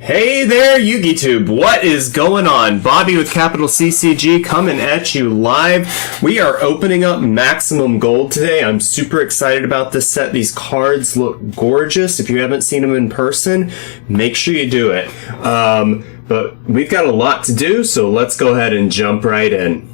Hey there, YugiTube. What is going on? Bobby with capital CCG coming at you live. We are opening up Maximum Gold today. I'm super excited about this set. These cards look gorgeous. If you haven't seen them in person, make sure you do it. But we've got a lot to do, so let's go ahead and jump right in.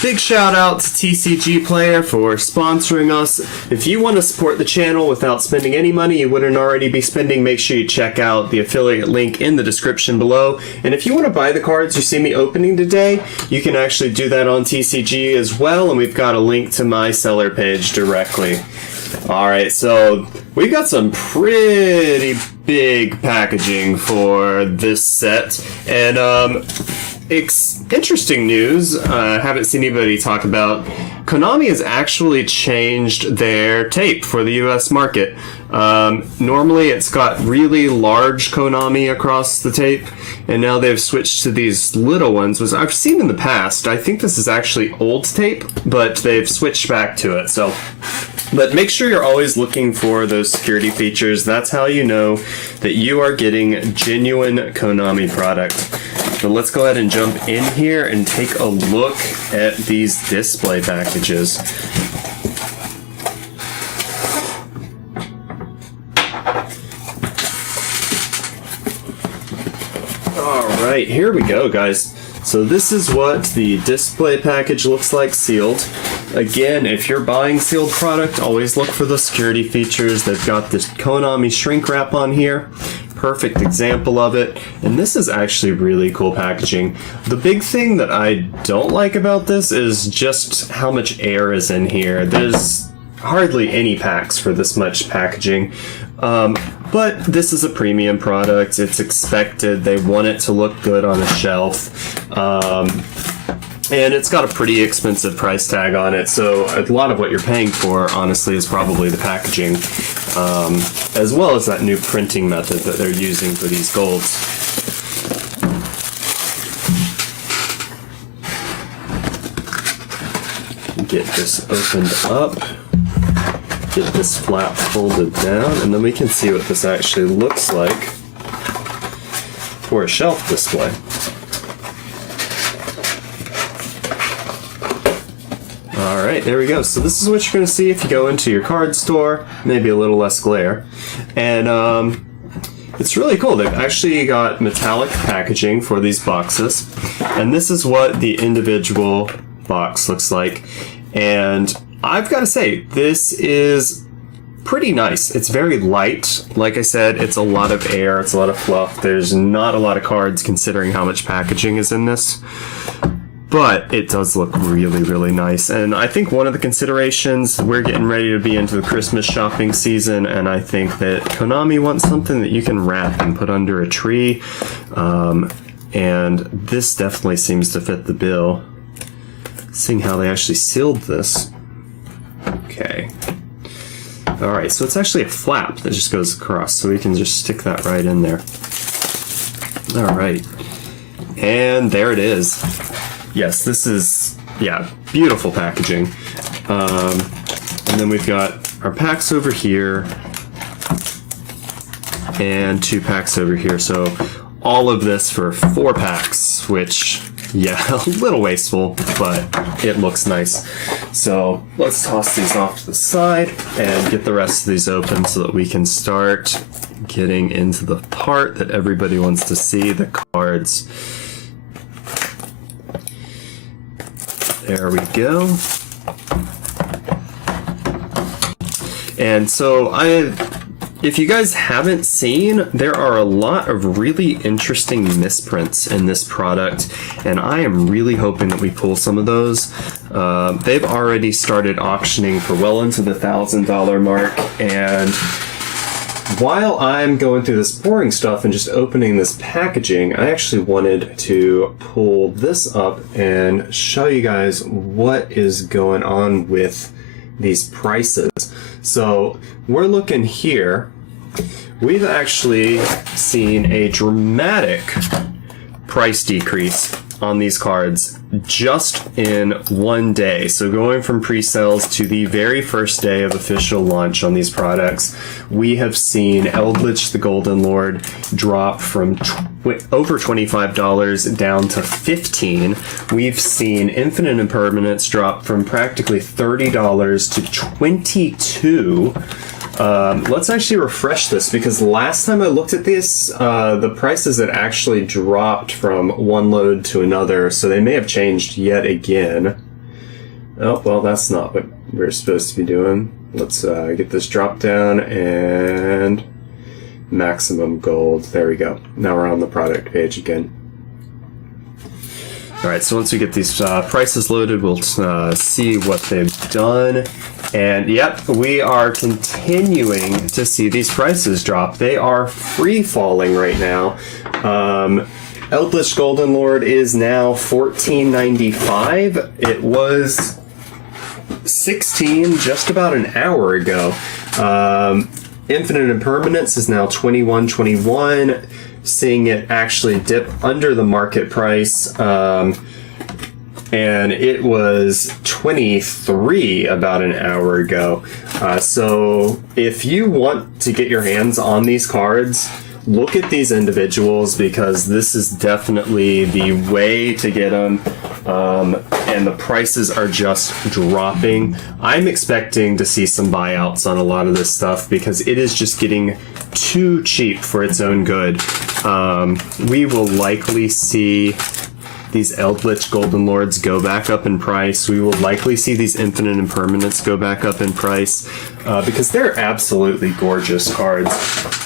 Big shout out to TCG Player for sponsoring us. If you want to support the channel without spending any money you wouldn't already be spending, make sure you check out the affiliate link in the description below. And if you want to buy the cards you see me opening today, you can actually do that on TCG as well, and we've got a link to my seller page directly. Alright, so we've got some pretty big packaging for this set, and interesting news, I haven't seen anybody talk about. Konami has actually changed their tape for the US market. Normally it's got really large Konami across the tape, and now they've switched to these little ones, which I've seen in the past. I think this is actually old tape, but they've switched back to it. But make sure you're always looking for those security features. That's how you know that you are getting genuine Konami product. So let's go ahead and jump in here and take a look at these display packages. Alright, here we go, guys. So this is what the display package looks like sealed. Again, if you're buying sealed product, always look for the security features. They've got this Konami shrink wrap on here. Perfect example of it. And this is actually really cool packaging. The big thing that I don't like about this is just how much air is in here. There's hardly any packs for this much packaging. But this is a premium product. It's expected. They want it to look good on a shelf. And it's got a pretty expensive price tag on it, so a lot of what you're paying for, honestly, is probably the packaging, as well as that new printing method that they're using for these golds. Get this opened up, get this flap folded down, and then we can see what this actually looks like for a shelf display. Alright, there we go. So this is what you're going to see if you go into your card store, maybe a little less glare. And it's really cool. They've actually got metallic packaging for these boxes. And this is what the individual box looks like. And I've got to say, this is pretty nice. It's very light. Like I said, it's a lot of air, it's a lot of fluff. There's not a lot of cards considering how much packaging is in this. But it does look really, really nice. And I think one of the considerations, we're getting ready to be into the Christmas shopping season, and I think that Konami wants something that you can wrap and put under a tree. And this definitely seems to fit the bill. Seeing how they actually sealed this. Okay. Alright, so it's actually a flap that just goes across, so we can just stick that right in there. Alright. And there it is. Yes, this is, yeah, beautiful packaging. And then we've got our packs over here and 2 packs over here. So all of this for 4 packs, which, yeah, a little wasteful, but it looks nice. So let's toss these off to the side and get the rest of these open so that we can start getting into the part that everybody wants to see, the cards. There we go. And so if you guys haven't seen, there are a lot of really interesting misprints in this product, and I am really hoping that we pull some of those. They've already started auctioning for well into the $1,000 mark, and while I'm going through this pouring stuff and just opening this packaging, I actually wanted to pull this up and show you guys what is going on with these prices. So we're looking here. We've actually seen a dramatic price decrease on these cards just in one day. So going from pre-sales to the very first day of official launch on these products, we have seen Eldritch the Golden Lord drop from over $25 down to $15. We've seen Infinite Impermanence drop from practically $30 to $22. Let's actually refresh this, because last time I looked at this, the prices had actually dropped from one load to another, so they may have changed yet again. Oh, well, that's not what we're supposed to be doing. Let's get this drop down and maximum gold. There we go. Now we're on the product page again. Alright, so once we get these prices loaded, we'll see what they've done. And yep, we are continuing to see these prices drop. They are free falling right now. Eldritch Golden Lord is now $14.95. It was $16 just about an hour ago. Infinite Impermanence is now $21.21. Seeing it actually dip under the market price, and it was $23 about an hour ago. So if you want to get your hands on these cards, look at these individuals, because this is definitely the way to get them, and the prices are just dropping. I'm expecting to see some buyouts on a lot of this stuff, because it is just getting too cheap for its own good. We will likely see these Eldritch Golden Lords go back up in price. We will likely see these Infinite Impermanents go back up in price, because they're absolutely gorgeous cards,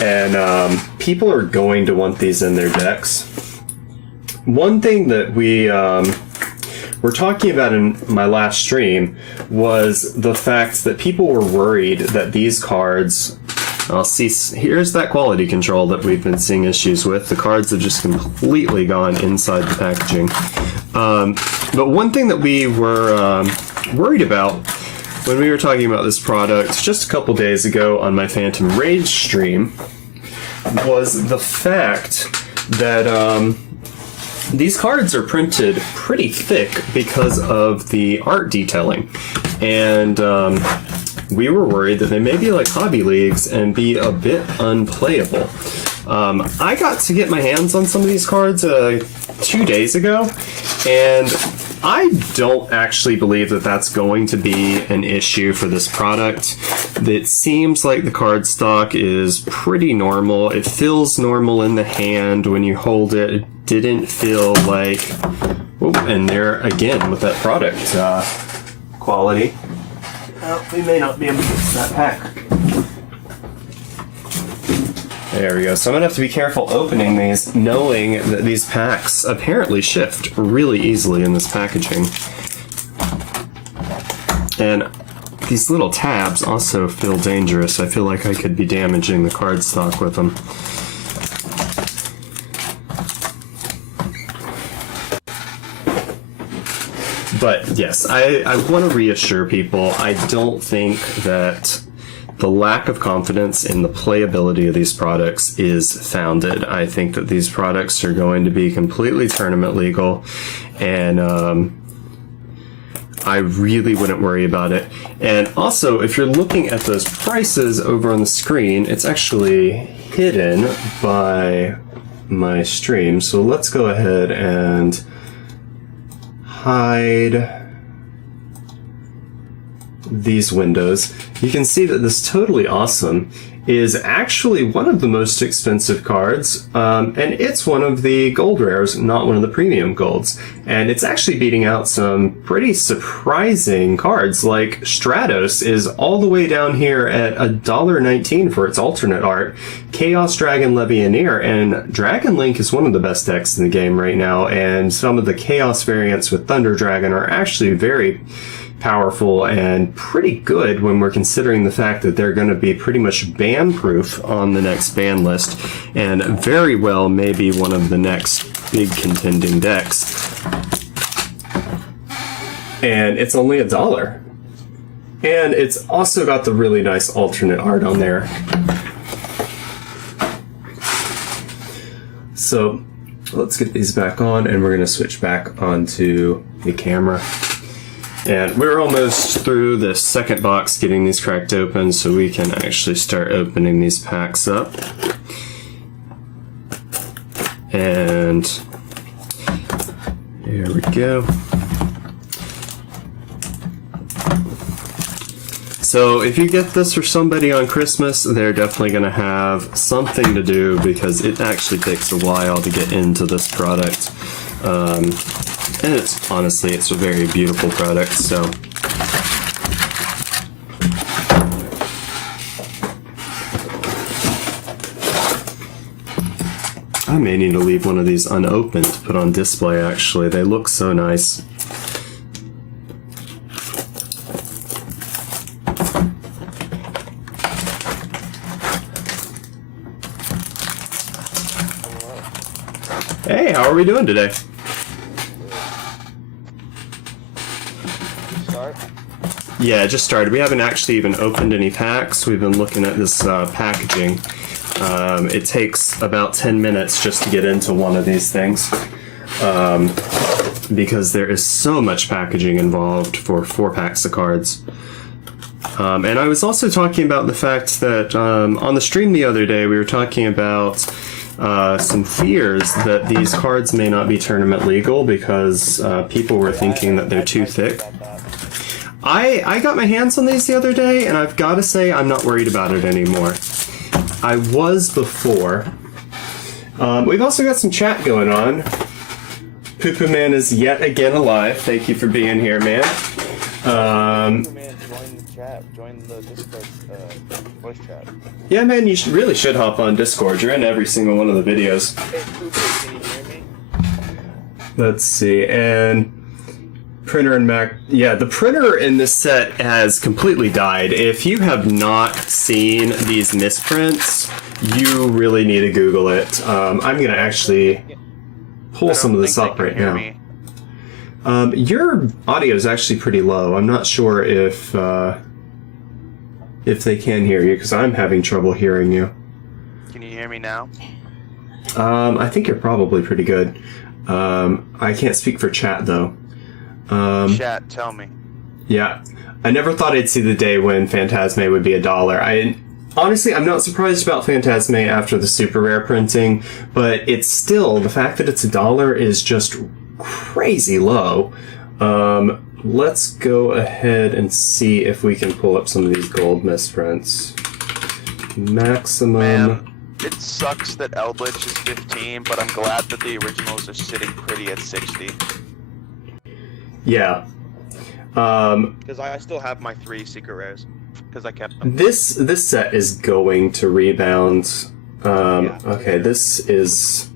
and people are going to want these in their decks. One thing that we were talking about in my last stream was the fact that people were worried that these cards... I'll see, here's that quality control that we've been seeing issues with. The cards have just completely gone inside the packaging. But one thing that we were worried about when we were talking about this product just a couple days ago on my Phantom Rage stream was the fact that these cards are printed pretty thick because of the art detailing. And we were worried that they may be like Hobby Leagues and be a bit unplayable. I got to get my hands on some of these cards 2 days ago, and I don't actually believe that that's going to be an issue for this product. It seems like the card stock is pretty normal. It feels normal in the hand when you hold it. It didn't feel like... Oh, and there again with that product quality. We may not be able to get to that pack. There we go. So I'm going to have to be careful opening these, knowing that these packs apparently shift really easily in this packaging. And these little tabs also feel dangerous. I feel like I could be damaging the card stock with them. But yes, I want to reassure people, I don't think that the lack of confidence in the playability of these products is founded. I think that these products are going to be completely tournament legal, and I really wouldn't worry about it. And also, if you're looking at those prices over on the screen, it's actually hidden by my stream. So let's go ahead and hide these windows. You can see that this Totally Awesome is actually one of the most expensive cards, and it's one of the gold rares, not one of the premium golds. And it's actually beating out some pretty surprising cards, like Stratos is all the way down here at $1.19 for its alternate art. Chaos Dragon Legionnaire and Dragon Link is one of the best decks in the game right now, and some of the Chaos variants with Thunder Dragon are actually very powerful and pretty good when we're considering the fact that they're going to be pretty much ban-proof on the next ban list, and very well maybe one of the next big contending decks. And it's only $1. And it's also got the really nice alternate art on there. So let's get these back on, and we're going to switch back onto the camera. And we're almost through the second box getting these cracked open, so we can actually start opening these packs up. And here we go. So if you get this for somebody on Christmas, they're definitely going to have something to do, because it actually takes a while to get into this product. And it's honestly, it's a very beautiful product, so. I may need to leave one of these unopened to put on display, actually. They look so nice. Hey, how are we doing today? Start? Yeah, it just started. We haven't actually even opened any packs. We've been looking at this packaging. It takes about 10 minutes just to get into one of these things, because there is so much packaging involved for 4 packs of cards. And I was also talking about the fact that on the stream the other day, we were talking about some fears that these cards may not be tournament legal because people were thinking that they're too thick. I got my hands on these the other day, and I've got to say I'm not worried about it anymore. I was before. We've also got some chat going on. Poo Poo Man is yet again alive. Thank you for being here, man. Poo Man, join the chat. Join the Discord voice chat. Yeah, man, you really should hop on Discord. You're in every single one of the videos. Hey, Poo Poo, can you hear me? Let's see, and printer and Mac. Yeah, the printer in this set has completely died. If you have not seen these misprints, you really need to Google it. I'm going to actually pull some of this up right now. Your audio is actually pretty low. I'm not sure if they can hear you, because I'm having trouble hearing you. Can you hear me now? I think you're probably pretty good. I can't speak for chat, though. Chat, tell me. Yeah. I never thought I'd see the day when Phantasme would be $1. Honestly, I'm not surprised about Phantasme after the super rare printing, but it's still, the fact that it's $1 is just crazy low. Let's go ahead and see if we can pull up some of these gold misprints. Maximum. Man, it sucks that Eldritch is 15, but I'm glad that the originals are sitting pretty at 60. Yeah. Because I still have my 3 secret rares. Because I kept them. This set is going to rebound. Yeah. Okay, this is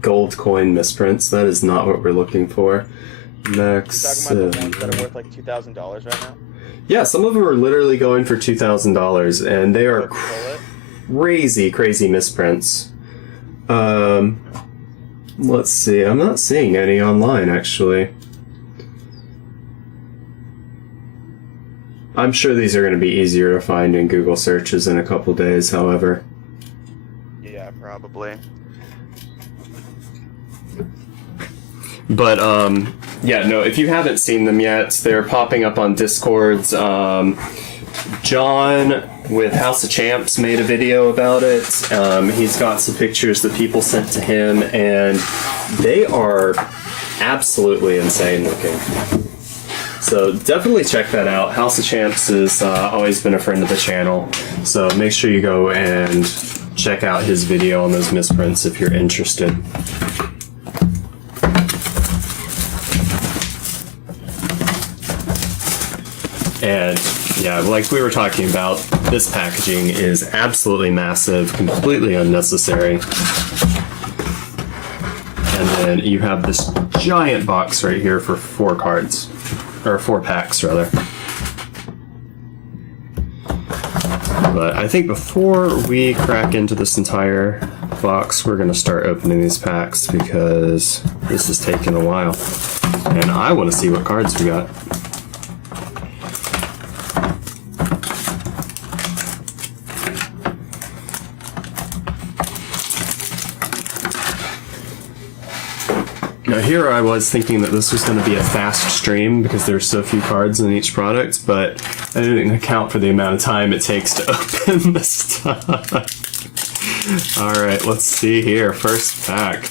gold coin misprints. That is not what we're looking for. Next. You're talking about the ones that are worth like $2,000 right now? Yeah, some of them are literally going for $2,000, and they are crazy, crazy misprints. Let's see. I'm not seeing any online, actually. I'm sure these are going to be easier to find in Google searches in a couple days, however. Yeah, probably. But, yeah, no, if you haven't seen them yet, they're popping up on Discords. John with House of Champs made a video about it. He's got some pictures that people sent to him, and they are absolutely insane looking. So definitely check that out. House of Champs has always been a friend of the channel, so make sure you go and check out his video on those misprints if you're interested. And yeah, like we were talking about, this packaging is absolutely massive, completely unnecessary. And then you have this giant box right here for 4 cards. or 4 packs rather. But I think before we crack into this entire box, we're going to start opening these packs because this is taking a while. And I want to see what cards we got. Now here I was thinking that this was going to be a fast stream because there's so few cards in each product, but I didn't account for the amount of time it takes to open this stuff. Alright, let's see here. First pack.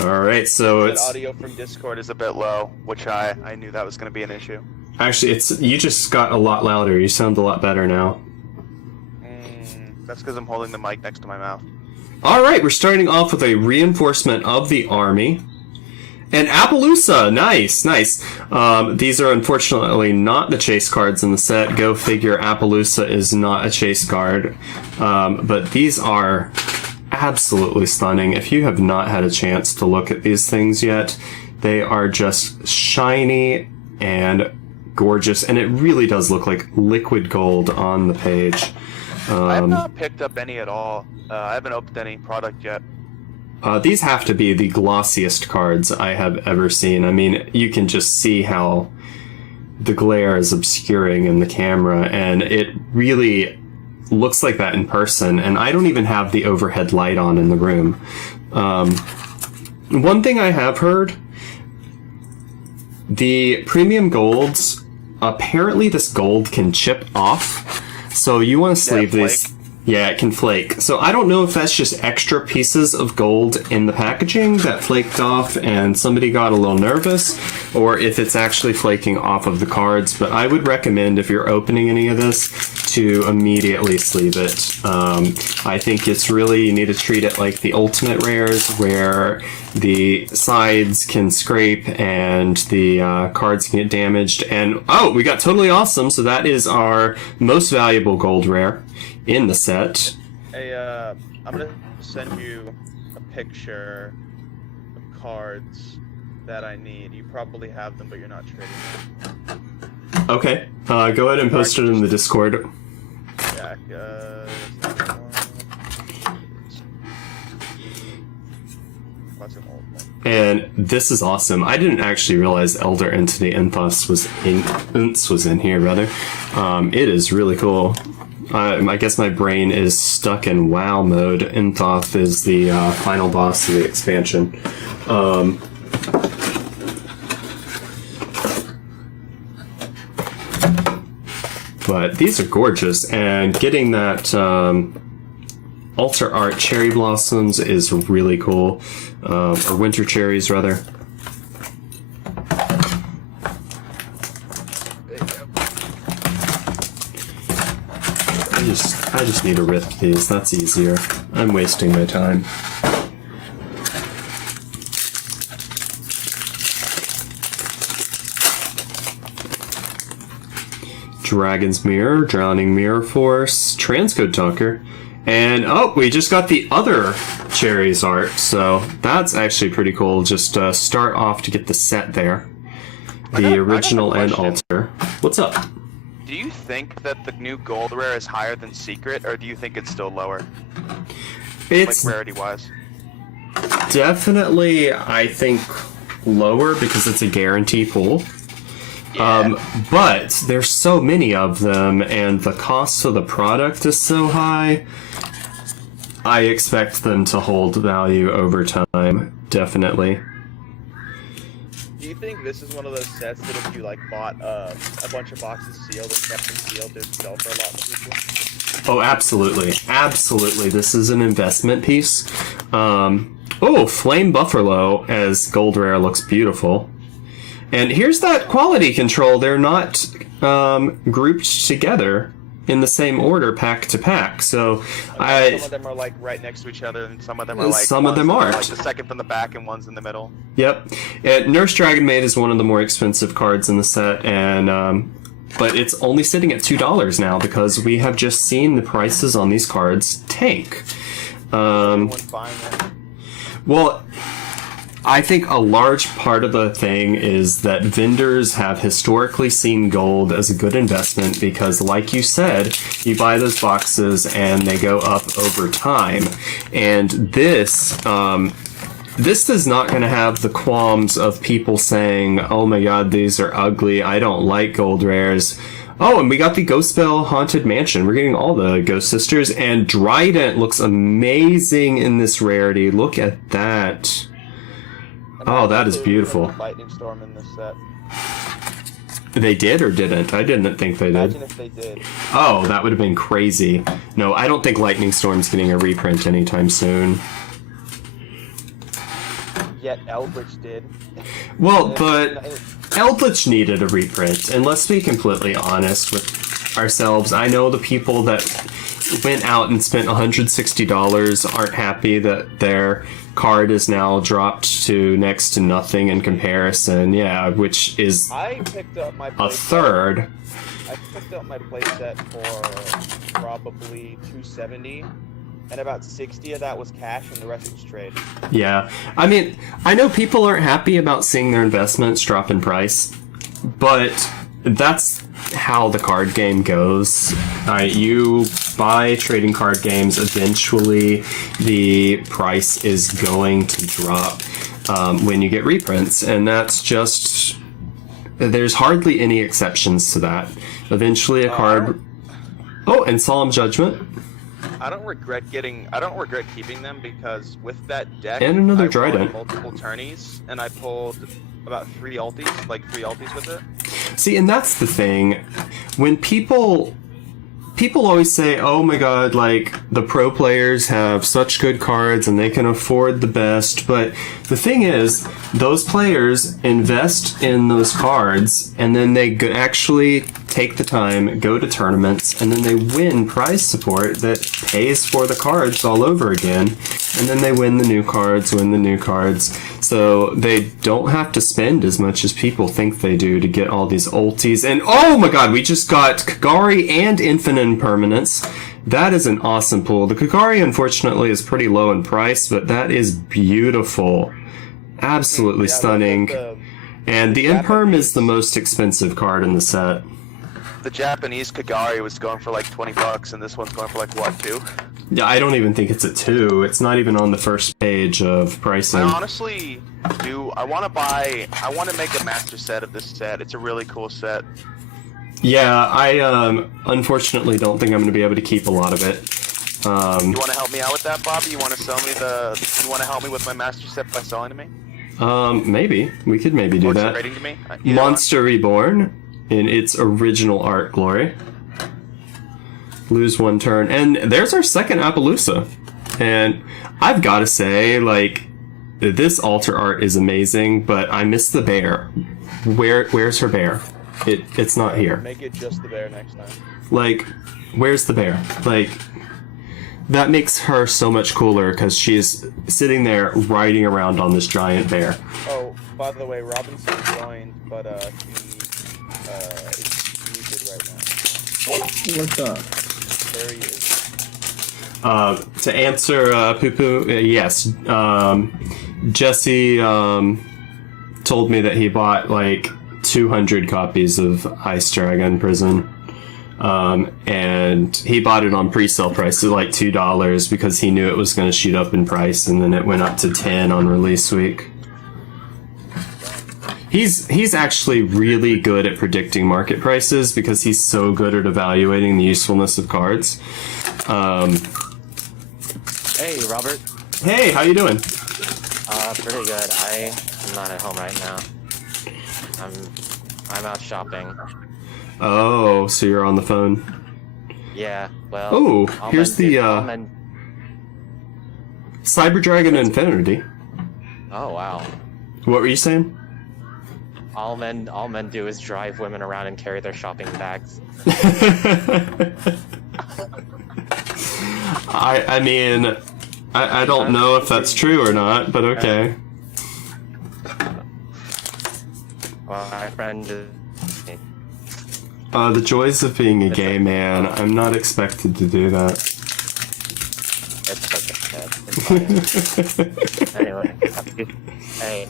Alright, so That it's... audio from Discord is a bit low, which I knew that was going to be an issue. Actually, you just got a lot louder. You sound a lot better now. That's because I'm holding the mic next to my mouth. Alright, we're starting off with a reinforcement of the army. And Appaloosa! Nice, nice. These are unfortunately not the chase cards in the set. Go figure, Appaloosa is not a chase card. But these are absolutely stunning. If you have not had a chance to look at these things yet, they are just shiny and gorgeous. And it really does look like liquid gold on the page. I have not picked up any at all. I haven't opened any product yet. These have to be the glossiest cards I have ever seen. I mean, you can just see how the glare is obscuring in the camera, and it really looks like that in person, and I don't even have the overhead light on in the room. One thing I have heard, the premium golds, apparently this gold can chip off, so you want to sleeve these... Yeah, it can flake. So I don't know if that's just extra pieces of gold in the packaging that flaked off and somebody got a little nervous, or if it's actually flaking off of the cards, but I would recommend if you're opening any of this to immediately sleeve it. I think it's really, you need to treat it like the ultimate rares where the sides can scrape and the cards can get damaged. And oh, we got Totally Awesome, so that is our most valuable gold rare in the set. Hey, I'm gonna send you a picture of cards that I need. You probably have them, but you're not trading them. Okay, go ahead and post it in the Discord. Yeah, that's an old one. And this is awesome. I didn't actually realize Elder Entity Inthos was in here, rather. It is really cool. I guess my brain is stuck in WoW mode. Inthoth is the final boss of the expansion. But these are gorgeous, and getting that Altar Art Cherry Blossoms is really cool. Or Winter Cherries, rather. I just need to rip these. That's easier. I'm wasting my time. Dragon's Mirror, Drowning Mirror Force, Transcode Talker, and oh, we just got the other Cherries art, so that's actually pretty cool. Just start off to get the set there. The original and altar. What's up? Do you think that the new gold rare is higher than secret, or do you think it's still lower? It's like rarity-wise. Definitely, I think, lower because it's a guarantee pull. Yeah. But there's so many of them, and the cost of the product is so high. I expect them to hold value over time, definitely. Do you think this is one of those sets that if you like bought a bunch of boxes sealed and kept them sealed, they'd sell for a lot of people? Oh, absolutely. Absolutely. This is an investment piece. Oh, Flame Buffalo as gold rare looks beautiful. And here's that quality control. They're not grouped together in the same order, pack to pack. So some of them are like right next to each other, and some of them are like some of them aren't. Like the second from the back, and one's in the middle. Yep. And Nurse Dragon Maid is one of the more expensive cards in the set, and but it's only sitting at $2 now because we have just seen the prices on these cards tank. Well, I think a large part of the thing is that vendors have historically seen gold as a good investment because, like you said, you buy those boxes and they go up over time. And this is not going to have the qualms of people saying, oh my god, these are ugly, I don't like gold rares. Oh, and we got the Ghost Bell Haunted Mansion. We're getting all the Ghost Sisters, and Dryden looks amazing in this rarity. Look at that. Oh, that is beautiful. Lightning Storm in this set. They did or didn't? I didn't think they did. Imagine if they did. Oh, that would have been crazy. No, I don't think Lightning Storm's getting a reprint anytime soon. Yet Eldritch did. Well, but Eldritch needed a reprint, and let's be completely honest with ourselves. I know the people that went out and spent $160 aren't happy that their card is now dropped to next to nothing in comparison. Yeah, which is I picked up my a third. I picked up my playset for probably $270, and about 60 of that was cash, and the rest was trade. Yeah, I mean, I know people aren't happy about seeing their investments drop in price, but that's how the card game goes. You buy trading card games, eventually the price is going to drop when you get reprints, and that's just... There's hardly any exceptions to that. Eventually a card... Oh, and Solemn Judgment. I don't regret keeping them because with that deck, And another I Dryden. rolled multiple tourneys, and I pulled about three ultis with it. See, and that's the thing. When people always say, oh my god, like, the pro players have such good cards and they can afford the best, but the thing is, those players invest in those cards and then they actually take the time, go to tournaments, and then they win prize support that pays for the cards all over again, and then they win the new cards, so they don't have to spend as much as people think they do to get all these ultis. And oh my god, we just got Kagari and Infinite Impermanence. That is an awesome pull. The Kagari, unfortunately, is pretty low in price, but that is beautiful. Absolutely stunning. And the Imperm is the most expensive card in the set. The Japanese Kagari was going for like $20, and this one's going for like what, $2? Yeah, I don't even think it's a 2. It's not even on the first page of pricing. I honestly do. I want to make a master set of this set. It's a really cool set. Yeah, I unfortunately don't think I'm going to be able to keep a lot of it. You want to help me out with that, Bobby? You want to help me with my master set by selling to me? Maybe. We could maybe do that. Trading to me? Monster Reborn in its original art glory. Lose one turn. And there's our second Appaloosa. And I've got to say, like, this altar art is amazing, but I miss the bear. Where's her bear? It's not here. Make it just the bear next time. Like, where's the bear? Like, that makes her so much cooler because she's sitting there riding around on this giant bear. Oh, by the way, Robinson joined, but he is muted right now. What's up? There he is. To answer Poo Poo, yes. Jesse told me that he bought like 200 copies of Ice Dragon Prison. And he bought it on pre-sale price at like $2 because he knew it was going to shoot up in price, and then it went up to $10 on release week. He's actually really good at predicting market prices because he's so good at evaluating the usefulness of cards. Hey, Robert. Hey, how you doing? Pretty good. I am not at home right now. I'm out shopping. Oh, so you're on the phone. Yeah, well... Oh, here's the Cyber Dragon Infinity. Oh, wow. What were you saying? All men do is drive women around and carry their shopping bags. I mean, I don't know if that's true or not, but okay. Well, my friend is... The joys of being a gay man. I'm not expected to do that. It's Anyway, hey,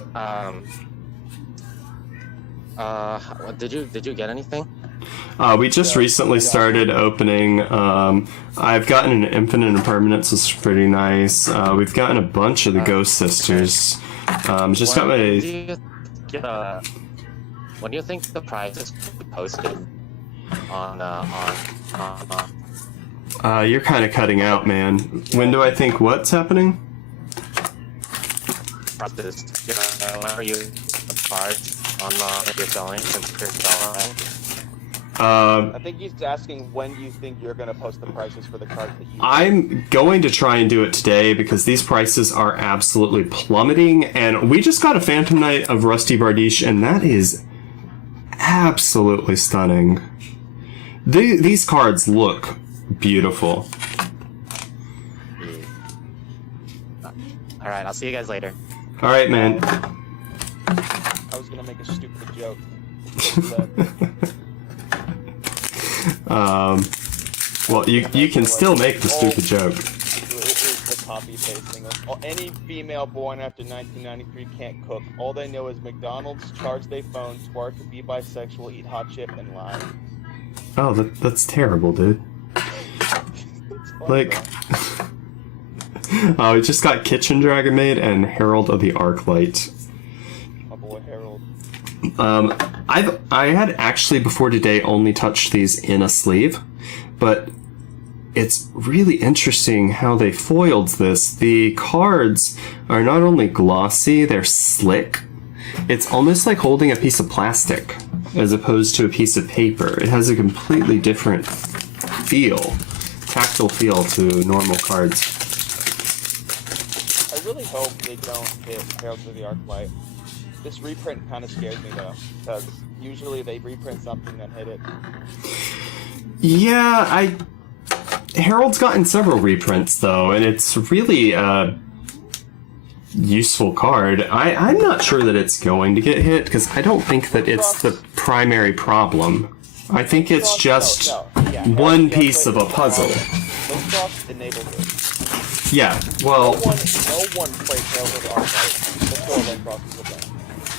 did you get anything? We just recently started opening. I've gotten an Infinite Impermanence, which is pretty nice. We've gotten a bunch of the Ghost Sisters. Just got my. When do you think the prizes will be posted on You're kind of cutting out, man. When do I think what's happening? prizes? When are you the cards on if you're selling since you're selling? I think he's asking when do you think you're going to post the prices for the cards that you... I'm going to try and do it today because these prices are absolutely plummeting, and we just got a Phantom Knight of Rusty Bardiche, and that is absolutely stunning. These cards look beautiful. Alright, I'll see you guys later. Alright, man. I was going to make a stupid joke. Well, you can still make the stupid joke. The copy pasting. Any female born after 1993 can't cook. All they know is McDonald's, charge they phone, twerk, be bisexual, eat hot chip, and lie. Oh, that's terrible, dude. Like, oh, we just got Kitchen Dragon Maid and Herald of the Arclight. My boy Harold. I had actually before today only touched these in a sleeve, but it's really interesting how they foiled this. The cards are not only glossy, they're slick. It's almost like holding a piece of plastic as opposed to a piece of paper. It has a completely different feel, tactile feel to normal cards. I really hope they don't hit Herald of the Arclight. This reprint kind of scares me though, because usually they reprint something and hit it. Yeah, Harold's gotten several reprints though, and it's really a useful card. I'm not sure that it's going to get hit, because I don't think that it's the primary problem. I think it's just one piece of a puzzle. Lindcroft enabled it. Yeah, well... No one played Herald of the Arclight before Lindcroft was a thing.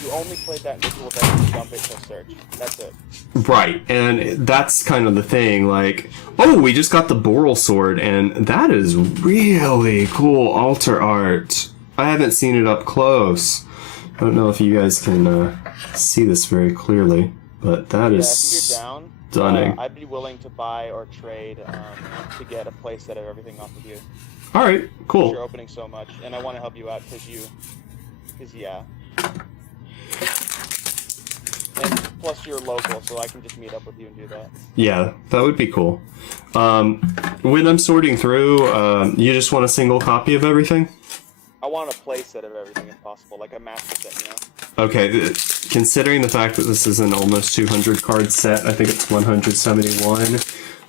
You only played that initial event and dump it to search. That's it. Right, and that's kind of the thing, like, oh, we just got the Boral Sword, and that is really cool altar art. I haven't seen it up close. I don't know if you guys can see this very clearly, but that is if you're down, stunning. I'd be willing to buy or trade to get a playset of everything off of you. Alright, cool. You're opening so much, and I want to help you out because yeah. And plus you're local, so I can just meet up with you and do that. Yeah, that would be cool. When I'm sorting through, you just want a single copy of everything? I want a playset of everything if possible, like a master set, you know? Okay, considering the fact that this is an almost 200 card set, I think it's 171,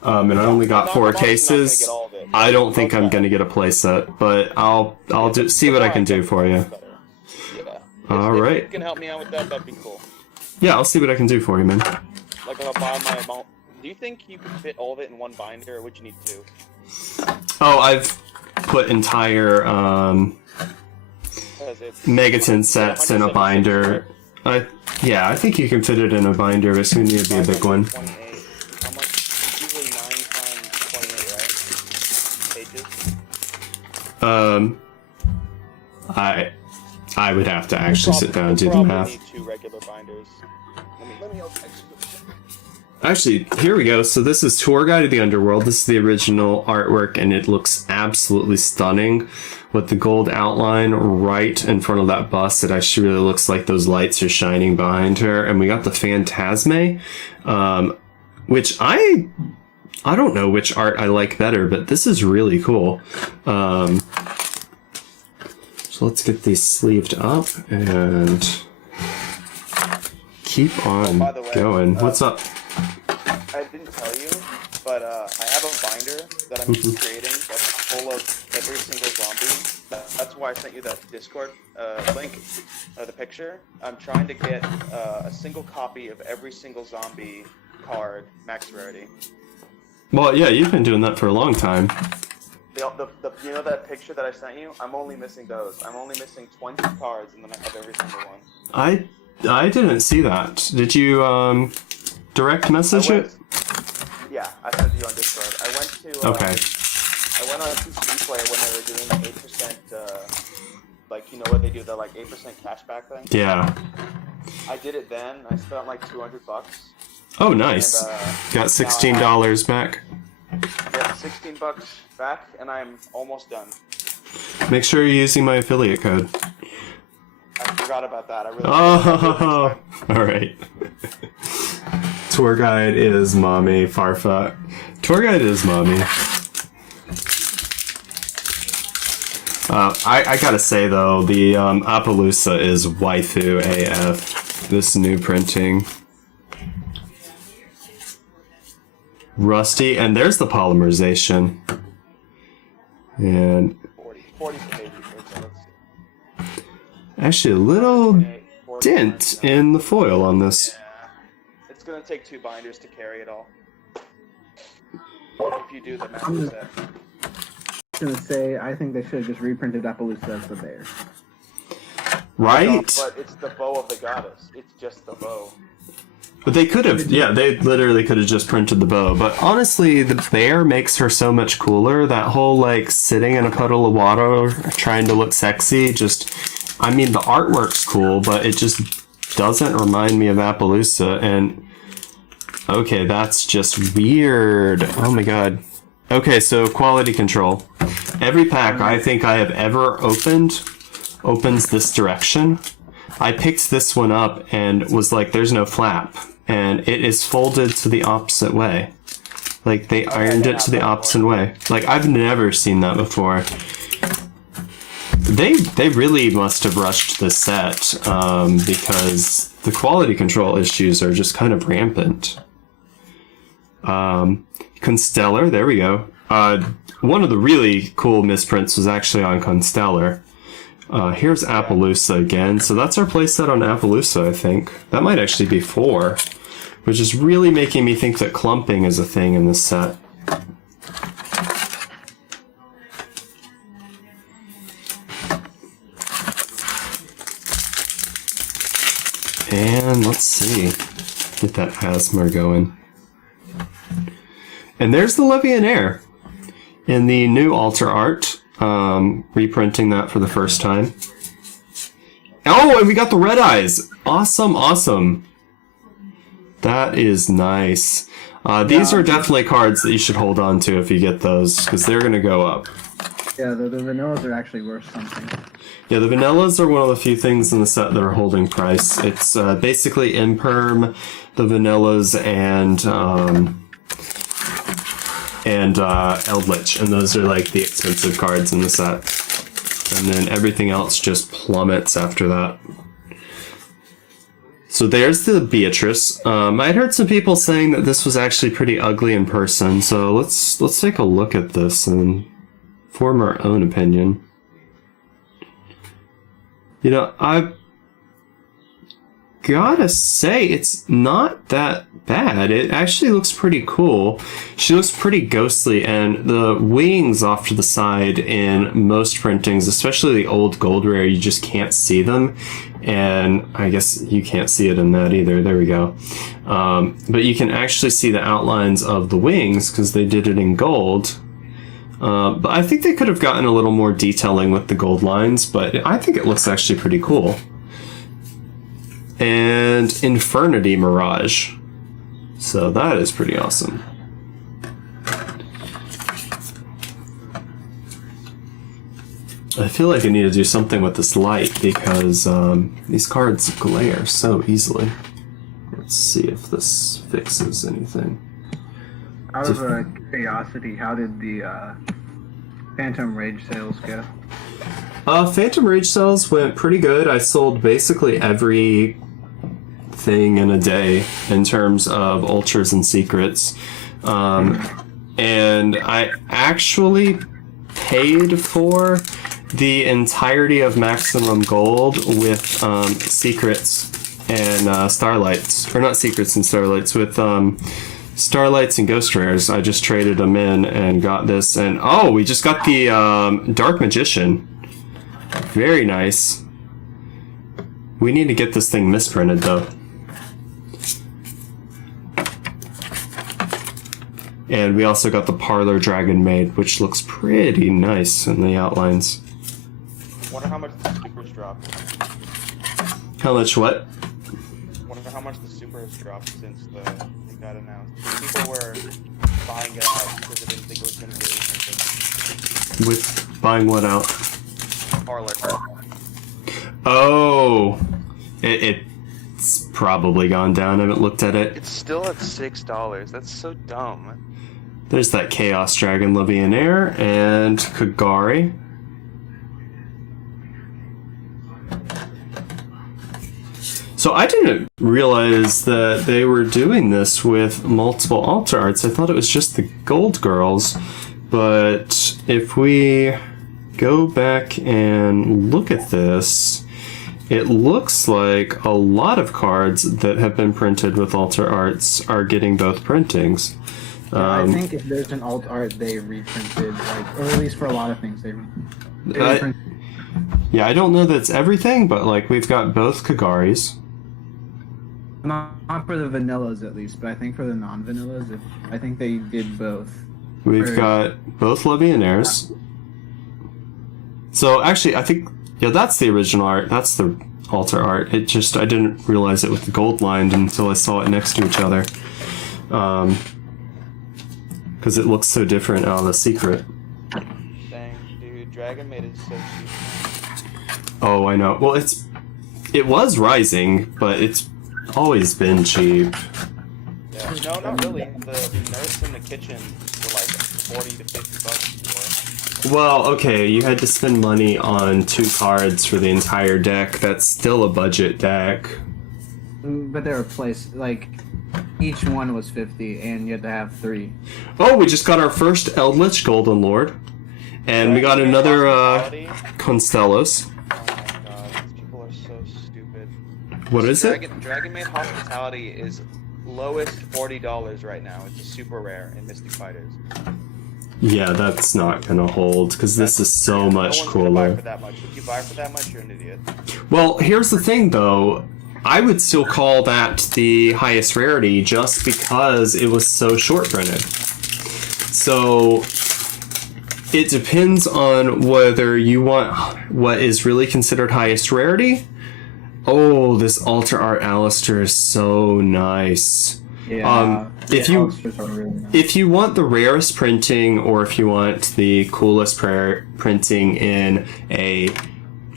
and I only got 4 cases, I don't think I'm gonna get a playset, but I'll see what I can do for you. Yeah. Alright. If you can help me out with that, that'd be cool. Yeah, I'll see what I can do for you, man. Like, I'll buy my amount. Do you think you can fit all of it in one binder, or would you need 2? Oh, I've put entire, Megaton sets in a binder. Yeah, I think you can fit it in a binder, but soon it'd be a big one. 28. How much? Usually 9 times 28, right? Pages? I would have to actually sit down and do the math. Need 2 regular binders. Let me Actually, here we go. So this is Tour Guide of the Underworld. This is the original artwork, and it looks absolutely stunning with the gold outline right in front of that bust. It actually really looks like those lights are shining behind her. And we got the Phantasme, which I don't know which art I like better, but this is really cool. So let's get these sleeved up and keep on going. What's up? I didn't tell you, but I have a binder that I'm creating that's full of every single zombie. That's why I sent you that Discord link, the picture. I'm trying to get a single copy of every single zombie card, max rarity. Well, yeah, you've been doing that for a long time. You know that picture that I sent you? I'm only missing those. I'm only missing 20 cards, and then I have every single one. I didn't see that. Did you direct message it? Yeah, I sent you on Discord. I went to Okay. I went on PC Player when they were doing the 8%, like, you know what they do, the like 8% cashback thing? Yeah. I did it then. I spent like $200. Oh, nice. And, Got $16 back. Yeah, $16 back, and I'm almost done. Make sure you're using my affiliate code. I forgot about that. I really. Oh, all right. Tour guide is mommy. Farfa. Tour guide is mommy. I gotta say though, the Appaloosa is waifu AF. This new printing. Rusty, and there's the polymerization. And 40 pages. So let's see. actually a little 40, dent in the foil on this. Yeah. It's gonna take 2 binders to carry it all. If you do the master set. I was gonna say, I think they should have just reprinted Appaloosa as the bear. Right? But it's the bow of the goddess. It's just the bow. But they could have, yeah, they literally could have just printed the bow. But honestly, the bear makes her so much cooler. That whole, like, sitting in a puddle of water trying to look sexy, just, I mean, the artwork's cool, but it just doesn't remind me of Appaloosa. And, okay, that's just weird. Oh my god. Okay, so quality control. Every pack I think I have ever opened opens this direction. I picked this one up and was like, there's no flap. And it is folded to the opposite way. Like, they ironed it to the opposite way. Like, I've never seen that before. They really must have rushed this set, because the quality control issues are just kind of rampant. Constellar, there we go. One of the really cool misprints was actually on Constellar. Here's Appaloosa again. So that's our playset on Appaloosa, I think. That might actually be 4, which is really making me think that clumping is a thing in this set. And let's see. Get that Asmar going. And there's the Levianair in the new altar art. Reprinting that for the first time. Oh, and we got the red eyes. Awesome, awesome. That is nice. These are definitely cards that you should hold on to if you get those, because they're going to go up. Yeah, the vanillas are actually worth something. Yeah, the vanillas are one of the few things in the set that are holding price. It's basically Imperm, the vanillas, and Eldritch, and those are like the expensive cards in the set. And then everything else just plummets after that. So there's the Beatrice. I'd heard some people saying that this was actually pretty ugly in person, so let's take a look at this and form our own opinion. You know, I've gotta say, it's not that bad. It actually looks pretty cool. She looks pretty ghostly, and the wings off to the side in most printings, especially the old gold rare, you just can't see them. And I guess you can't see it in that either. There we go. But you can actually see the outlines of the wings because they did it in gold. But I think they could have gotten a little more detailing with the gold lines, but I think it looks actually pretty cool. And Infernity Mirage. So that is pretty awesome. I feel like I need to do something with this light because these cards glare so easily. Let's see if this fixes anything. Out of curiosity, how did the Phantom Rage sales go? Phantom Rage sales went pretty good. I sold basically every thing in a day in terms of ultras and secrets. And I actually paid for the entirety of Maximum Gold with secrets and starlights. Or not secrets and starlights, with Starlights and Ghost Rares. I just traded them in and got this. And oh, we just got the Dark Magician. Very nice. We need to get this thing misprinted though. And we also got the Parlor Dragon Maid, which looks pretty nice in the outlines. Wonder how much the supers dropped. How much what? Wonder how much the super has dropped since it got announced. People were buying it out because they didn't think it was going to be something. With buying what out? Parlor. Oh, it's probably gone down. I haven't looked at it. It's still at $6. That's so dumb. There's that Chaos Dragon Legionnaire and Kagari. So I didn't realize that they were doing this with multiple altar arts. I thought it was just the gold girls. But if we go back and look at this, it looks like a lot of cards that have been printed with altar arts are getting both printings. I think if there's an alt art, they reprinted, like, or at least for a lot of things, they reprinted. Yeah, I don't know that it's everything, but like we've got both Kagaris. Not for the vanillas at least, but I think for the non-vanillas, I think they did both. We've got both Legionnaires. So actually, I think, yeah, that's the original art. That's the altar art. It just, I didn't realize it with the gold lined until I saw it next to each other. Because it looks so different out of the secret. Dang, dude, Dragon Maid is so cheap. Oh, I know. Well, it was rising, but it's always been cheap. Yeah. No, not really. The nurse in the kitchen were like 40 to 50 bucks more. Well, okay, you had to spend money on 2 cards for the entire deck. That's still a budget deck. But they were placed, like, each one was 50, and you had to have 3. Oh, we just got our first Eldritch Golden Lord. And we got another Constellos. Oh my god, these people are so stupid. What is it? Dragon Maid Hospitality is lowest $40 right now. It's a super rare in Mystic Fighters. Yeah, that's not gonna hold, because this is so much No one's gonna buy cooler. for that much. If you buy for that much, you're an idiot. Well, here's the thing, though. I would still call that the highest rarity just because it was so short printed. So it depends on whether you want what is really considered highest rarity. Oh, this altar art Alistair is so nice. Yeah. If the you Ulsters are really nice. if you want the rarest printing, or if you want the coolest printing in a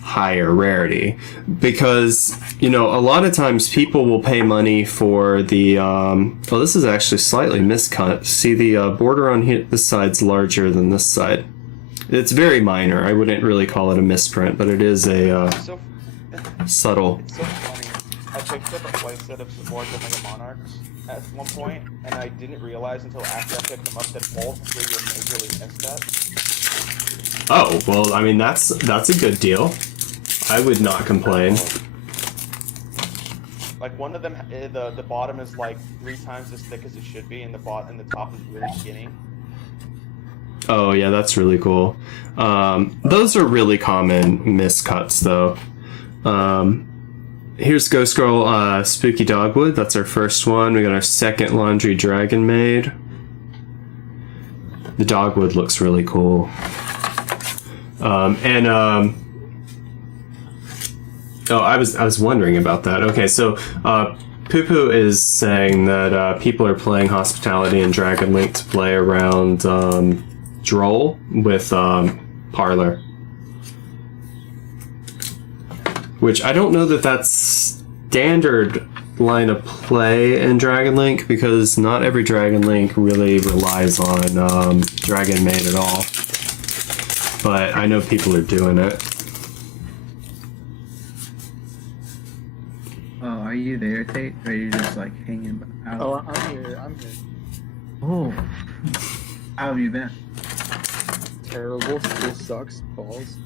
higher rarity, because a lot of times people will pay money for the well, this is actually slightly miscut. See, the border on here, this side's larger than this side. It's very minor. I wouldn't really call it a misprint, but it is a So, subtle. it's so funny. I picked up a playset of Support the Mega Monarchs at one point, and I didn't realize until after I picked them up that all 3 were majorly missed. Oh, well, I mean, that's a good deal. I would not complain. Like one of them, the bottom is like 3 times as thick as it should be, and the top is really skinny. Oh, yeah, that's really cool. Those are really common miscuts, though. Here's Ghost Girl Spooky Dogwood. That's our first one. We got our second Laundry Dragon Maid. The Dogwood looks really cool. Oh, I was wondering about that. Okay, so Poo Poo is saying that people are playing Hospitality and Dragon Link to play around Droll with Parlor. Which I don't know that that's standard line of play in Dragon Link, because not every Dragon Link really relies on Dragon Maid at all. But I know people are doing it. Oh, are you there, Tate? Or are you just like hanging out? Oh, I'm here. I'm here. Oh. How have you been? Terrible. This sucks. Balls.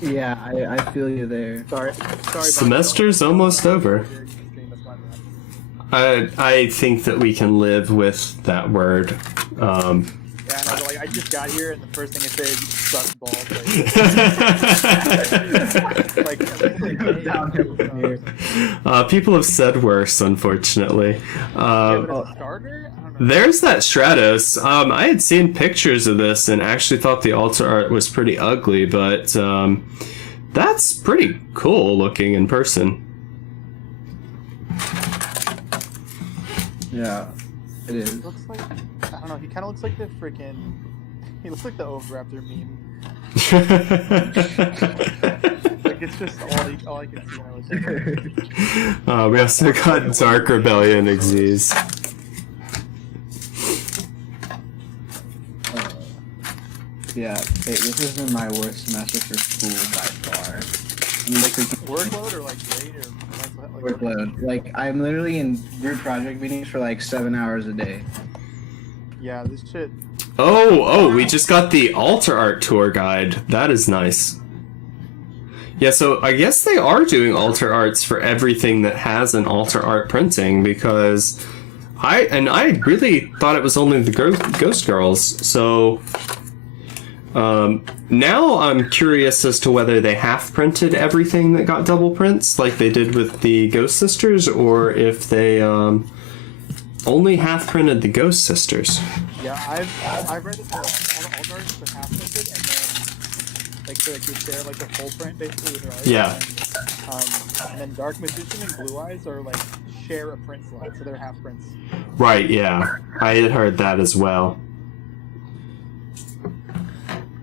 Yeah, I feel you there. Sorry. Semester's almost over. I think that we can live with that word. Yeah, I know, like, I just got here, and the first thing it says is suck balls. Downhill from here. People have said worse, unfortunately. Starter? I don't know. There's that Stratos. I had seen pictures of this and actually thought the altar art was pretty ugly, but that's pretty cool looking in person. Yeah, it is. It looks like, I don't know, he kind of looks like the freaking, he looks like the Oviraptor meme. Like, it's just all I can see when I was there. We also got Dark Rebellion Xyz. Yeah, hey, this has been my worst semester for school by far. I mean, like, Workload or like grade or like workload. Like, I'm literally in group project meetings for like 7 hours a day. Yeah, this shit. Oh, we just got the altar art tour guide. That is nice. Yeah, so I guess they are doing altar arts for everything that has an altar art printing, because I really thought it was only the Ghost Girls. So now I'm curious as to whether they half printed everything that got double prints like they did with the Ghost Sisters, or if they only half printed the Ghost Sisters. Yeah, I've read that all the alt arts are half printed, and then like so like you share like the full print basically with ours. Yeah. And then Dark Magician and Blue Eyes are like share a print slot, so they're half prints. Right, yeah. I had heard that as well.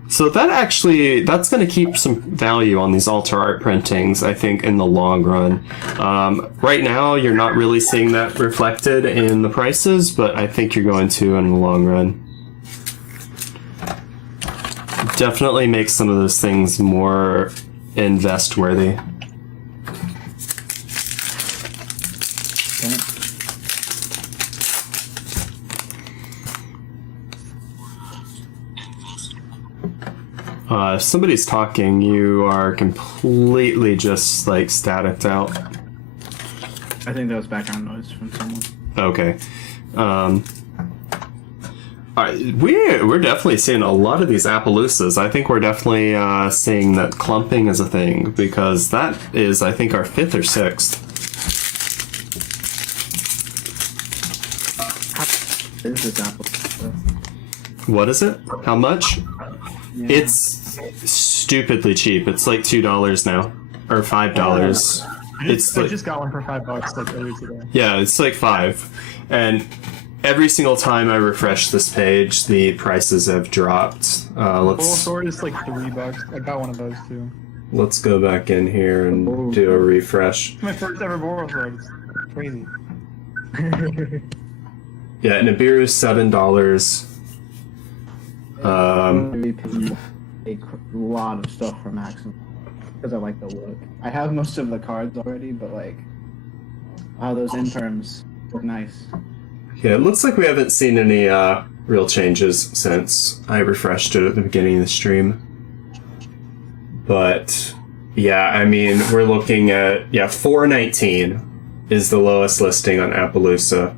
So that's going to keep some value on these altar art printings, I think, in the long run. Right now, you're not really seeing that reflected in the prices, but I think you're going to in the long run. Definitely makes some of those things more invest worthy. If somebody's talking, you are completely just like staticked out. I think that was background noise from someone. Okay. We're definitely seeing a lot of these Appaloosas. I think we're definitely seeing that clumping is a thing, because that is, I think, our 5th or 6th. This is Apple. What is it? How much? Yeah. It's stupidly cheap. It's like $2 now, or $5. It's I like, just got one for $5 like earlier today. yeah, it's like 5, and every single time I refresh this page, the prices have dropped. Full sword is like $3. I got one of those too. Let's go back in here and do a refresh. It's my first ever Boral sword. It's crazy. Yeah, Nibiru's $7. A lot of stuff from Maxim because I like the look. I have most of the cards already, but like, wow, those imperms look nice. Yeah, it looks like we haven't seen any real changes since I refreshed it at the beginning of the stream. But yeah, I mean, we're looking at $419 is the lowest listing on Appaloosa.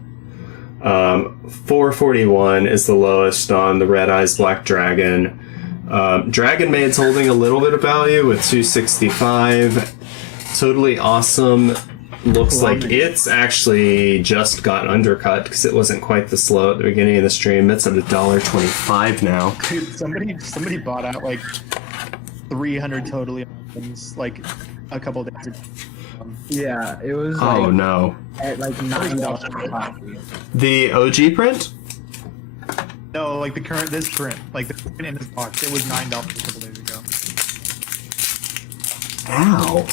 $441 is the lowest on the Red Eyes Black Dragon. Dragon Maid's holding a little bit of value with $265. Totally awesome. Looks like it's actually just got undercut because it wasn't quite this low at the beginning of the stream. It's at $1.25 now. Dude, somebody bought out like 300 totally items like a couple days ago. Yeah, it was. Oh like, no. At like $9 per copy. The OG print? No, like this print, like the print in this box, it was $9 a couple days ago. Ow.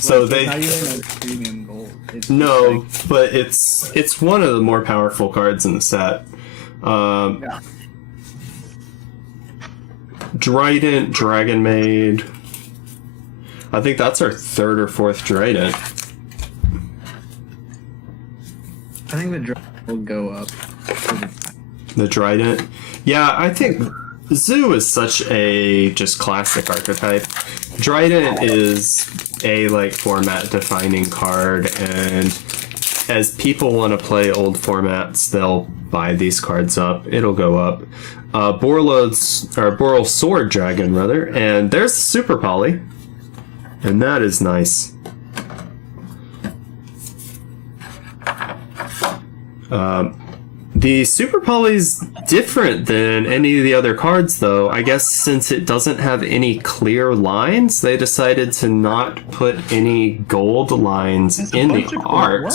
So Like, they it's not even a premium gold. It's no, just, but it's one of the more powerful cards in the set. Yeah. Drident, Dragon Maid. I think that's our 3rd or 4th Drident. I think the draft will go up. The Drident. Yeah, I think Zoo is such a just classic archetype. Drident is a like format defining card, and as people want to play old formats, they'll buy these cards up. It'll go up. Boral Sword Dragon, rather, and there's the Super Poly, and that is nice. The Super Poly's different than any of the other cards, though. I guess since it doesn't have any clear lines, they decided to not put any gold lines in the art.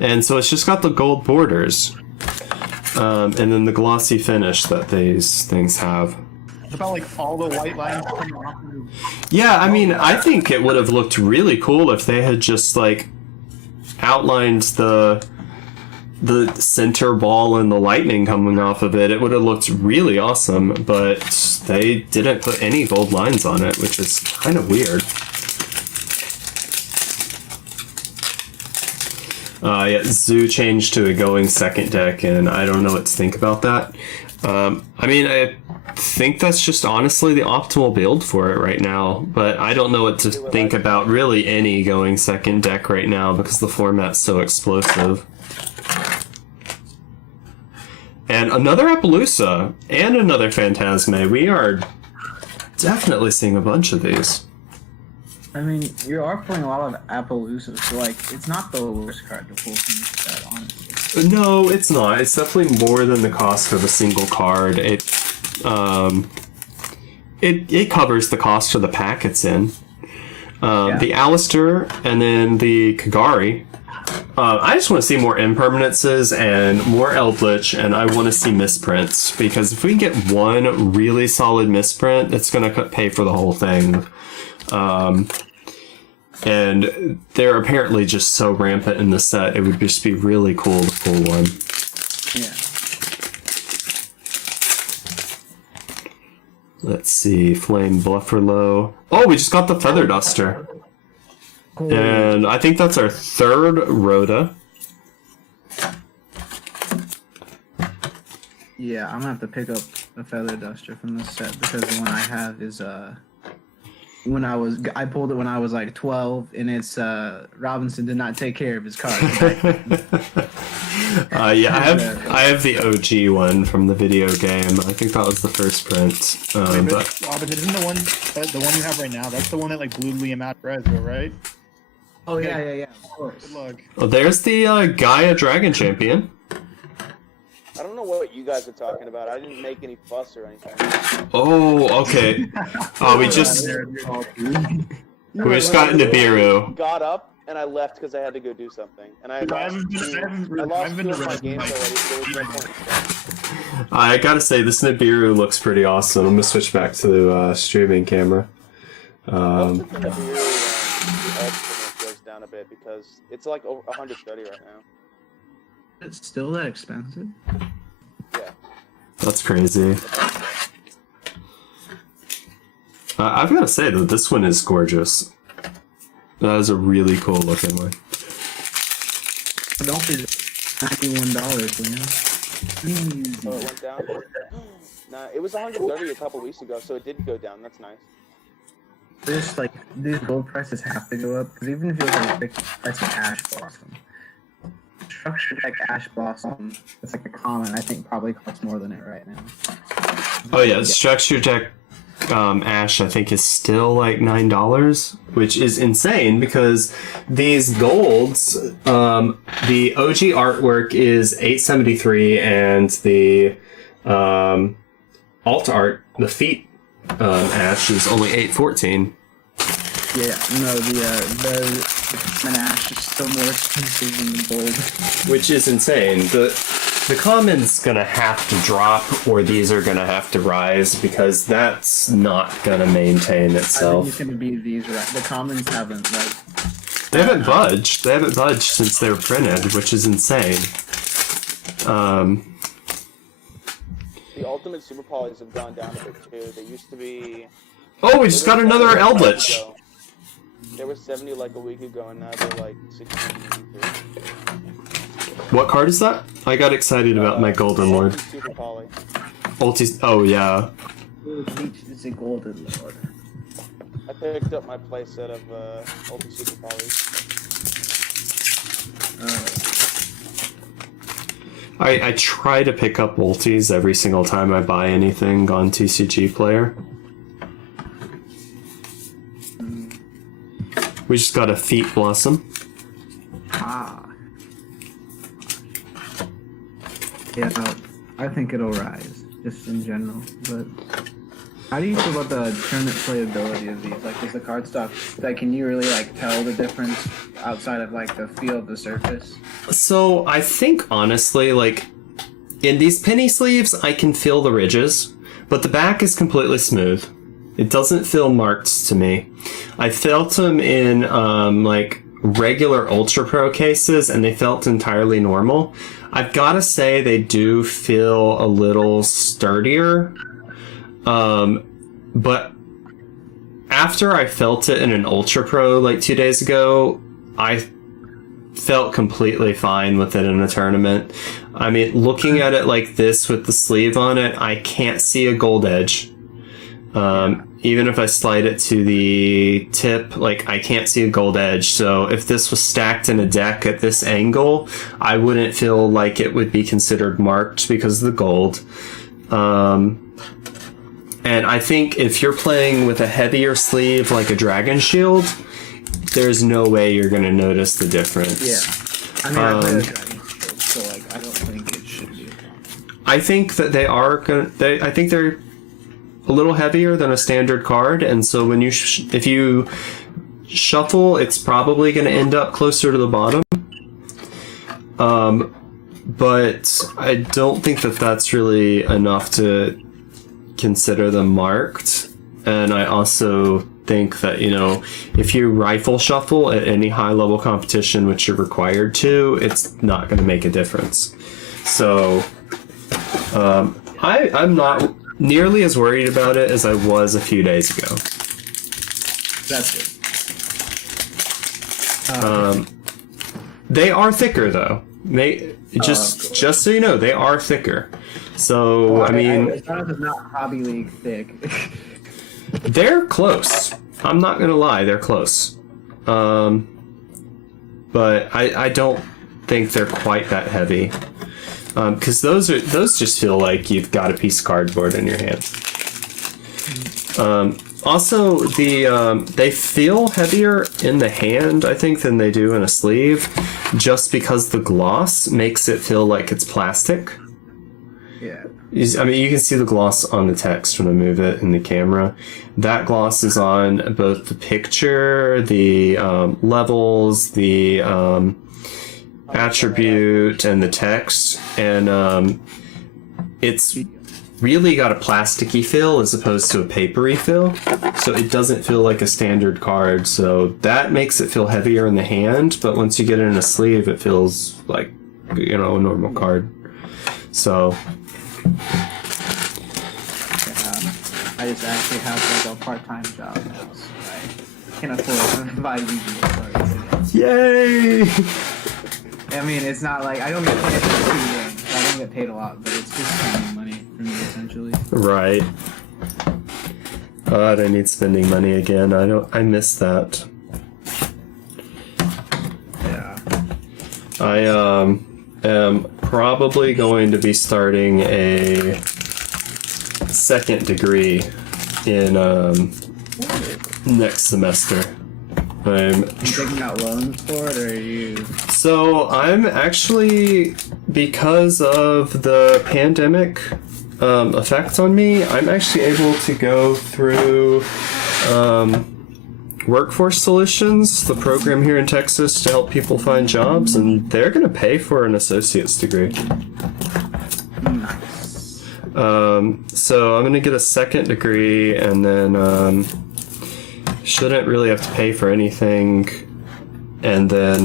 And so it's just got the gold borders. And then the glossy finish that these things have. What about like all the white lines coming off? Yeah, I mean, I think it would have looked really cool if they had just like outlined the center ball and the lightning coming off of it. It would have looked really awesome, but they didn't put any gold lines on it, which is kind of weird. Yeah, Zoo changed to a going second deck, and I don't know what to think about that. I mean, I think that's just honestly the optimal build for it right now, but I don't know what to think about really any going second deck right now because the format's so explosive. And another Appaloosa and another Phantasme. We are definitely seeing a bunch of these. I mean, you are pulling a lot of Appaloosas, so like, it's not the worst card to pull from this set, honestly. No, it's not. It's definitely more than the cost of a single card. It covers the cost of the pack it's in. The Alistair and then the Kagari. I just want to see more Impermanences and more Eldritch, and I want to see misprints, because if we can get one really solid misprint, it's going to pay for the whole thing. And they're apparently just so rampant in the set, it would just be really cool to pull one. Yeah. Let's see, Flame Blufferlow. Oh, we just got the Feather Duster. Cool. And I think that's our third Rhoda. Yeah, I'm gonna have to pick up a Feather Duster from this set because the one I have is I pulled it when I was like 12, and it's Robinson did not take care of his card. Yeah, I have the OG one from the video game. I think that was the first print. But Robin, isn't the one you have right now? That's the one that like blew Liam out Brezzo, right? Oh yeah, of course. Good luck. well, there's the Gaia Dragon Champion. I don't know what you guys are talking about. I didn't make any fuss or anything. Oh, okay. Oh, we just got into Biru. Got up and I left because I had to go do something. And I lost two of my games already, so there was no point. I gotta say, this Nibiru looks pretty awesome. I'm gonna switch back to the streaming camera. Most of the Nibiru, the estimate goes down a bit because it's like over 130 right now. It's still that expensive? Yeah. That's crazy. I've got to say that this one is gorgeous. That is a really cool looking one. Don't be $91, you know? So it went down? Nah, it was 130 a couple weeks ago, so it did go down. That's nice. Just like, these gold prices have to go up, because even if you look at the price of Ash Blossom, Structure Deck Ash Blossom, it's like a common, I think probably costs more than it right now. Oh yeah, Structure Deck Ash I think is still like $9, which is insane because these golds, the OG artwork is $873 and the alt art, the feet Ash is only $814. Yeah, no, the common Ash is still more expensive than the gold. Which is insane. The common's gonna have to drop, or these are gonna have to rise, because that's not gonna maintain I itself. think it's gonna be these, right? The commons haven't, like... They haven't budged. They haven't budged since they were printed, which is insane. The ultimate super polys have gone down a bit too. They used to be... Oh, we just got another Eldritch! They were 70 like a week ago, and now they're like 63. What card is that? I got excited about my Golden Lord. Super poly. Ulti. Oh, yeah. It's a golden lord. I picked up my playset of Ulti Super Polys. I try to pick up multis every single time I buy anything on TCG Player. We just got a Feet Blossom. Ah. Yeah, I think it'll rise, just in general. But how do you feel about the tournament playability of these? Like, is the card stock, like, can you really, like, tell the difference outside of, like, the feel of the surface? So I think, honestly, like, in these penny sleeves, I can feel the ridges, but the back is completely smooth. It doesn't feel marked to me. I felt them in, like, regular Ultra Pro cases, and they felt entirely normal. I've got to say they do feel a little sturdier. But after I felt it in an Ultra Pro like 2 days ago, I felt completely fine with it in a tournament. I mean, looking at it like this with the sleeve on it, I can't see a gold edge. Even if I slide it to the tip, like, I can't see a gold edge. So if this was stacked in a deck at this angle, I wouldn't feel like it would be considered marked because of the gold. And I think if you're playing with a heavier sleeve like a Dragon Shield, there's no way you're going to notice the difference. Yeah. I mean, I play a Dragon Shield, so, like, I don't think it should be a problem. I think that they are going to... I think they're a little heavier than a standard card, and so when you if you shuffle, it's probably going to end up closer to the bottom. But I don't think that that's really enough to consider them marked. And I also think that, you know, if you rifle shuffle at any high level competition, which you're required to, it's not going to make a difference. So I'm not nearly as worried about it as I was a few days ago. That's good. They are thicker though. Just so you know, they are thicker. So I mean, as long as it's not Hobby League thick. they're close. I'm not gonna lie, they're close. But I don't think they're quite that heavy. Because those just feel like you've got a piece of cardboard in your hand. Also, they feel heavier in the hand, I think, than they do in a sleeve, just because the gloss makes it feel like it's plastic. Yeah. I mean, you can see the gloss on the text when I move it in the camera. That gloss is on both the picture, the levels, the attribute, and the text, and it's really got a plasticky feel as opposed to a papery feel, so it doesn't feel like a standard card, so that makes it feel heavier in the hand, but once you get it in a sleeve it feels like, you know, a normal card. So I just actually have like a part-time job now, so I can afford to buy Yu-Gi-Oh cards again. yay. I mean, it's not like I don't get paid for 2 games. I don't get paid a lot, but it's just spending money for me essentially. Right. God, I need spending money again. I miss that. Yeah. I am probably going to be starting a second degree in next semester. You taking out loans for it, or are you? So I'm actually, because of the pandemic effect on me, I'm actually able to go through Workforce Solutions, the program here in Texas to help people find jobs, and they're going to pay for an associate's degree. Nice. So I'm going to get a second degree, and then shouldn't really have to pay for anything, and then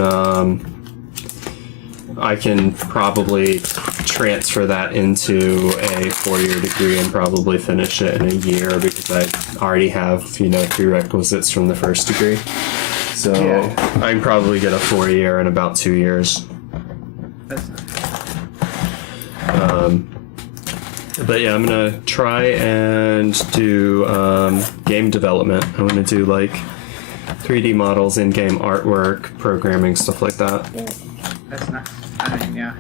I can probably transfer that into a 4-year degree and probably finish it in a year because I already have, you know, prerequisites from the first degree. So Yeah. I can probably get a 4-year in about 2 years. That's nice. But yeah, I'm gonna try and do game development. I'm gonna do like 3D models, in-game artwork, programming, stuff like that. That's nice. I mean, yeah.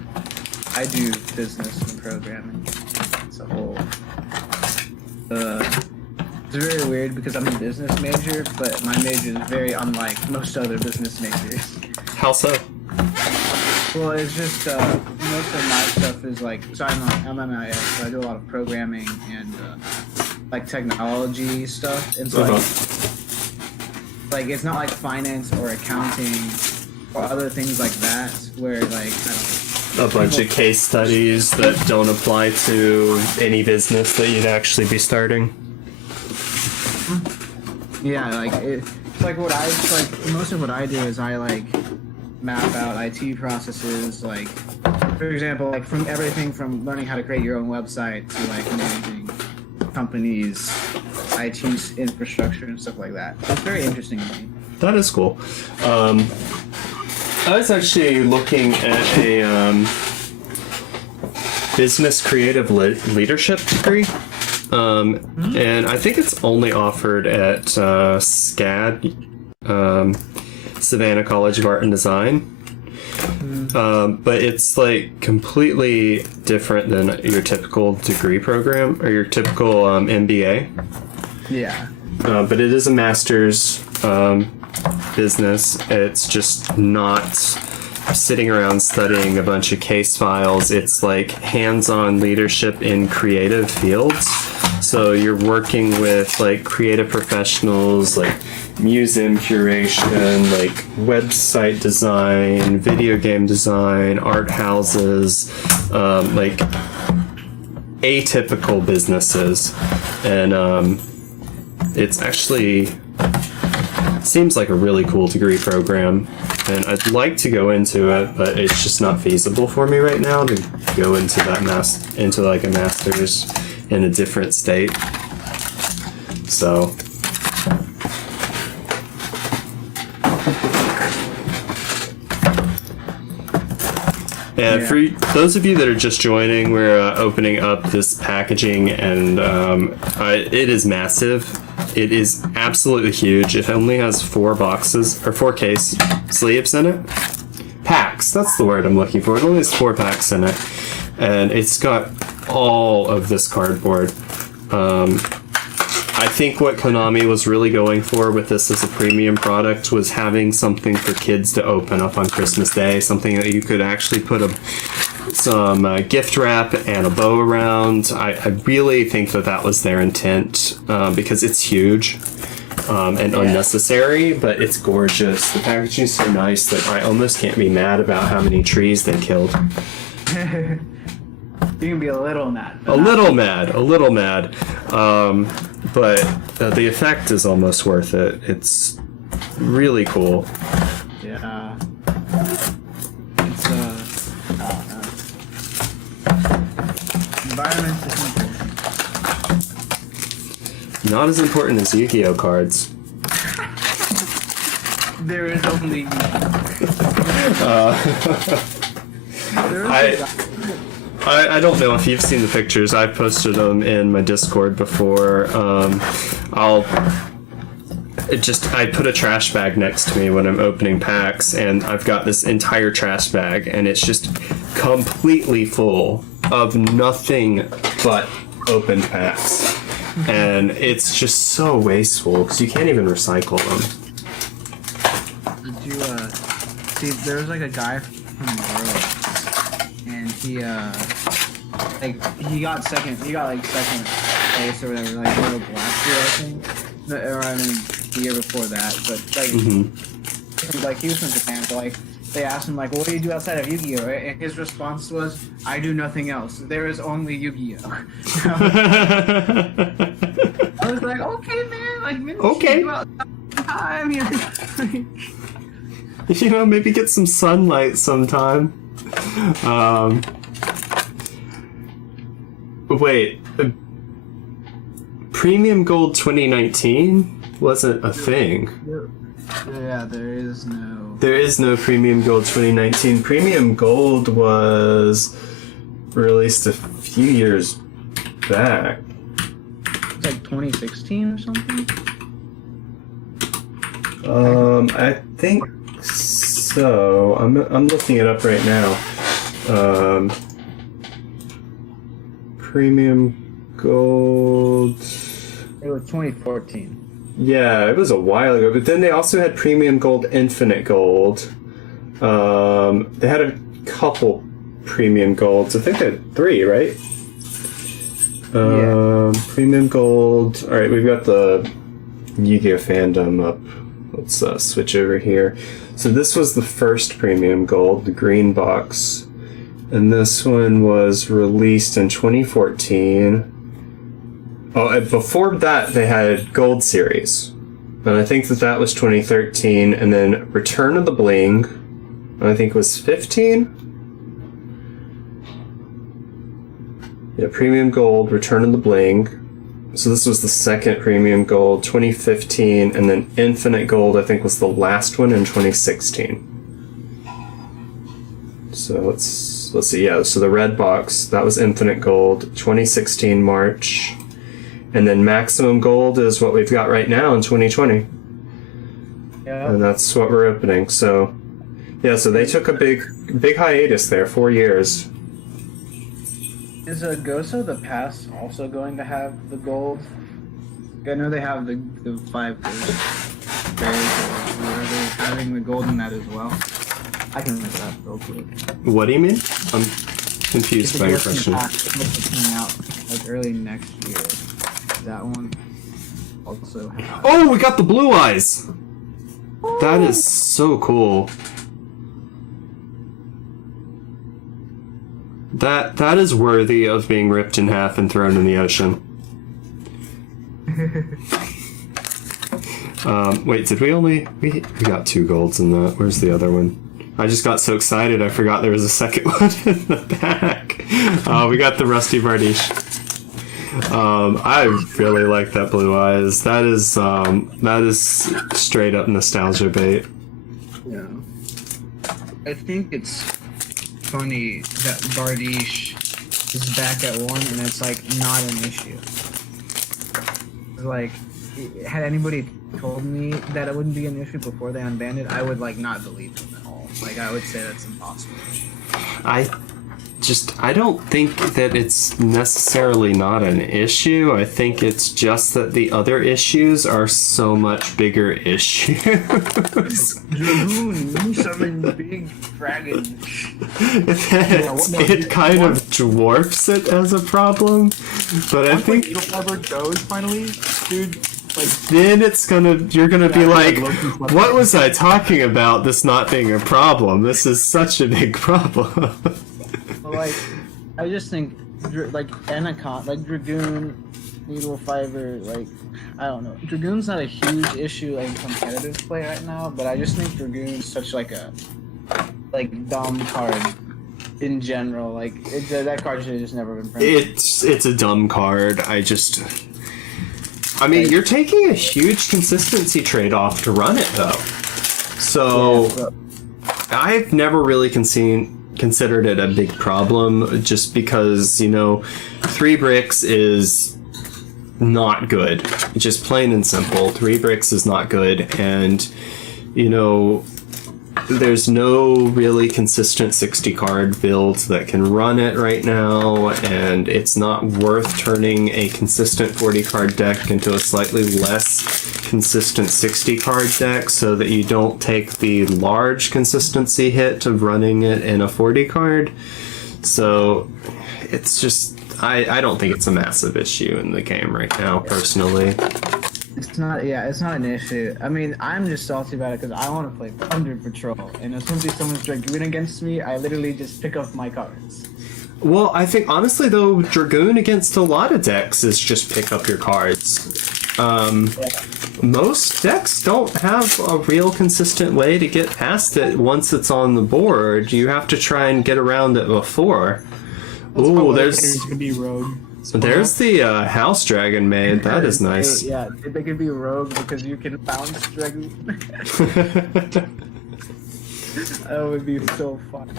I do business and programming. It's a whole. It's very weird because I'm a business major, but my major is very unlike most other business majors. How so? Well, it's just most of my stuff is like, so I'm MIS, so I do a lot of programming and like technology stuff, and so like it's not like finance or accounting or other things like that where like I don't know, A bunch of case studies that don't apply to any business that you'd actually be starting. yeah, like it's like most of what I do is I like map out IT processes, like for example, like from everything from learning how to create your own website to like managing companies' IT infrastructure and stuff like that. So it's very interesting to me. That is cool. I was actually looking at a business creative leadership degree. And I think it's only offered at SCAD, Savannah College of Art and Design. But it's like completely different than your typical degree program or your typical MBA. Yeah. But it is a master's business. It's just not sitting around studying a bunch of case files. It's like hands-on leadership in creative fields. So you're working with like creative professionals, like museum curation, like website design, video game design, art houses, like atypical businesses. And it's actually seems like a really cool degree program, and I'd like to go into it, but it's just not feasible for me right now to go into that into like a master's in a different state. So and for those of you that are just joining, we're opening up this packaging, and it is massive. It is absolutely huge. It only has 4 boxes, or 4 case sleeves in it. Packs, that's the word I'm looking for. It only has 4 packs in it. And it's got all of this cardboard. I think what Konami was really going for with this as a premium product was having something for kids to open up on Christmas Day, something that you could actually put some gift wrap and a bow around. I really think that was their intent, because it's huge and unnecessary, but it's gorgeous. The packaging is so nice that I almost can't be mad about how many trees they killed. You can be a little mad. A little mad. But the effect is almost worth it. It's really cool. Yeah. It's environment is important. Not as important as Yu-Gi-Oh cards. There is only. I don't know if you've seen the pictures. I've posted them in my Discord before. I put a trash bag next to me when I'm opening packs, and I've got this entire trash bag, and it's just completely full of nothing but open packs. And it's just so wasteful because you can't even recycle them. Did you see? There was like a guy from Morrow, and he got second place or whatever, like last year I think, or I mean the year before that. But like he was from Japan, so like they asked him like, well, what do you do outside of Yu-Gi-Oh? And his response was, I do nothing else. There is only Yu-Gi-Oh. I was like, okay, man, like maybe Okay. time. You know, maybe get some sunlight sometime. Wait, Premium Gold 2019 wasn't a thing. Yeah, there is no. There is no Premium Gold 2019. Premium Gold was released a few years back. It's like 2016 or something. I think so. I'm looking it up right now. premium gold. It was 2014. Yeah, it was a while ago. But then they also had premium gold, infinite gold. They had a couple premium golds. I think they had 3, right? Premium gold. All right, we've got the Yu-Gi-Oh fandom up. Let's switch over here. So this was the first premium gold, the green box. And this one was released in 2014. Oh, and before that, they had Gold Series. And I think that was 2013. And then Return of the Bling, I think was 15? Yeah, Premium Gold, Return of the Bling. So this was the second Premium Gold, 2015. And then Infinite Gold, I think, was the last one in 2016. So let's see. Yeah, so the red box, that was Infinite Gold, 2016 March. And then Maximum Gold is what we've got right now in 2020. Yeah. And that's what we're opening. So, yeah, so they took a big hiatus there, 4 years. Is Goso the Pass also going to have the gold? I know they have the 5 days. Are they having the gold in that as well? I can look it up real quick. What do you mean? I'm confused by your question. Coming out like early next year. That one also has... Oh, we got the blue eyes! That is so cool. That is worthy of being ripped in half and thrown in the ocean. Wait, did we only... We got 2 golds in that. Where's the other one? I just got so excited I forgot there was a second one in the back. We got the Rusty Bardiche. I really like that blue eyes. That is straight up nostalgia bait. Yeah. I think it's funny that Bardiche is back at 1 and it's like not an issue. Like, had anybody told me that it wouldn't be an issue before they unbanned it, I would like not believe them at all. Like, I would say that's impossible. I don't think that it's necessarily not an issue. I think it's just that the other issues are so much bigger issues. Dragoon, you summon big dragon. It kind of dwarfs it as a problem, but I think Needle Fiber goes finally, dude. Like, then you're gonna be like, what was I talking about? This not being a problem. This is such a big problem. Like, I just think, like, Anaconda, like, Dragoon, Needle Fiber, like, I don't know. Dragoon's not a huge issue in competitive play right now, but I just think Dragoon's such, like, a, like, dumb card in general. Like, that card should have just never been printed. It's a dumb card. I mean, you're taking a huge consistency trade-off to run it, though. So, I've never really considered it a big problem, just because, 3 bricks is not good. Just plain and simple. 3 bricks is not good, and, there's no really consistent 60 card build that can run it right now, and it's not worth turning a consistent 40 card deck into a slightly less consistent 60 card deck so that you don't take the large consistency hit of running it in a 40 card. So it's just, I don't think it's a massive issue in the game right now, personally. It's not an issue. I mean, I'm just salty about it because I want to play Thunder Patrol, and as soon as someone's Dragoon against me, I literally just pick up my cards. Well, I think, honestly, though, Dragoon against a lot of decks is just pick up your cards. Most decks don't have a real consistent way to get past it once it's on the board. You have to try and get around it before. Ooh, there's gonna be Rogue. There's the House Dragon made. That is nice. Yeah, they could be rogue because you can bounce Dragoon. That would be so fun.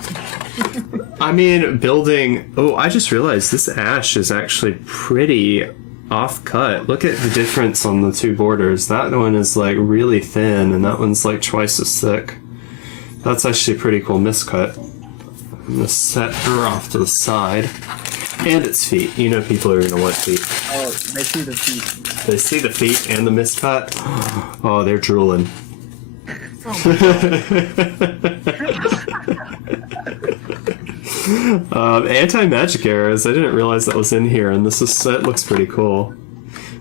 I mean, building... Oh, I just realized this ash is actually pretty off-cut. Look at the difference on the 2 borders. That one is, like, really thin, and that one's, like, twice as thick. That's actually a pretty cool miscut. I'm gonna set her off to the side. And its feet. You know people are gonna want feet. Oh, they see the feet. They see the feet and the miscut. Oh, they're drooling. Anti-magic arrows. I didn't realize that was in here, and it looks pretty cool.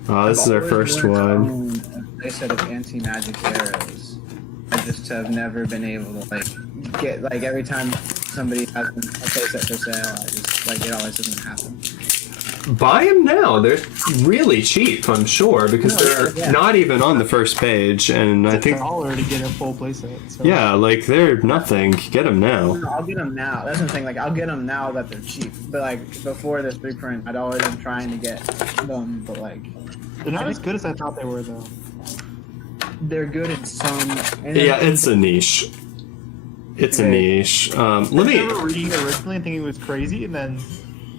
This is our first one. They said of anti-magic arrows. I just have never been able to get every time somebody has a playset for sale, I just it always doesn't happen. Buy them now. They're really cheap, I'm sure, because they're not even on the first page, and I think $1 to get a full playset. So. Yeah, they're nothing. Get them now. No, I'll get them now. That's the thing. I'll get them now that they're cheap. But before this reprint, I'd always been trying to get them, but they're not as good as I thought they were, though. they're good in some. Yeah, it's a niche. It's a niche. I remember reading it originally and thinking it was crazy, and then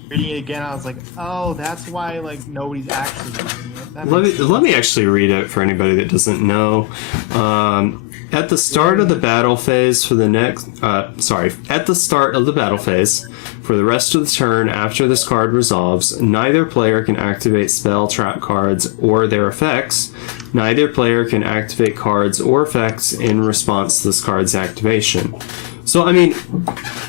reading it again, I was like, oh, that's why nobody's actually doing it. Let me actually read it for anybody that doesn't know. At the start of the battle phase for the next, at the start of the battle phase, for the rest of the turn after this card resolves, neither player can activate spell, trap cards, or their effects. Neither player can activate cards or effects in response to this card's activation. So, I mean,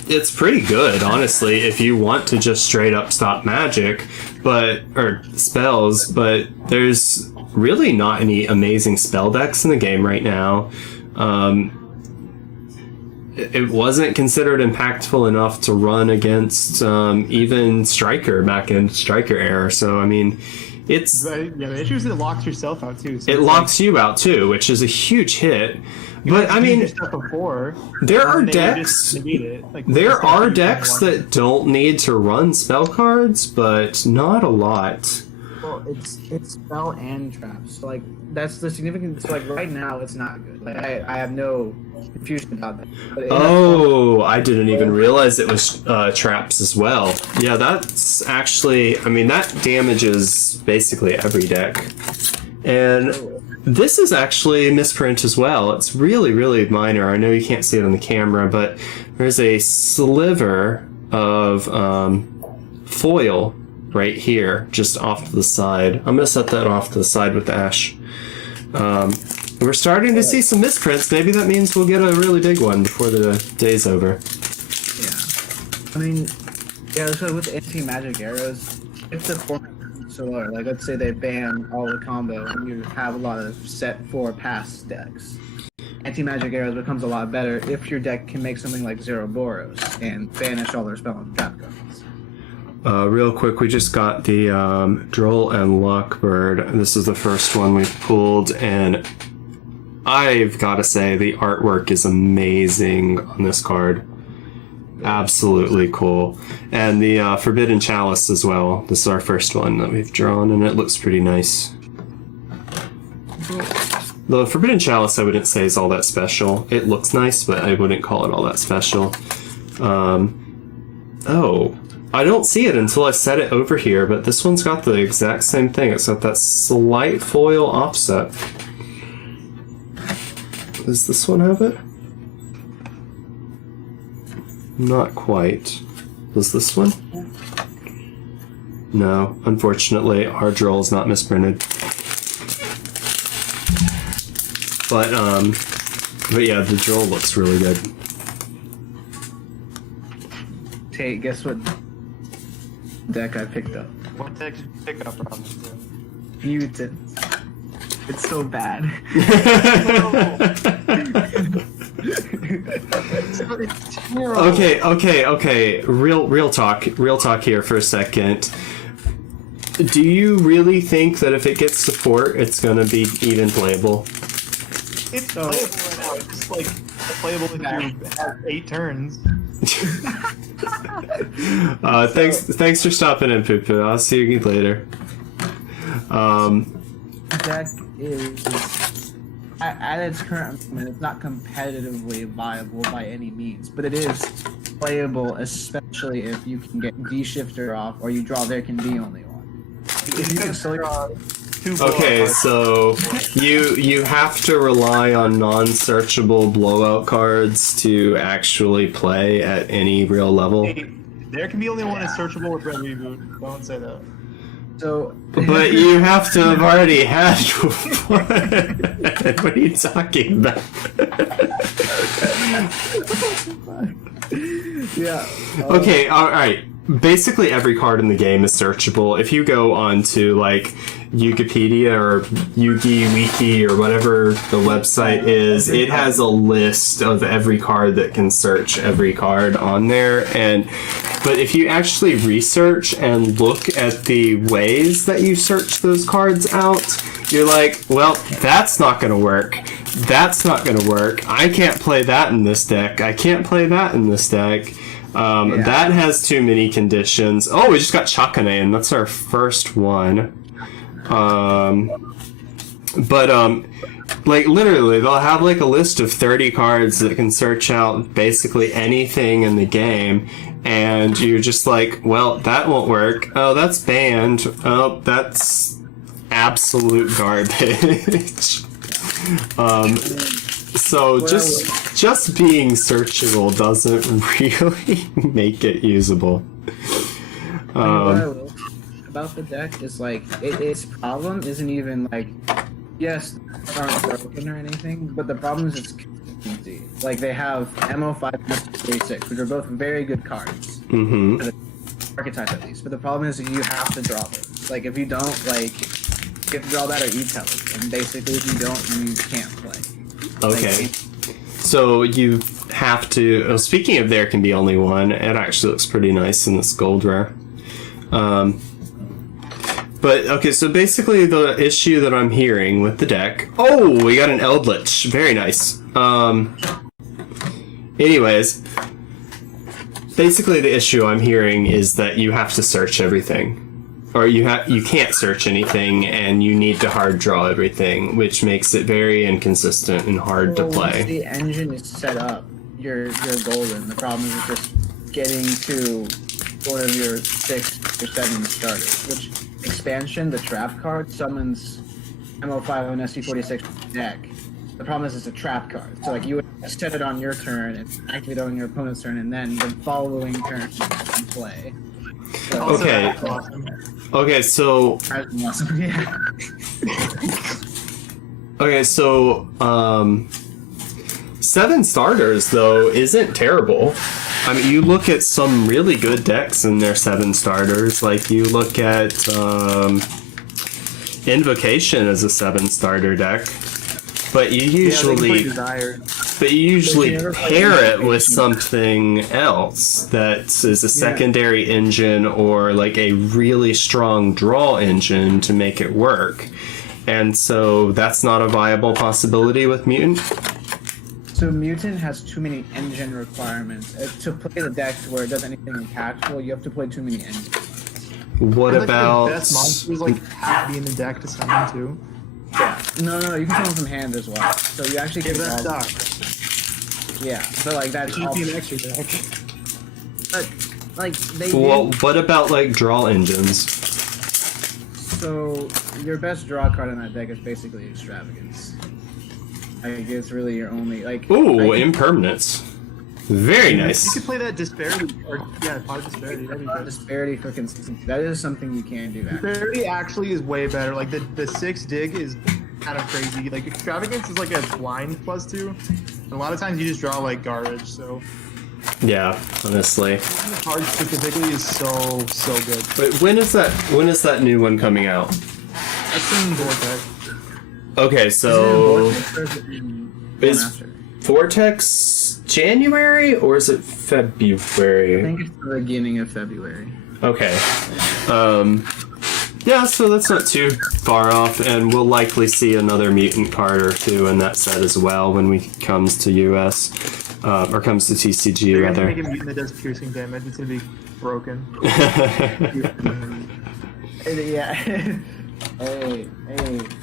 it's pretty good, honestly, if you want to just straight up stop magic, or spells, but there's really not any amazing spell decks in the game right now. It wasn't considered impactful enough to run against even Striker back in Striker era. So I mean, the issue is it locks yourself out too. So it locks you out too, which is a huge hit. But I mean, there are decks. There are decks that don't need to run spell cards, but not a lot. Well, it's spell and traps. So that's the significance. So right now, it's not good. I have no confusion about that. But I didn't even realize it was traps as well. Yeah, that's actually. I mean, that damages basically every deck. And this is actually a misprint as well. It's really, really minor. I know you can't see it on the camera, but there's a sliver of foil right here, just off to the side. I'm gonna set that off to the side with the ash. We're starting to see some misprints. Maybe that means we'll get a really big one before the day's over. Yeah. I mean, so with anti-magic arrows, if the format is so low, let's say they ban all the combo and you have a lot of set 4 pass decks, anti-magic arrows becomes a lot better if your deck can make something like Zero Boros and banish all their spell and trap cards. Real quick, we just got the Droll and Lockbird. This is the first one we've pulled, and I've got to say the artwork is amazing on this card. Absolutely cool. And the Forbidden Chalice as well. This is our first one that we've drawn, and it looks pretty nice. The Forbidden Chalice I wouldn't say is all that special. It looks nice, but I wouldn't call it all that special. I don't see it until I set it over here, but this one's got the exact same thing. It's got that slight foil offset. Does this one have it? Not quite. Does this one? No, unfortunately, our Droll is not misprinted. But yeah, the Droll looks really good. Hey, guess what deck I picked up? What deck did you pick up from? Mutants. It's so bad. Okay. Real talk here for a second. Do you really think that if it gets support, it's gonna be even playable? It's playable right now. It's playable if you have 8 turns. Thanks for stopping in, Poo Poo. I'll see you later. Deck is at its current moment, it's not competitively viable by any means, but it is playable, especially if you can get D-Shifter off or you draw there can be only one. If you can still draw Okay, so you have to rely on non-searchable blowout cards to actually play at any real level. There can be only one is searchable with Red Reboot. Don't say that. So, But you have to have already had one. What are you talking about? yeah. Okay, alright. Basically every card in the game is searchable. If you go onto like Wikipedia or Yugi Wiki or whatever the website is, it has a list of every card that can search every card on there. But if you actually research and look at the ways that you search those cards out, you're like, well, that's not going to work. That's not going to work. I can't play that in this deck. I can't play that in this deck. That has too many conditions. Oh, we just got Chakane, and that's our first one. Like, literally, they'll have, like, a list of 30 cards that can search out basically anything in the game, and you're just like, well, that won't work. Oh, that's banned. Oh, that's absolute garbage. So just being searchable doesn't really make it usable. What I will about the deck is like its problem isn't even like yes, they aren't broken or anything, but the problem is it's consistency. Like they have MO5 and SC46, which are both very good cards. Mm-hmm. For the archetype at least. But the problem is that you have to draw them. Like if you don't, like you have to draw that or e-tele. And basically if you don't, you can't play. Okay. So you have to... Oh, speaking of there can be only one, it actually looks pretty nice in this gold rare. But, okay, so basically the issue that I'm hearing with the deck... Oh, we got an Eldritch. Very nice. Anyways, basically the issue I'm hearing is that you have to search everything. Or you can't search anything, and you need to hard draw everything, which makes it very inconsistent and hard to play. Once the engine is set up, you're golden. The problem is just getting to one of your 6 or 7 starters. Which expansion, the trap card, summons MO5 and SC46 deck. The problem is it's a trap card. So like you would set it on your turn and activate it on your opponent's turn, and then the following turn you can play. So, Okay. Okay, so... Yeah. Okay, so, 7 starters, though, isn't terrible. I mean, you look at some really good decks in their 7 starters. Like, you look at, Invocation as a 7-starter deck. But you usually... But you usually pair it with something else that is a secondary engine or like a really strong draw engine to make it work. And so that's not a viable possibility with Mutant? So Mutant has too many engine requirements. To play the deck where it does anything impactful, you have to play too many engines. What about... The best monsters like have to be in the deck to summon too. No, you can summon from hand as well. So you actually Give can that stock. Yeah, but like that's Keep an extra deck. But like they Well, did, what about like draw engines? so your best draw card in that deck is basically Extravagance. Like it's really your only like. Ooh, Impermanence. Very You nice. could play that disparity, or pot of disparity. That'd be good. Disparity for consistency. That is something you can do. Actually. Disparity actually is way better. Like the 6 dig is kind of crazy. Like Extravagance is like a blind +2, and a lot of times you just draw like garbage. So Yeah, honestly. the card specifically is so good. But when is that new one coming out? That's in Vortex. Okay, so is After? Vortex January or is it I February? think it's the beginning of February. Okay. Yeah, so that's not too far off, and we'll likely see another mutant card or two in that set as well when we comes to US, or comes to TCG They're gonna rather. make a mutant that does piercing damage. It's gonna be broken. Yeah. hey,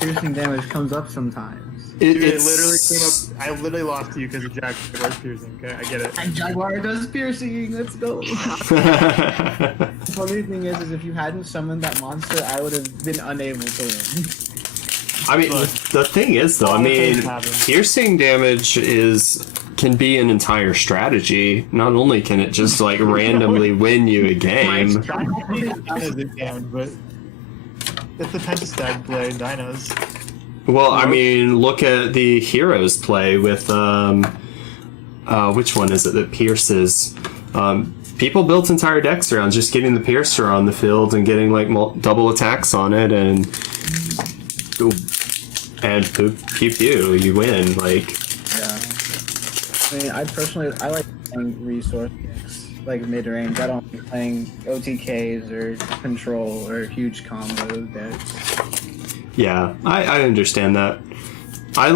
piercing damage comes up sometimes. Dude, it It's literally came up. I literally lost to you because of Jaguar's piercing. Okay, I get it. And Jaguar does piercing. Let's go. The funny thing is if you hadn't summoned that monster, I would have been unable to win. I mean, the thing is, though, I mean, Happen. piercing damage is can be an entire strategy. Not only can it just like randomly win you a game. Dinos it can, but it's the pentastag play in Dinos. Well, I mean, look at the heroes play with which one is it that pierces? People built entire decks around just getting the piercer on the field and getting like double attacks on it, and pew pew, you win. Like, Yeah. I mean, I like playing resource decks, like mid-range. I don't like playing OTKs or control or huge combo decks. yeah, I understand that. I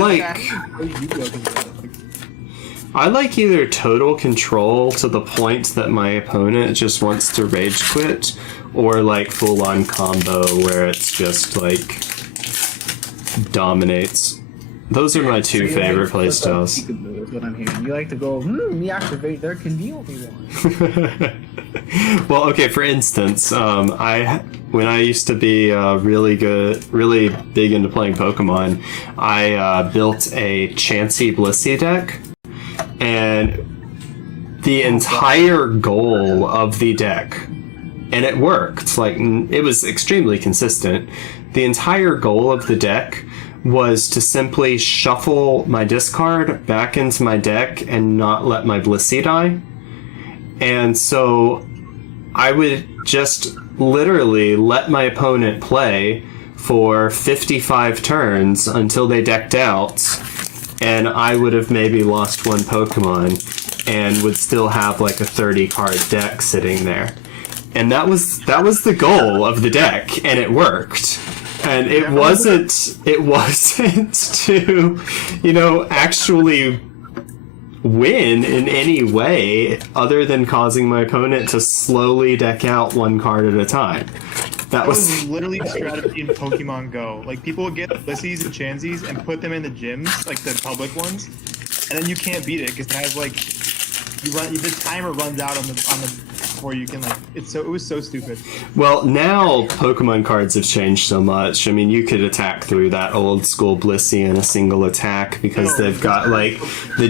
like either total control to the point that my opponent just wants to rage quit, or like full on combo where it's just like dominates. Those are my two favorite playstyles. Is what I'm hearing. You like to go, me activate their conveniently one. Well, okay. For instance, when I used to be really big into playing Pokemon, I built a Chansey Blissey deck, and the entire goal of the deck, and it worked. Like, it was extremely consistent. The entire goal of the deck was to simply shuffle my discard back into my deck and not let my Blissey die. And so I would just literally let my opponent play for 55 turns until they decked out, and I would have maybe lost one Pokemon and would still have like a 30 card deck sitting there. And that was the goal of the deck, and it worked. And it wasn't to, actually win in any way other than causing my opponent to slowly deck out one card at a time. That was literally the strategy in Pokemon Go. Like, people would get Blissey's and Chanseys and put them in the gyms, like the public ones, and then you can't beat it because it has like the timer runs out on the before you can like it was so stupid. Well, now Pokemon cards have changed so much. I mean, you could attack through that old school Blissey in a single attack because they've got like the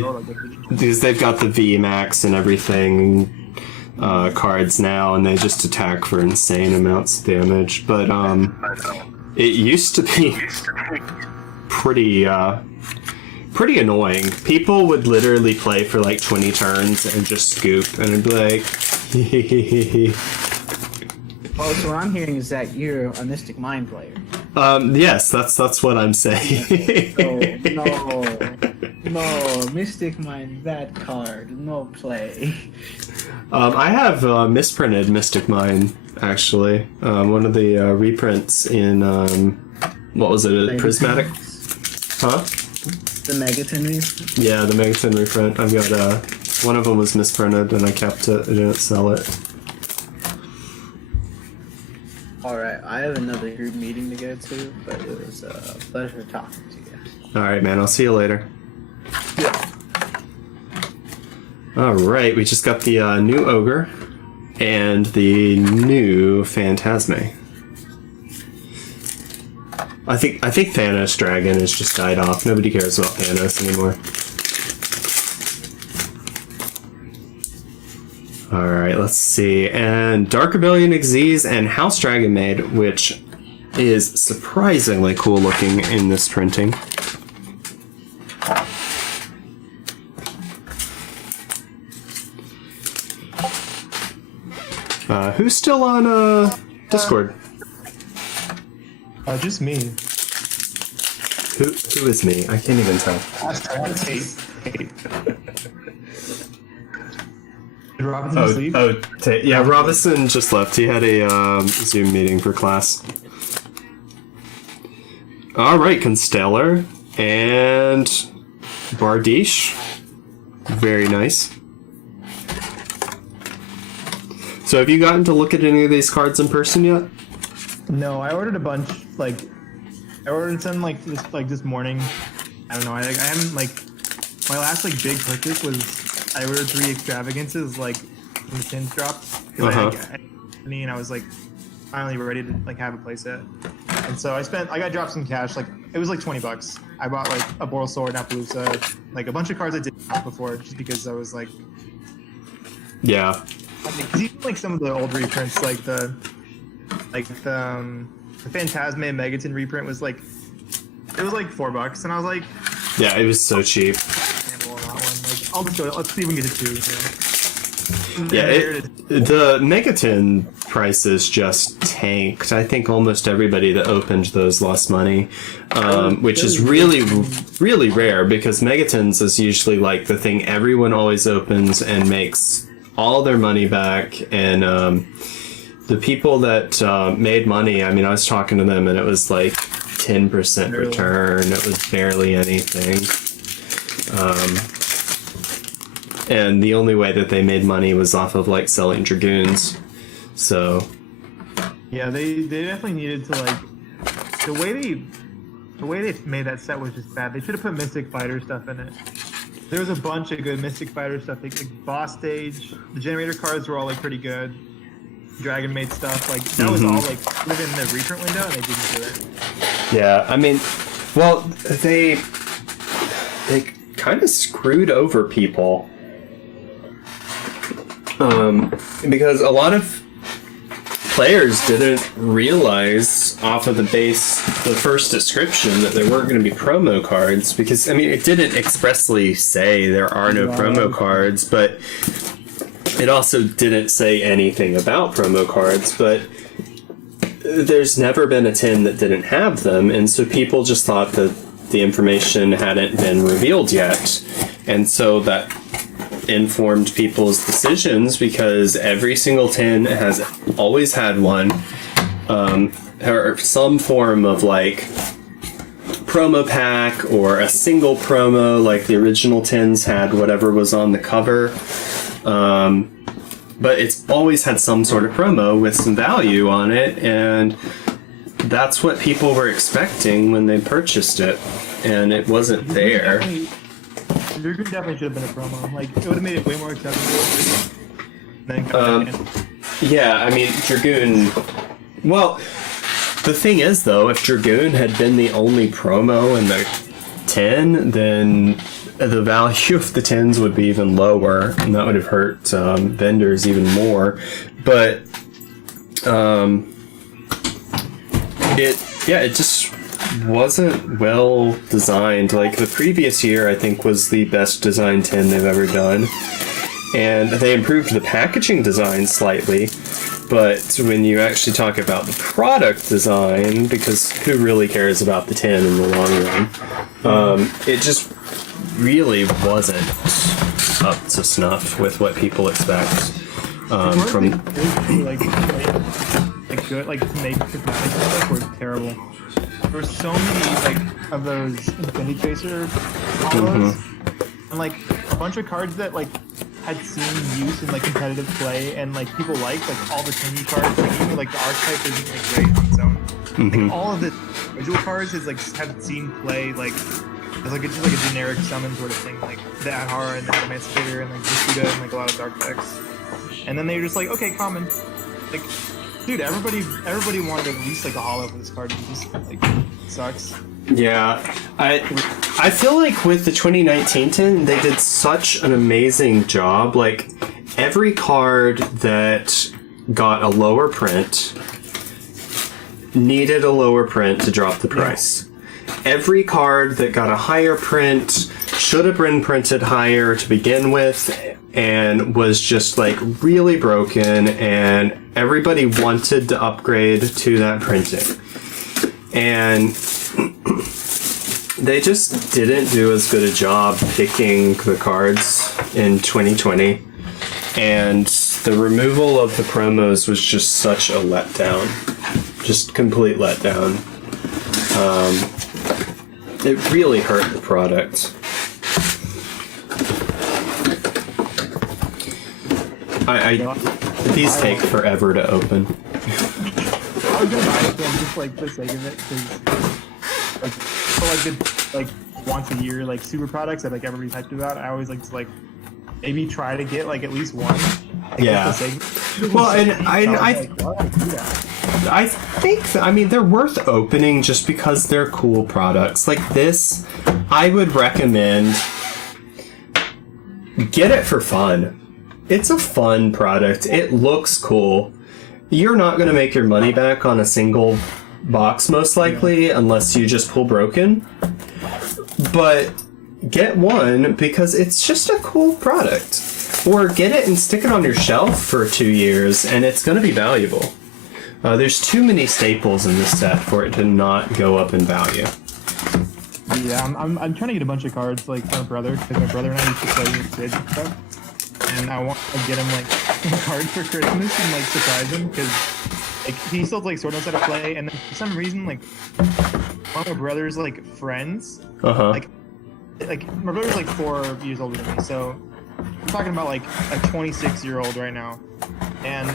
VMAX and everything cards now, and they just attack for insane amounts of damage. But it used to be pretty annoying. People would literally play for like 20 turns and just scoop, and it'd be like, Oh, so what I'm hearing is that you're a Mystic Mind player. yes, that's what I'm saying. No, Mystic Mind, that card, no play. I have misprinted Mystic Mind, actually. One of the reprints in, what was it, a Prismatic? Huh? The Megaton reprint? Yeah, the Megaton reprint. I've got, one of them was misprinted and I kept it, I didn't sell it. Alright, I have another group meeting to go to, but it was a pleasure talking to you. Alright, man, I'll see you later. Alright, we just got the new Ogre and the new Phantasme. I think Thanos Dragon has just died off. Nobody cares about Thanos anymore. Alright, let's see. And Dark Rebellion Xyz and House Dragon Maid, which is surprisingly cool looking in this printing. Who's still on Discord? Just me. Who is me? I can't even tell. Did Robinson sleep? Yeah, Robinson just left. He had a Zoom meeting for class. Alright, Constellar and Bardiche. Very nice. So have you gotten to look at any of these cards in person yet? No, I ordered a bunch. Like, I ordered some this morning. I don't know. I haven't like my last like big purchase was I ordered 3 extravagances like when the tins dropped. And I was like finally ready to like have a playset. And so I got dropped some cash. Like it was like $20. I bought like a Boral Sword, Appaloosa, like a bunch of cards I didn't have before, just because I was like, Yeah. because even like some of the old reprints, like the Phantasme and Megaton reprint was like, it was like $4, and I was like, Yeah, it was so cheap. handle on that one. Like, I'll just go. Let's see if we can get to 2. You know? Yeah, And here it is. the Megaton prices just tanked. I think almost everybody that opened those lost money, which is really, really rare because Megatons is usually like the thing everyone always opens and makes all their money back. And the people that made money, I mean, I was talking to them and it was like 10% return. It was barely anything. And the only way that they made money was off of like selling Dragoons. So Yeah, they definitely needed to like the way they made that set was just bad. They should have put Mystic Fighter stuff in it. There was a bunch of good Mystic Fighter stuff. Like boss stage, the generator cards were all like pretty good. Dragon Maid stuff, like that was all like within the reprint window, and they didn't do it. yeah, I mean, well, they kind of screwed over people. Because a lot of players didn't realize off of the first description that there weren't going to be promo cards, because I mean it didn't expressly say there are no promo cards, but it also didn't say anything about promo cards. But there's never been a tin that didn't have them, and so people just thought that the information hadn't been revealed yet, and so that informed people's decisions, because every single tin has always had one, or some form of like promo pack or a single promo, like the original tins had whatever was on the cover, but it's always had some sort of promo with some value on it, and that's what people were expecting when they purchased it, and it wasn't there. Dragoon definitely should have been a promo. Like, it would have made it way more accessible. Yeah, I mean, Dragoon... Well, the thing is, though, if Dragoon had been the only promo in the tin, then the value of the tins would be even lower, and that would have hurt vendors even more. But, it just wasn't well designed. Like, the previous year, I think, was the best designed tin they've ever done. And they improved the packaging design slightly, but when you actually talk about the product design, because who really cares about the tin in the long run, it just really wasn't up to snuff with what people expect from... good, like, to make prismatic stuff were terrible. There were so many, like, of those Infinity Tracer combos, and, like, a bunch of cards that, like, had seen use in, like, competitive play, and, like, people liked, like, all the Tingy cards, like, even, like, the archetype isn't, like, great on its own. Like, all of the visual cards is, like, have seen play, like, as, like, just, like, a generic summon sort of thing, like, the Adhara and the Emancipator and, like, Visuda and, like, a lot of dark decks. And then they were just like, okay, common. Like, dude, everybody wanted at least like a hollow for this card. It just like sucks. Yeah, I feel like with the 2019 tin, they did such an amazing job. Like, every card that got a lower print needed a lower print to drop the price. Every card that got a higher print should have been printed higher to begin with, and was just like really broken, and everybody wanted to upgrade to that printing. And they just didn't do as good a job picking the cards in 2020. And the removal of the promos was just such a letdown. Just complete letdown. It really hurt the product. These take forever to open. I was gonna buy them just like for the sake of it, because like for like the like once a year like super products that like everybody's hyped about, I always like to like maybe try to get like at least one. Like, Yeah. just for the sake of it. Well, and I was I like, why would I do that? I think, I mean, they're worth opening just because they're cool products. Like this, I would recommend get it for fun. It's a fun product. It looks cool. You're not going to make your money back on a single box, most likely, unless you just pull broken. But get one because it's just a cool product. Or get it and stick it on your shelf for 2 years, and it's going to be valuable. There's too many staples in this set for it to not go up in value. Yeah, I'm trying to get a bunch of cards like for my brother, because my brother and I used to play with kids and stuff. And I want to get him like cards for Christmas and like surprise him, because like he still like sort of knows how to play. And then for some reason, like one of my brother's like friends, like my brother's like 4 years older than me, so I'm talking about like a 26-year-old right now, and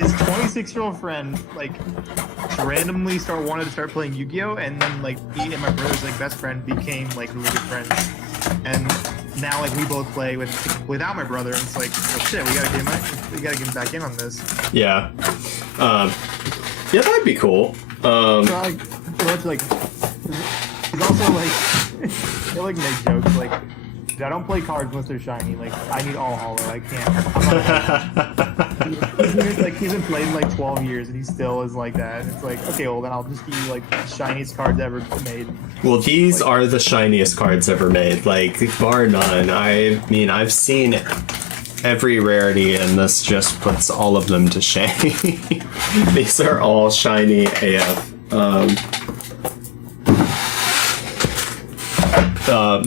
his 26-year-old friend like randomly wanted to start playing Yu-Gi-Oh, and then like he and my brother's like best friend became like really good friends, and now like we both play without my brother, and it's like, well, shit, we gotta get him back in on this. Yeah, yeah, that'd be cool. So like, he's also like he'll like make jokes like, I don't play cards unless they're shiny. Like, I need all hollow. I can't. He's been playing like 12 years and he still is like that. And it's like, okay, well then I'll just give you like the shiniest cards ever made. Well, these are the shiniest cards ever made, like bar none. I mean, I've seen every rarity, and this just puts all of them to shame. These are all shiny AF.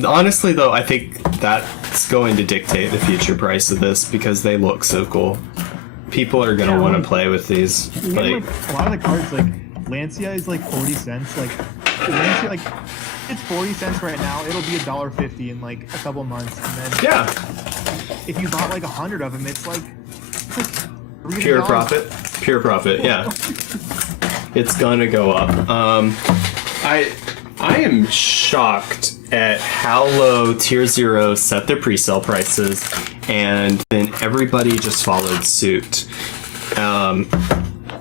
Honestly, though, I think that's going to dictate the future price of this because they look so cool. People are going to want to play with these. Like, a lot of the cards, like Lancia is like 40 cents. Like Lancia, like it's 40 cents right now. It'll be $1.50 in like a couple months, and then yeah, if you bought like 100 of them, it's like pure profit. Pure profit. Yeah, it's gonna go up. I am shocked at how low Tier 0 set their pre-sale prices, and then everybody just followed suit.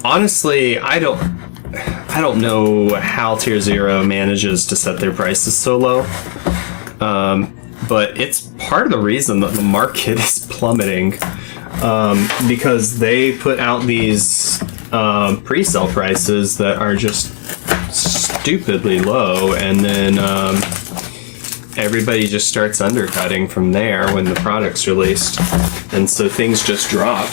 Honestly, I don't know how Tier 0 manages to set their prices so low, but it's part of the reason that the market is plummeting, because they put out these pre-sale prices that are just stupidly low, and then everybody just starts undercutting from there when the product's released, and so things just drop.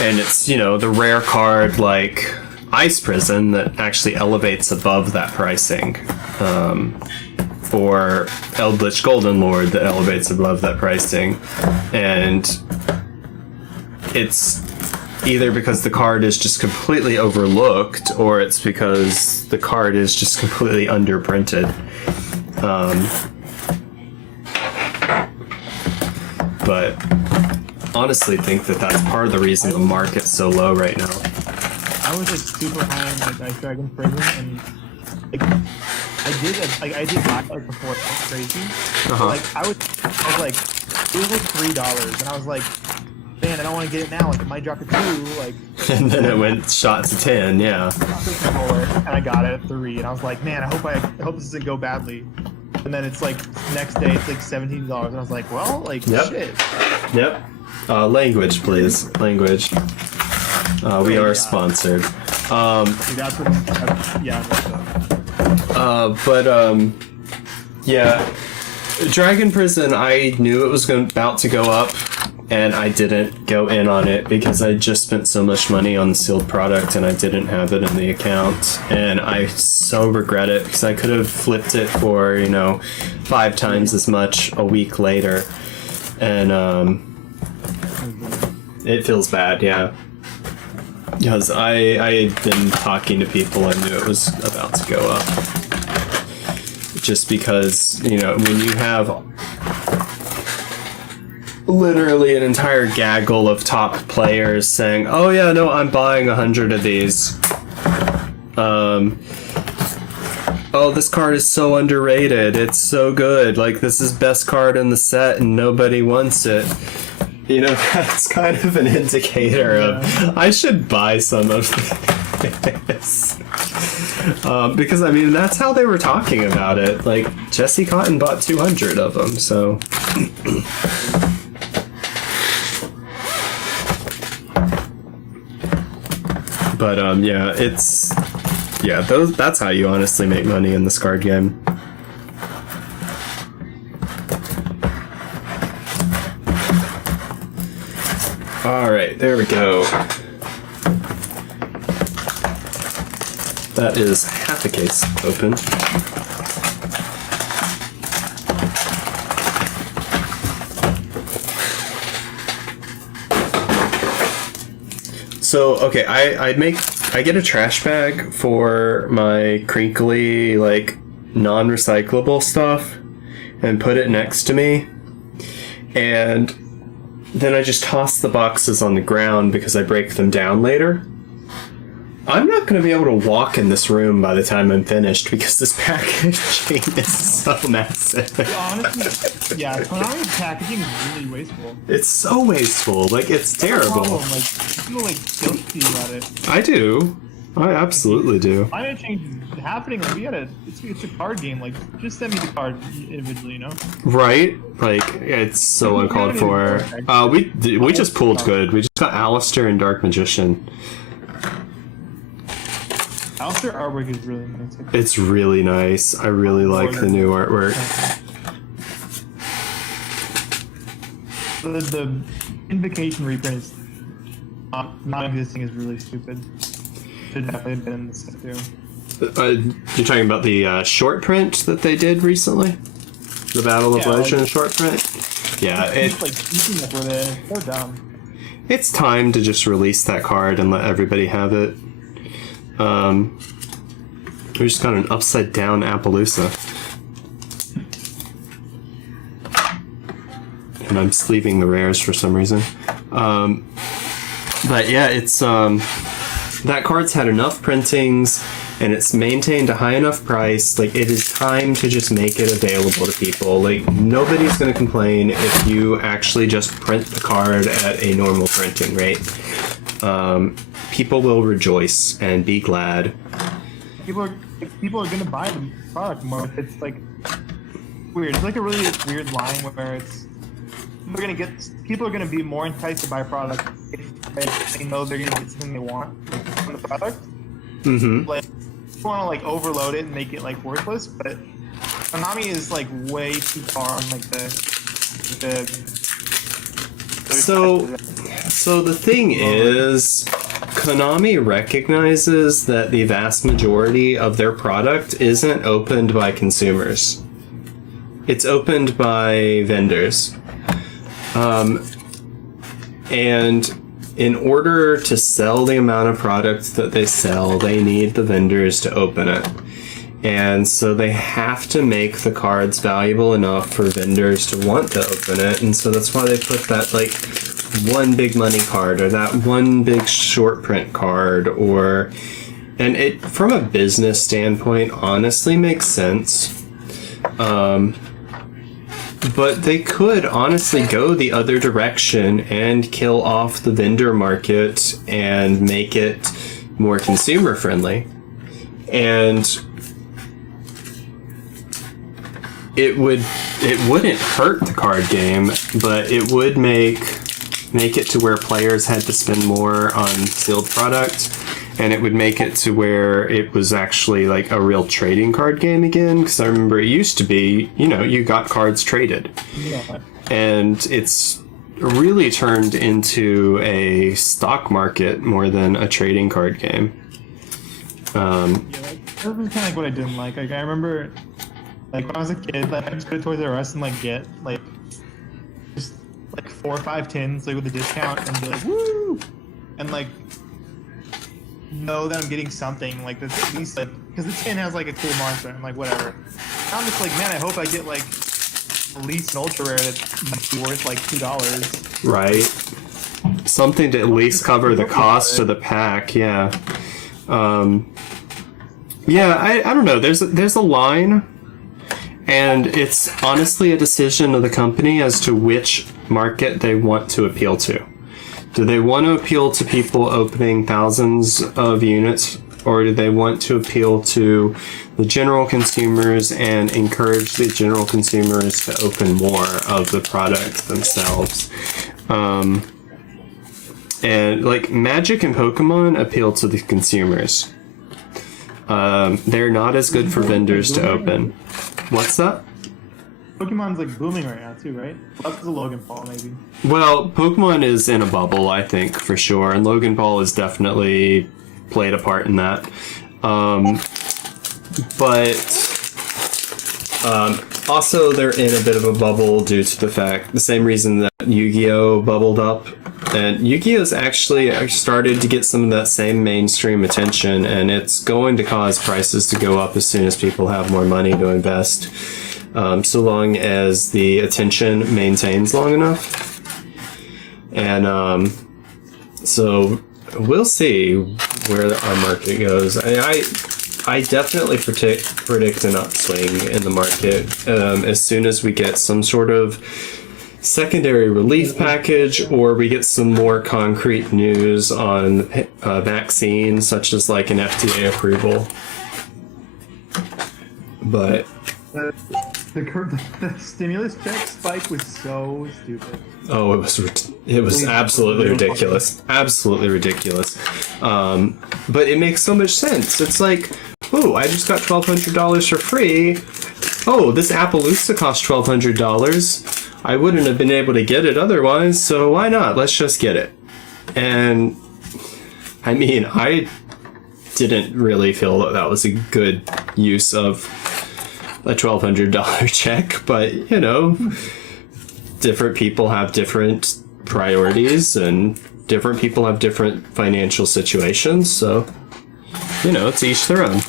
And it's, you know, the rare card like Ice Prison that actually elevates above that pricing, or Eldritch Golden Lord that elevates above that pricing, and it's either because the card is just completely overlooked, or it's because the card is just completely underprinted. But honestly think that that's part of the reason the market's so low right now. I was like super high on like Ice Dragon Prison, and like I did buy it like before it went crazy. Uh-huh. Like I was like, it was like $3, and I was like, man, I don't want to get it now. Like it might drop to $2. Like, And then it went shot to 10. Yeah. and I got it at 3, and I was like, man, I hope this doesn't go badly. And then it's like next day it's like $17, and I was like, well, like shit. Yep. Language, please. Language. We are sponsored. That's what, yeah. Yeah. Dragon Prison, I knew it was about to go up, and I didn't go in on it because I just spent so much money on the sealed product and I didn't have it in the account. And I so regret it because I could have flipped it for, 5 times as much a week later. And it feels bad, yeah. Because I had been talking to people and knew it was about to go up. Just because, when you have literally an entire gaggle of top players saying, oh yeah, no, I'm buying 100 of these. Oh, this card is so underrated. It's so good. Like, this is best card in the set and nobody wants it. You know, that's kind of an indicator of I should buy some of this. Because, I mean, that's how they were talking about it. Like, Jesse Cotton bought 200 of them, so... But, yeah, it's... Yeah, that's how you honestly make money in this card game. Alright, there we go. That is half a case open. So, okay, I get a trash bag for my crinkly, like, non-recyclable stuff and put it next to me. And then I just toss the boxes on the ground because I break them down later. I'm not going to be able to walk in this room by the time I'm finished because this packaging is so massive. Honestly, yeah, Konami's packaging is really wasteful. It's so wasteful. Like, it's terrible. Like, I feel like guilty about it. I do. I absolutely do. Climate change is happening. Like, it's a card game. Like, just send me the card individually, you know? Right? Like, it's so uncalled for. We just pulled good. We just got Alistair and Dark Magician. Alistair artwork is really nice. It's really nice. I really like the new artwork. The Invocation reprint is not existing is really stupid. Should definitely have been in this set too. You're talking about the short print that they did recently? The Battle of Legends short print? Yeah, it's like keeping up with it. It's so dumb. It's time to just release that card and let everybody have it. We just got an upside down Appaloosa. And I'm sleeving the rares for some reason. But yeah, it's that card's had enough printings and it's maintained a high enough price. Like, it is time to just make it available to people. Like, nobody's gonna complain if you actually just print the card at a normal printing rate. People will rejoice and be glad. People are gonna buy the product more. It's like weird. It's like a really weird line where it's people are gonna be more enticed to buy product if they know they're gonna get something they want from the product. Mm-hmm. Like, you want to like overload it and make it like worthless, but Konami is like way too far on like the So the thing is, Konami recognizes that the vast majority of their product isn't opened by consumers. It's opened by vendors. And in order to sell the amount of product that they sell, they need the vendors to open it. And so they have to make the cards valuable enough for vendors to want to open it. And so that's why they put that, like, one big money card or that one big short print card, and it, from a business standpoint, honestly makes sense. But they could honestly go the other direction and kill off the vendor market and make it more consumer friendly. And it wouldn't hurt the card game, but it would make it to where players had to spend more on sealed product, and it would make it to where it was actually like a real trading card game again, because I remember it used to be, you got cards traded. Yeah. And it's really turned into a stock market more than a trading card game. Yeah, that was kind of like what I didn't like. Like, I remember, like, when I was a kid, like, I just go to Toys R Us and like get like just like 4 or 5 tins like with a discount and be like, woo, and like know that I'm getting something like that's at least like, because the tin has like a cool monster. I'm like, whatever. I'm just like, man, I hope I get like at least an ultra rare that's worth like $2. Right. Something to at least cover the cost of the pack. Yeah. Yeah. I don't know. There's a line, and it's honestly a decision of the company as to which market they want to appeal to. Do they want to appeal to people opening thousands of units, or do they want to appeal to the general consumers and encourage the general consumers to open more of the product themselves? And like Magic and Pokemon appeal to the consumers. They're not as good for vendors to open. What's that? Pokemon's like booming right now too, right? That's the Logan Paul maybe. Well, Pokemon is in a bubble, I think, for sure, and Logan Paul has definitely played a part in that. Also, they're in a bit of a bubble due to the same reason that Yu-Gi-Oh! Bubbled up. And Yu-Gi-Oh's actually started to get some of that same mainstream attention, and it's going to cause prices to go up as soon as people have more money to invest. So long as the attention maintains long enough. And so we'll see where our market goes. I definitely predict an upswing in the market as soon as we get some sort of secondary relief package, or we get some more concrete news on vaccines, such as like an FDA approval. But The stimulus check spike was so stupid. oh, it was absolutely ridiculous, absolutely ridiculous. But it makes so much sense. It's like, oh, I just got $1,200 for free. Oh, this Appaloosa cost $1,200. I wouldn't have been able to get it otherwise, so why not? Let's just get it. And I mean, I didn't really feel that that was a good use of a $1,200 check, but you know, different people have different priorities and different people have different financial situations, so you know, it's each their own.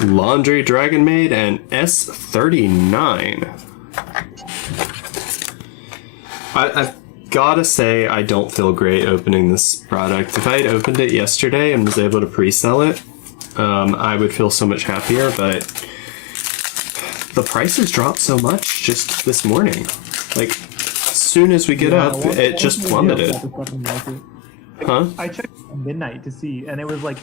Laundry Dragon Maid and S39. I've gotta say, I don't feel great opening this product. If I had opened it yesterday and was able to pre-sell it, I would feel so much happier, but the prices dropped so much just this morning. Like, as soon as we get up, it just plummeted. Huh? I checked at midnight to see, and it was like,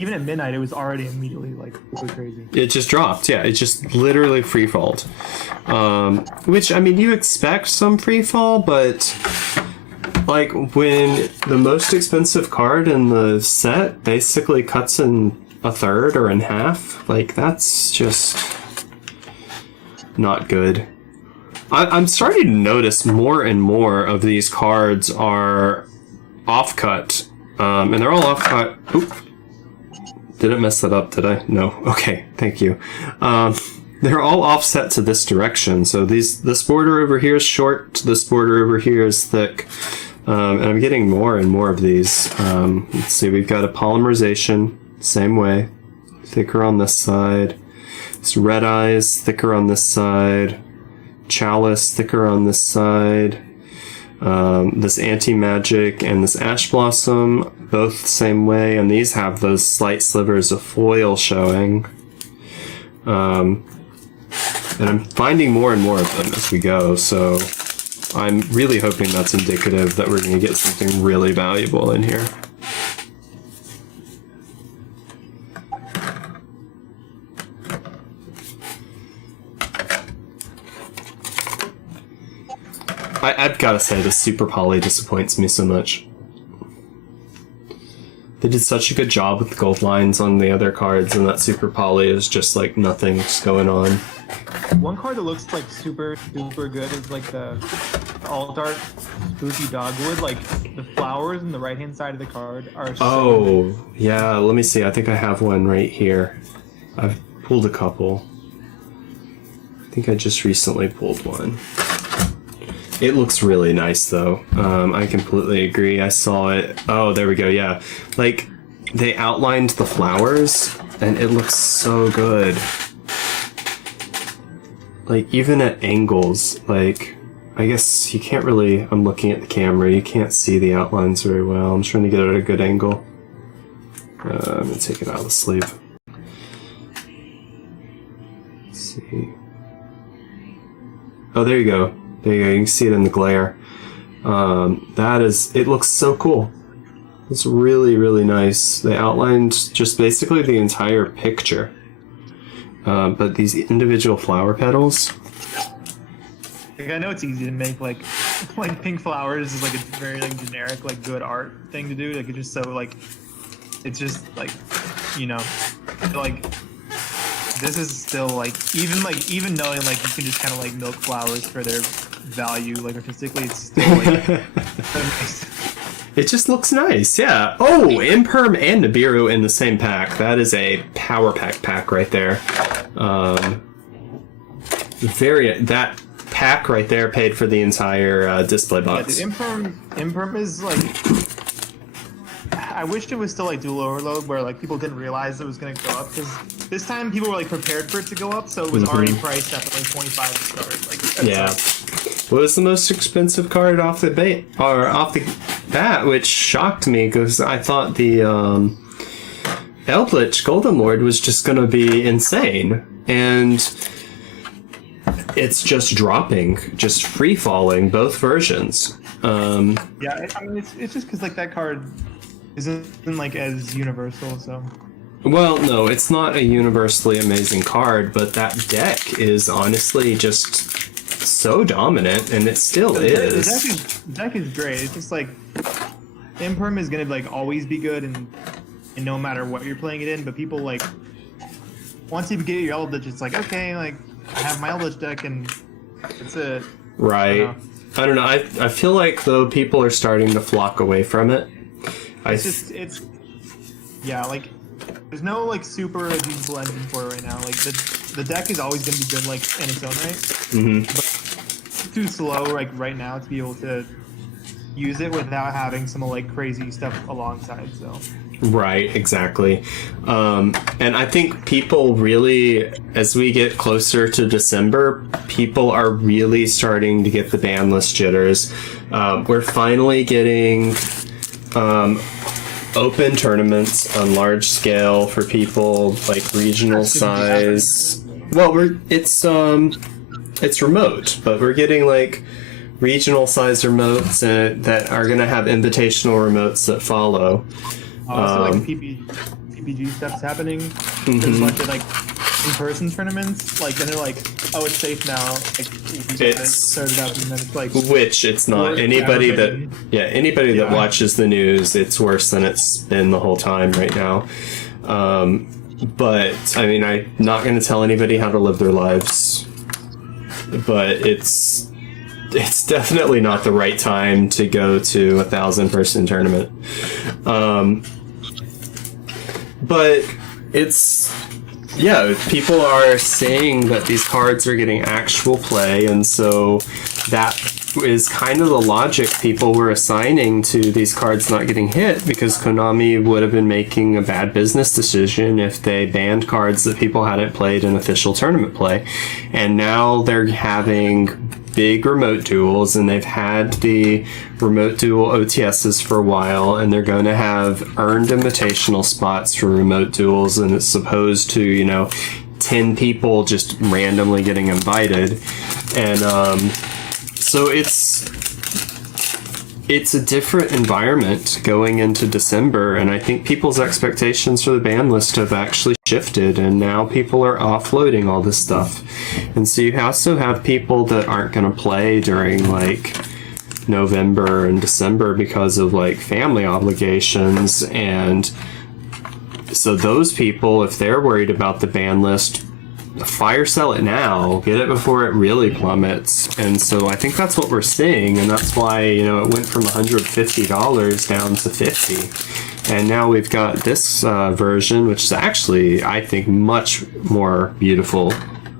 even at midnight, it was already immediately like super crazy. It just dropped, yeah. It just literally free falled. Which, I mean, you expect some free fall, but like when the most expensive card in the set basically cuts in a third or in half, like that's just not good. I'm starting to notice more and more of these cards are off-cut, and they're all off-cut. Oop. Didn't mess that up, did I? No. Okay, thank you. They're all offset to this direction, so this border over here is short, this border over here is thick, and I'm getting more and more of these. Let's see, we've got a polymerization, same way, thicker on this side. It's Red Eyes, thicker on this side. Chalice, thicker on this side. This Anti-Magic and this Ash Blossom, both the same way, and these have those slight slivers of foil showing. And I'm finding more and more of them as we go, so I'm really hoping that's indicative that we're going to get something really valuable in here. I've got to say, the Super Poly disappoints me so much. They did such a good job with the gold lines on the other cards, and that Super Poly is just like nothing's going on. One card that looks like super good is like the alt art spooky dogwood. Like the flowers in the right hand side of the card are so good. Yeah, let me see. I think I have one right here. I've pulled a couple. I think I just recently pulled one. It looks really nice, though. I completely agree. I saw it. Oh, there we go. Yeah. Like, they outlined the flowers, and it looks so good. Like, even at angles, like, I guess you can't really... I'm looking at the camera. You can't see the outlines very well. I'm trying to get it at a good angle. I'm going to take it out of the sleeve. Let's see. Oh, there you go. There you go. You can see it in the glare. It looks so cool. It's really, really nice. They outlined just basically the entire picture. But these individual flower petals. Like, I know it's easy to make like pink flowers is like a very like generic like good art thing to do. Like it's just so like it's just like like this is still like even knowing like you can just kind of like milk flowers for their value like artistically, it's still like so nice. It just looks nice, yeah. Oh, Imperm and Nibiru in the same pack. That is a power pack right there. That pack right there paid for the entire display box. Yeah, dude, Imperm is like. I wished it was still like dual overload where like people didn't realize it was going to go up, because this time people were like prepared for it to go up, so it was already priced at like 25 to start. Like yeah. What was the most expensive card off the bat, which shocked me because I thought the Eldritch Golden Lord was just going to be insane, and it's just dropping, just free falling, both versions. Yeah, I mean it's just because like that card isn't like as universal, so. Well, no, it's not a universally amazing card, but that deck is honestly just so dominant, and it still is. The deck is great. It's just like Imperm is gonna like always be good, and no matter what you're playing it in. But people like once you get your Eldritch, it's like okay, like I have my Eldritch deck, and that's it. Right. I don't know. I feel like though people are starting to flock away from it. It's like there's no like super usable engine for it right now. Like the deck is always gonna be good like in its own right. Mm-hmm. But it's too slow like right now to be able to use it without having some like crazy stuff alongside. So. Right, exactly. And I think people really, as we get closer to December, people are really starting to get the ban list jitters. We're finally getting open tournaments on large scale for people, like regional size. Well, it's remote, but we're getting like regional size remotes that are going to have invitational remotes that follow. Also, like PPG stuff's happening. There's a bunch of like in-person tournaments. Like, and they're like, "Oh, it's safe now." Like, it's started up, and then it's like, which it's not. Anybody that watches the news, it's worse than it's been the whole time right now. But I mean, I'm not going to tell anybody how to live their lives. But it's definitely not the right time to go to a 1,000-person tournament. But people are saying that these cards are getting actual play, and so that is kind of the logic people were assigning to these cards not getting hit, because Konami would have been making a bad business decision if they banned cards that people hadn't played in official tournament play. And now they're having big remote duels, and they've had the remote duel OTSs for a while, and they're going to have earned invitational spots for remote duels, and it's supposed to, 10 people just randomly getting invited. And so it's a different environment going into December, and I think people's expectations for the ban list have actually shifted, and now people are offloading all this stuff. And so you also have people that aren't going to play during like November and December because of like family obligations, and so those people, if they're worried about the ban list, fire sell it now, get it before it really plummets. And so I think that's what we're seeing, and that's why it went from $150 down to $50, and now we've got this version, which is actually, I think, much more beautiful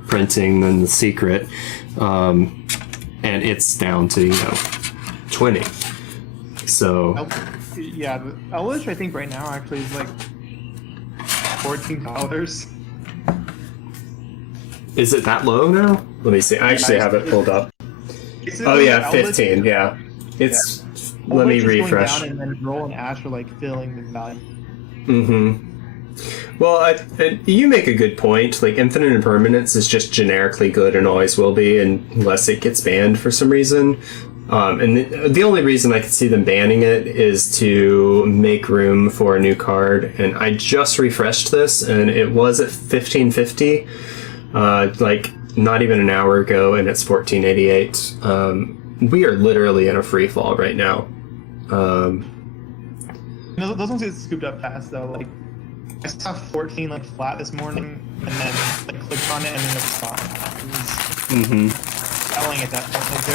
printing than the secret, and it's down to $20. So yeah, the Eldritch I think right now actually is like $14. Is it that low now? Let me see. I actually have it pulled up. Oh yeah, 15. Yeah, it's. Let me refresh. Going down, and then Roll and Ash are like filling the value. Mm-hmm. Well, you make a good point. Like, Infinite Impermanence is just generically good and always will be, unless it gets banned for some reason. And the only reason I could see them banning it is to make room for a new card. And I just refreshed this, and it was at 1550, like not even an hour ago, and it's 1488. We are literally in a free fall right now. Those ones get scooped up fast though. Like I saw 14 like flat this morning, and then like clicked on it, and then it was stock. It was selling at that point.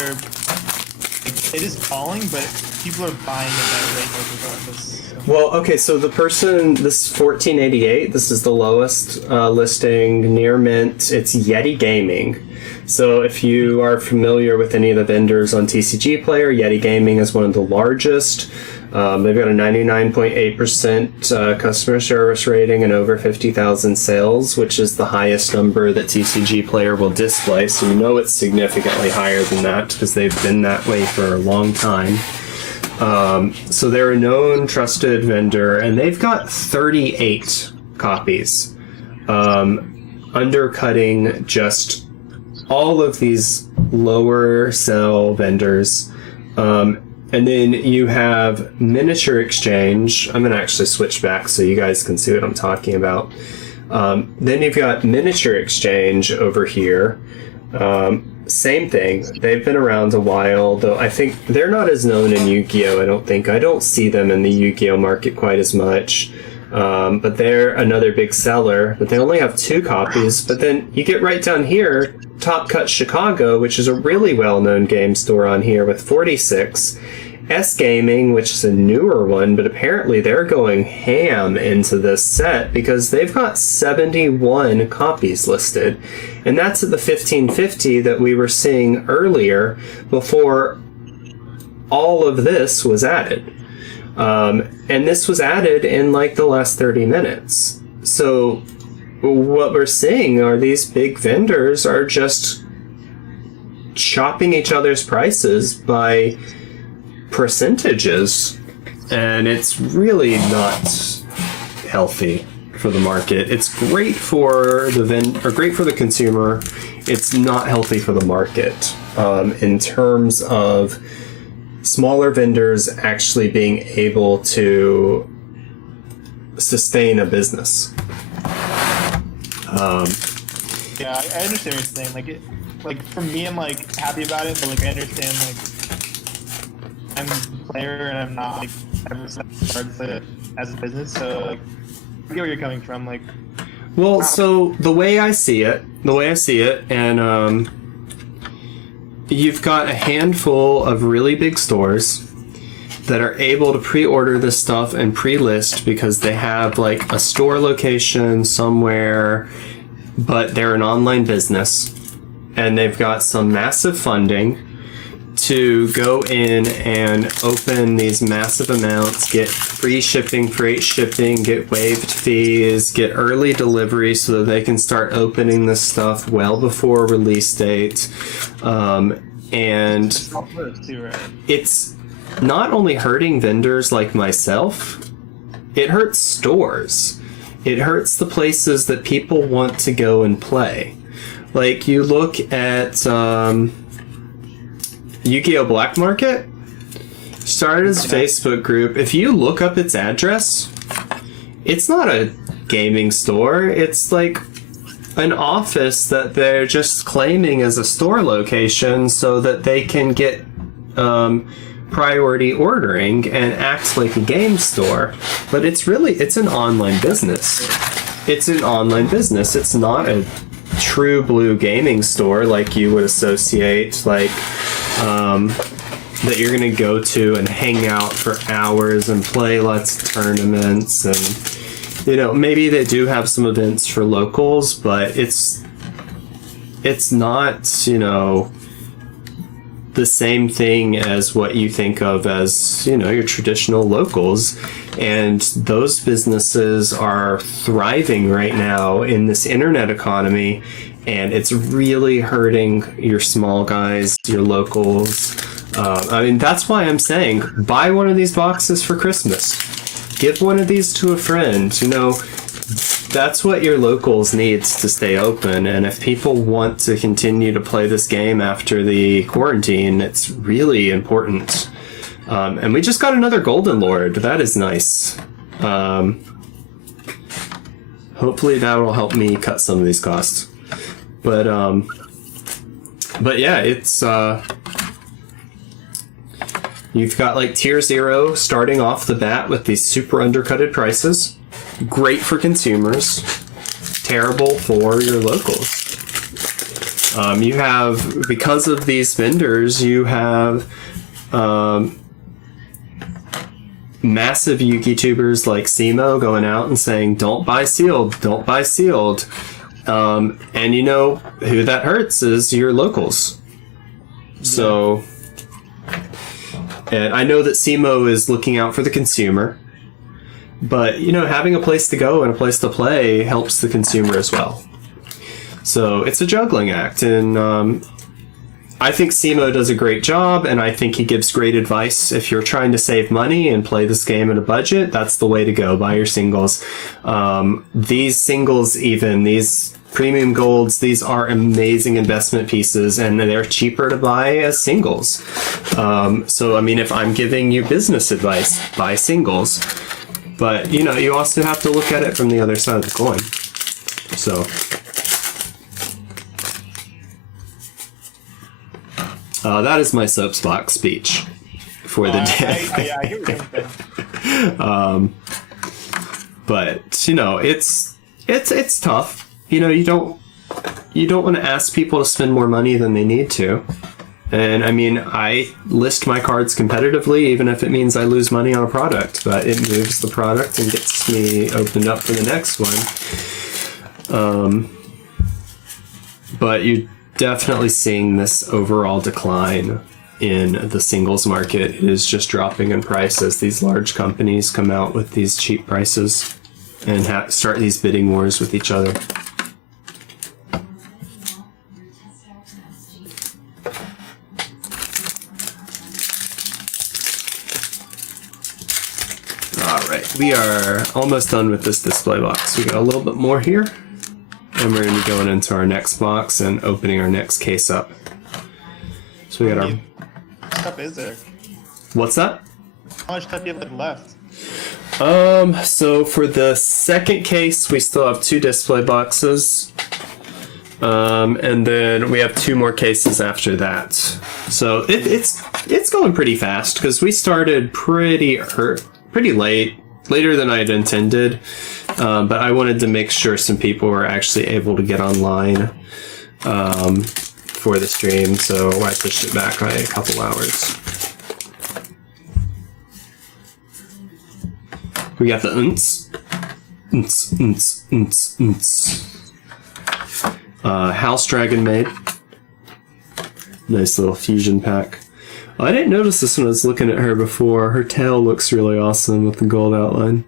Like it is falling, but people are buying at that rate regardless. So. Well, okay, so the person, this 1488, this is the lowest listing near mint. It's Yeti Gaming. So if you are familiar with any of the vendors on TCG Player, Yeti Gaming is one of the largest. They've got a 99.8% customer service rating and over 50,000 sales, which is the highest number that TCG Player will display. So you know it's significantly higher than that because they've been that way for a long time. So they're a known, trusted vendor, and they've got 38 copies, undercutting just all of these lower sell vendors. And then you have Miniature Exchange. I'm going to actually switch back so you guys can see what I'm talking about. Then you've got Miniature Exchange over here. Same thing. They've been around a while, though I think they're not as known in Yu-Gi-Oh! I don't think. I don't see them in the Yu-Gi-Oh! Market quite as much. But they're another big seller, but they only have 2 copies. But then you get right down here, Top Cut Chicago, which is a really well-known game store on here with 46. S Gaming, which is a newer one, but apparently they're going ham into this set because they've got 71 copies listed. And that's at the 1550 that we were seeing earlier before all of this was added. And this was added in like the last 30 minutes. So what we're seeing are these big vendors are just chopping each other's prices by percentages, and it's really not healthy for the market. It's great for the great for the consumer. It's not healthy for the market in terms of smaller vendors actually being able to sustain a business. Yeah, I understand what you're saying. Like for me, I'm like happy about it, but like I understand like I'm a player and I'm not like ever selling cards as a business, so like I get where you're coming from. Like, well, so the way I see it, and you've got a handful of really big stores that are able to pre-order this stuff and pre-list because they have like a store location somewhere, but they're an online business and they've got some massive funding to go in and open these massive amounts, get free shipping, freight shipping, get waived fees, get early delivery so that they can start opening this stuff well before release date. And it's not only hurting vendors like myself, it hurts stores. It hurts the places that people want to go and play. Like, you look at Yu-Gi-Oh! Black Market, started as a Facebook group. If you look up its address, it's not a gaming store. It's like an office that they're just claiming as a store location so that they can get priority ordering and act like a game store. But it's an online business. It's an online business. It's not a true blue gaming store like you would associate, like that you're gonna go to and hang out for hours and play lots of tournaments. And maybe they do have some events for locals, but it's not the same thing as what you think of as your traditional locals. And those businesses are thriving right now in this internet economy, and it's really hurting your small guys, your locals. I mean, that's why I'm saying buy one of these boxes for Christmas. Give one of these to a friend. that's what your locals needs to stay open. And if people want to continue to play this game after the quarantine, it's really important. And we just got another Golden Lord. That is nice. Hopefully that will help me cut some of these costs. But yeah, it's you've got like tier 0 starting off the bat with these super undercutted prices. Great for consumers, terrible for your locals. You have, because of these vendors, you have massive YouTubers like Simo going out and saying, don't buy sealed, don't buy sealed. And you know who that hurts is your locals. So, and I know that Simo is looking out for the consumer, but you know, having a place to go and a place to play helps the consumer as well. So it's a juggling act, and I think Simo does a great job, and I think he gives great advice. If you're trying to save money and play this game at a budget, that's the way to go. Buy your singles. These singles, even these premium golds, these are amazing investment pieces, and they're cheaper to buy as singles. So, I mean, if I'm giving you business advice, buy singles. But, you know, you also have to look at it from the other side of the coin. So... that is my soapbox speech for the day. I hear what you're saying. But you know, it's tough. You know, you don't want to ask people to spend more money than they need to. And I mean, I list my cards competitively, even if it means I lose money on a product, but it moves the product and gets me opened up for the next one. But you definitely seeing this overall decline in the singles market. It is just dropping in price as these large companies come out with these cheap prices and start these bidding wars with each other. Alright, we are almost done with this display box. We got a little bit more here. And we're going to be going into our next box and opening our next case up. So we got our... What stuff is there? What's that? How much stuff do you have left? So for the second case, we still have 2 display boxes. And then we have 2 more cases after that. So it's going pretty fast because we started pretty late, later than I had intended. But I wanted to make sure some people were actually able to get online for the stream, so I pushed it back by a couple hours. We got the unts. House Dragon Maid. Nice little fusion pack. Oh, I didn't notice this when I was looking at her before. Her tail looks really awesome with the gold outline.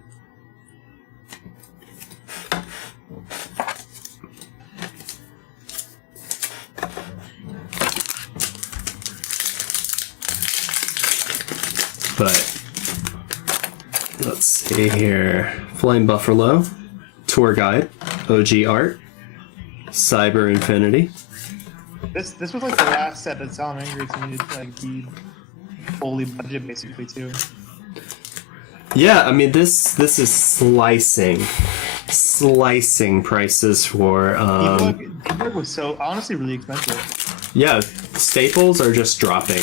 But let's see here. Flame Buffalo, Tour Guide, OG Art, Cyber Infinity. This was like the last set that Salamangreats needed to like be fully budget basically too. Yeah, I mean this is slicing prices for Debug was so honestly really expensive. yeah, staples are just dropping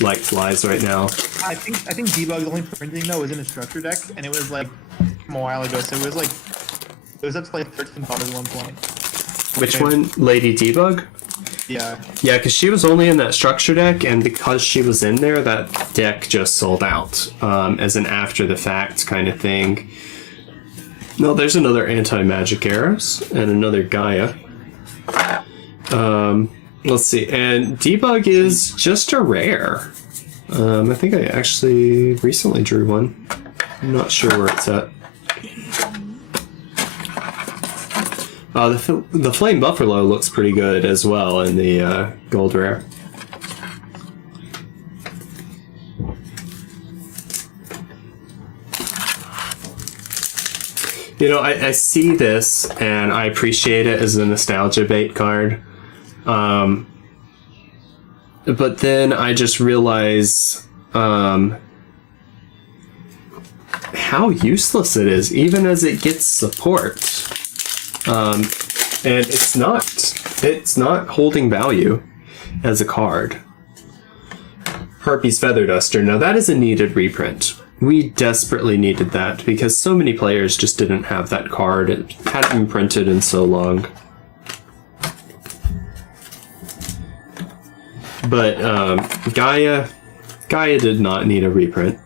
like flies right now. I think Debug's only printing though was in a structure deck, and it was like from a while ago, so it was up to like $13 at one point. Which one? Lady Debug? Yeah. Yeah, because she was only in that structure deck, and because she was in there, that deck just sold out as an after-the-fact kind of thing. No, there's another anti-magic arrows and another Gaia. Let's see, and Debug is just a rare. I think I actually recently drew one. I'm not sure where it's at. The Flame Buffalo looks pretty good as well in the gold rare. You know, I see this and I appreciate it as a nostalgia bait card. But then I just realize how useless it is, even as it gets support. And it's not holding value as a card. Harpy's Feather Duster. Now that is a needed reprint. We desperately needed that because so many players just didn't have that card. It hadn't been printed in so long. But Gaia did not need a reprint.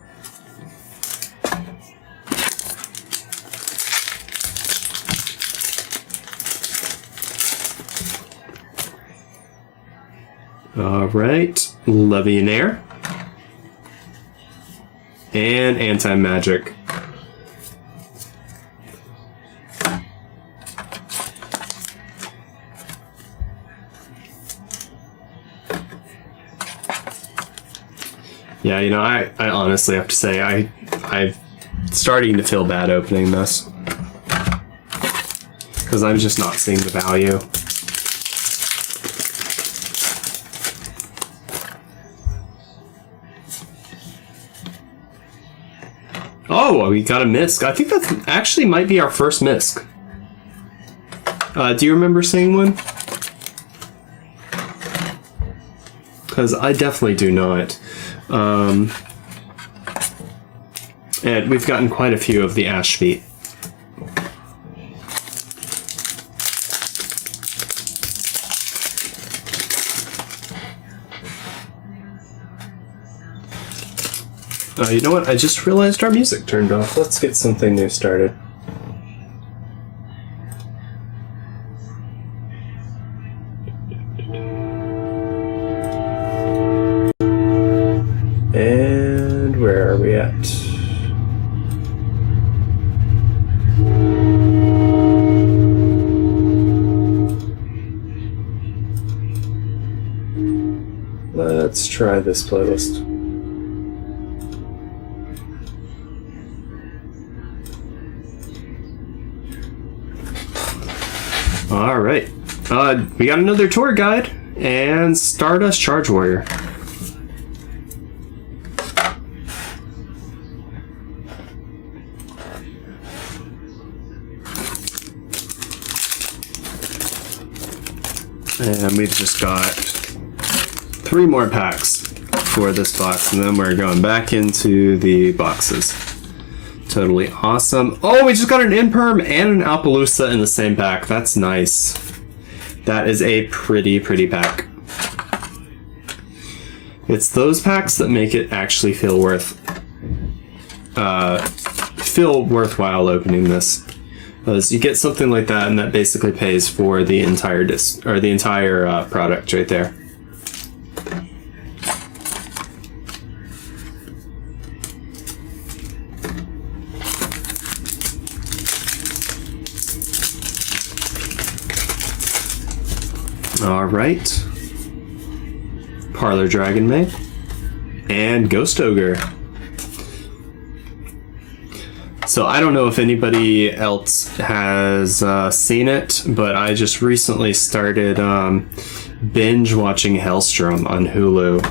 All right, Legionnaire. And Anti-Magic. Yeah, you know, I honestly have to say I'm starting to feel bad opening this. Because I'm just not seeing the value. Oh, we got a misc. I think that actually might be our first misc. Do you remember seeing one? Because I definitely do not. And we've gotten quite a few of the Ash Feet. You know what? I just realized our music turned off. Let's get something new started. And where are we at? Let's try this playlist. All right, we got another tour guide and Stardust Charge Warrior. And we've just got 3 more packs for this box, and then we're going back into the boxes. Totally awesome. Oh, we just got an Imperm and an Alpaloosa in the same pack. That's nice. That is a pretty pack. It's those packs that make it actually feel worthwhile opening this. Because you get something like that, and that basically pays for the entire product right there. All right. Parlor Dragon Maid and Ghost Ogre. So I don't know if anybody else has seen it, but I just recently started binge watching Hellstrom on Hulu,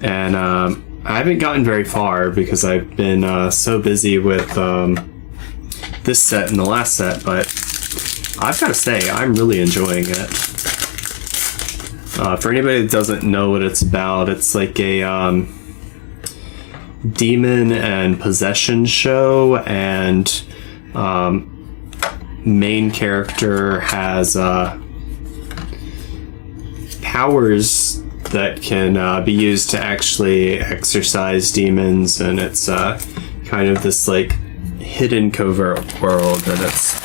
and I haven't gotten very far because I've been so busy with this set and the last set, but I've got to say I'm really enjoying it. For anybody that doesn't know what it's about, it's like a demon and possession show, and main character has powers that can be used to actually exorcise demons, and it's kind of this like hidden covert world, and it's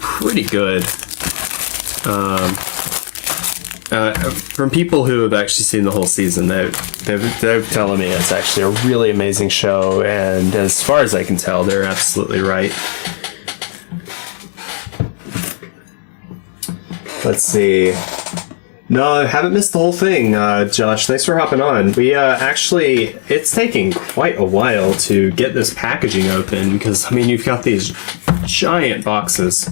pretty good. From people who have actually seen the whole season, they're telling me it's actually a really amazing show, and as far as I can tell, they're absolutely right. Let's see. No, I haven't missed the whole thing, Josh. Thanks for hopping on. We actually, it's taking quite a while to get this packaging open because, I mean, you've got these giant boxes.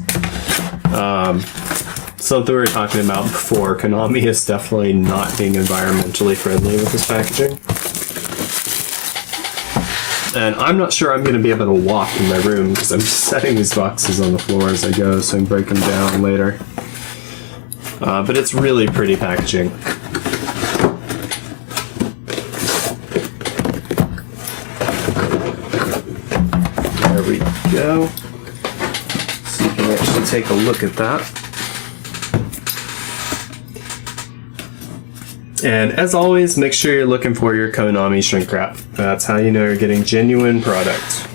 Something we were talking about before, Konami is definitely not being environmentally friendly with this packaging. And I'm not sure I'm going to be able to walk in my room because I'm just setting these boxes on the floor as I go so I can break them down later. But it's really pretty packaging. There we go. So you can actually take a look at that. And as always, make sure you're looking for your Konami shrink wrap. That's how you know you're getting genuine product.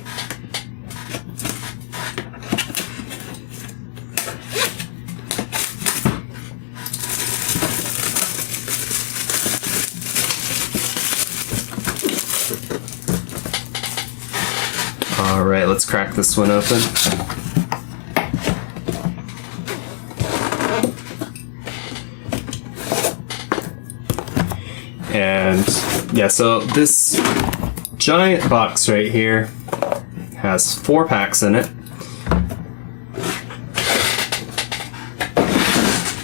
All right, let's crack this one open. And yeah, so this giant box right here has 4 packs in it.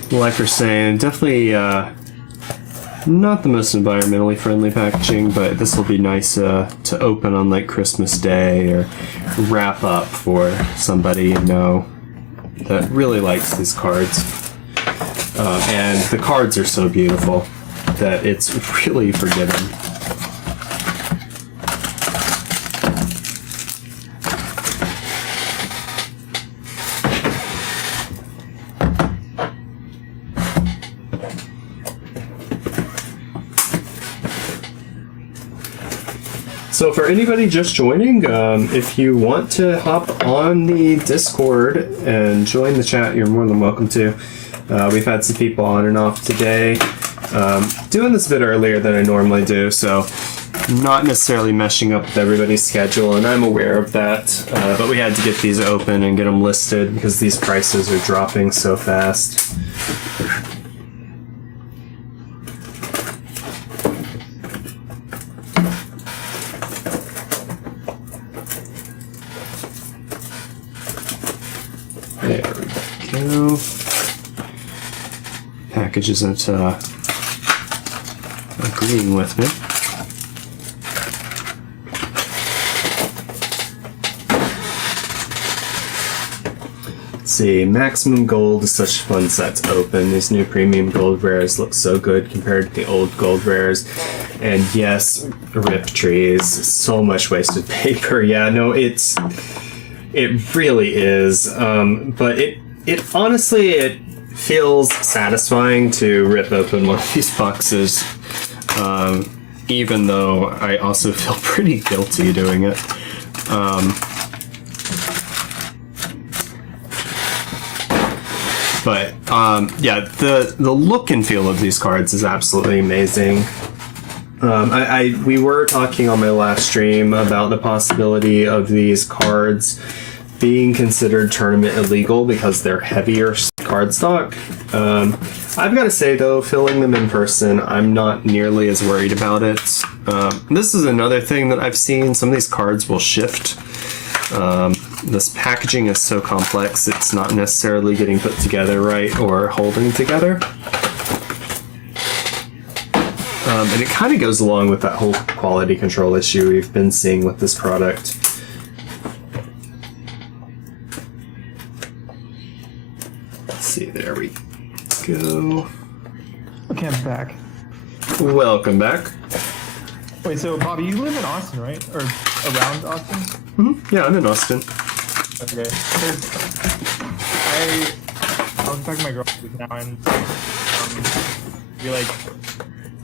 Like we're saying, definitely not the most environmentally friendly packaging, but this will be nice to open on like Christmas Day or wrap up for somebody you know that really likes these cards. And the cards are so beautiful that it's really forgiving. So for anybody just joining, if you want to hop on the Discord and join the chat, you're more than welcome to. We've had some people on and off today. Doing this a bit earlier than I normally do, so not necessarily meshing up with everybody's schedule, and I'm aware of that. But we had to get these open and get them listed because these prices are dropping so fast. There we go. Package isn't agreeing with me. Let's see, Maximum Gold is such a fun set to open. These new premium gold rares look so good compared to the old gold rares. And yes, rip trees, so much wasted paper. Yeah, no, it really is. But it honestly, it feels satisfying to rip open one of these boxes, even though I also feel pretty guilty doing it. But yeah, the look and feel of these cards is absolutely amazing. We were talking on my last stream about the possibility of these cards being considered tournament illegal because they're heavier cardstock. I've got to say though, filling them in person, I'm not nearly as worried about it. This is another thing that I've seen. Some of these cards will shift. This packaging is so complex, it's not necessarily getting put together right or holding together. And it kind of goes along with that whole quality control issue we've been seeing with this product. Let's see, there we go. Okay, I'm back. Welcome back. Wait, so Bobby, you live in Austin, right? Or around Austin? Mm-hmm. Yeah, I'm in Austin. Okay. 'Cause I was talking to my girlfriend now, and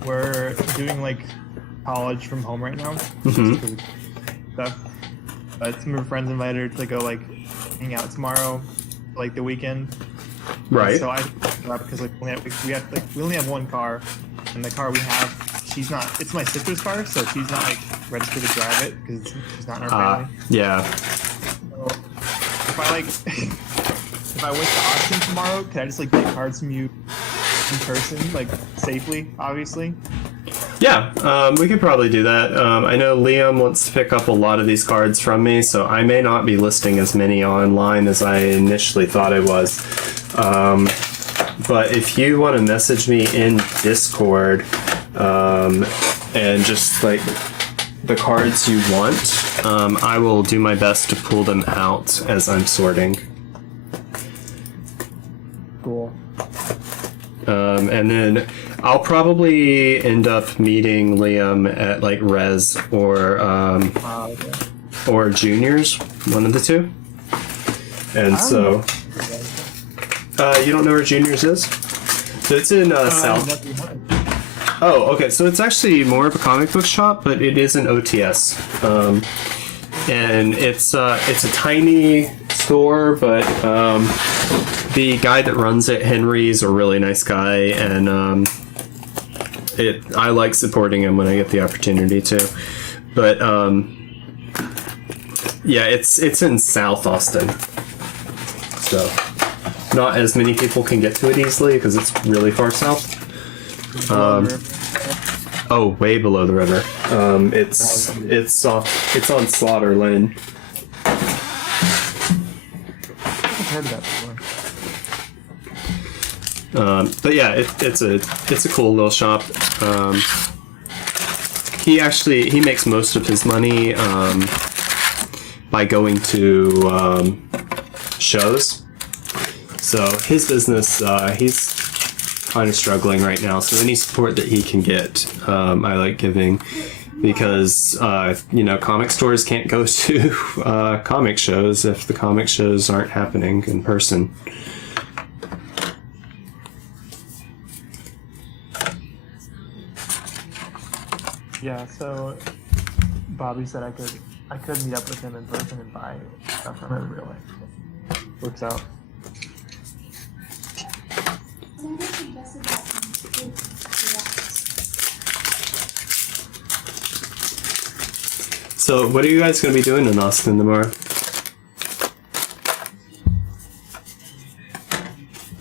we're doing like college from home right now. Mm-hmm. Just 'cause of stuff. But some of her friends invited her to go like hang out tomorrow, like the weekend. Right. So I because like we only have one car, and the car we have, it's my sister's car, so she's not like registered to drive it because she's not in our family. Yeah. So if I went to Austin tomorrow, could I just like get cards from you in person, like safely, obviously? Yeah, we could probably do that. I know Liam wants to pick up a lot of these cards from me, so I may not be listing as many online as I initially thought I was. But if you want to message me in Discord and just like the cards you want, I will do my best to pull them out as I'm sorting. Cool. And then I'll probably end up meeting Liam at like Res or Juniors, one of the two. And so, you don't know where Juniors is? So it's in South. Oh, okay. So it's actually more of a comic book shop, but it is an OTS. And it's a tiny store, but the guy that runs it, Henry's a really nice guy, and I like supporting him when I get the opportunity to. But yeah, it's in South Austin, so not as many people can get to it easily because it's really far south. Oh, way below the river. It's on Slaughter Lane. I've heard of that before. But yeah, it's a cool little shop. He makes most of his money by going to shows. So his business, he's kind of struggling right now. So any support that he can get, I like giving, because comic stores can't go to comic shows if the comic shows aren't happening in person. Yeah, so Bobby said I could meet up with him in person and buy stuff from him in real life. Works out. So what are you guys going to be doing in Austin tomorrow?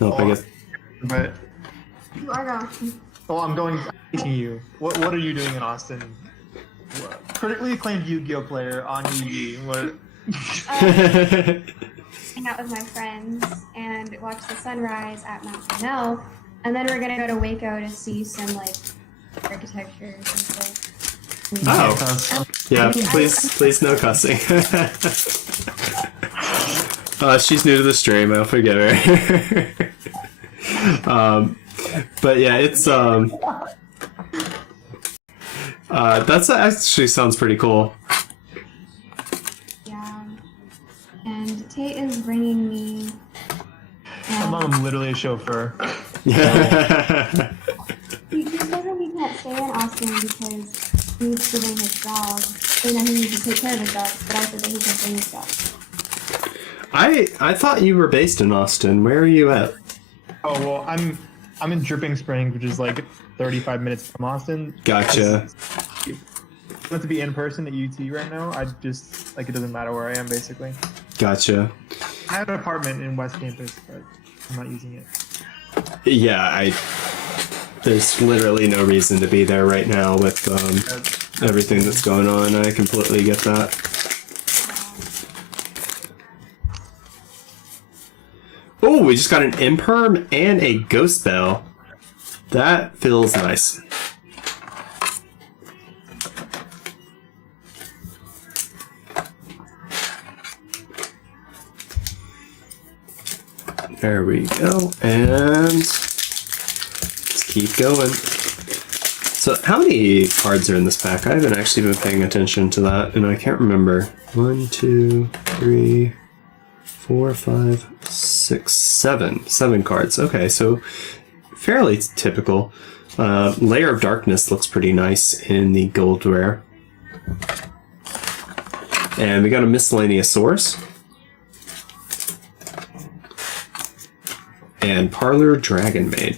I guess. But You are awesome. I'm asking you. What are you doing in Austin? Critically acclaimed Yu-Gi-Oh player on Yu-Gi. What? Hang out with my friends and watch the sunrise at Mount Carmel, and then we're gonna go to Waco to see some like architecture and stuff. Oh, yeah. Please, no cussing. She's new to the stream. I'll forgive her. But yeah, it's that's actually sounds pretty cool. Yeah, and Tate is bringing me. I'm literally a chauffeur. Yeah. He told him he can't stay in Austin because he needs to bring his dog. He needs to take care of his dog, but I said that he can bring his dog. I thought you were based in Austin. Where are you at? Oh well, I'm in Dripping Springs, which is like 35 minutes from Austin. Gotcha. I want to be in person at UT right now. I just it doesn't matter where I am basically. Gotcha. I have an apartment in West Campus, but I'm not using it. Yeah, there's literally no reason to be there right now with everything that's going on. I completely get that. Oh, we just got an Imperm and a Ghost Bell. That feels nice. There we go, and let's keep going. So how many cards are in this pack? I haven't actually been paying attention to that, and I can't remember. 1, 2, 3, 4, 5, 6, 7. 7 cards. Okay, so fairly typical. Layer of Darkness looks pretty nice in the gold rare. And we got a Miscellaneous Source. And Parlor Dragon Maid.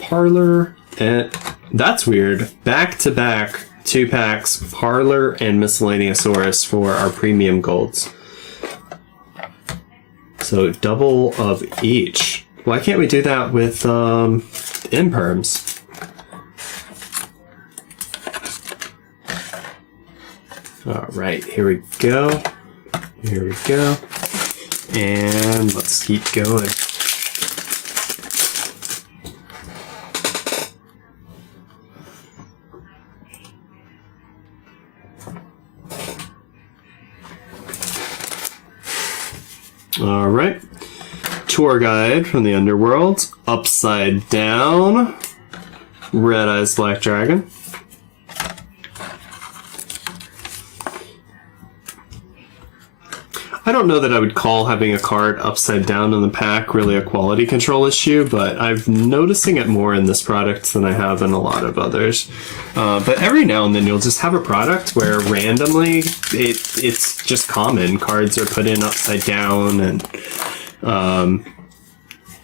Parlor, and that's weird. Back to back, 2 packs, Parlor and Miscellaneous Source for our premium golds. So double of each. Why can't we do that with imperms? All right, here we go. Here we go. And let's keep going. All right. Tour guide from the underworld. Upside down. Red Eyes Black Dragon. I don't know that I would call having a card upside down in the pack really a quality control issue, but I'm noticing it more in this product than I have in a lot of others. But every now and then you'll just have a product where randomly it's just common. Cards are put in upside down, and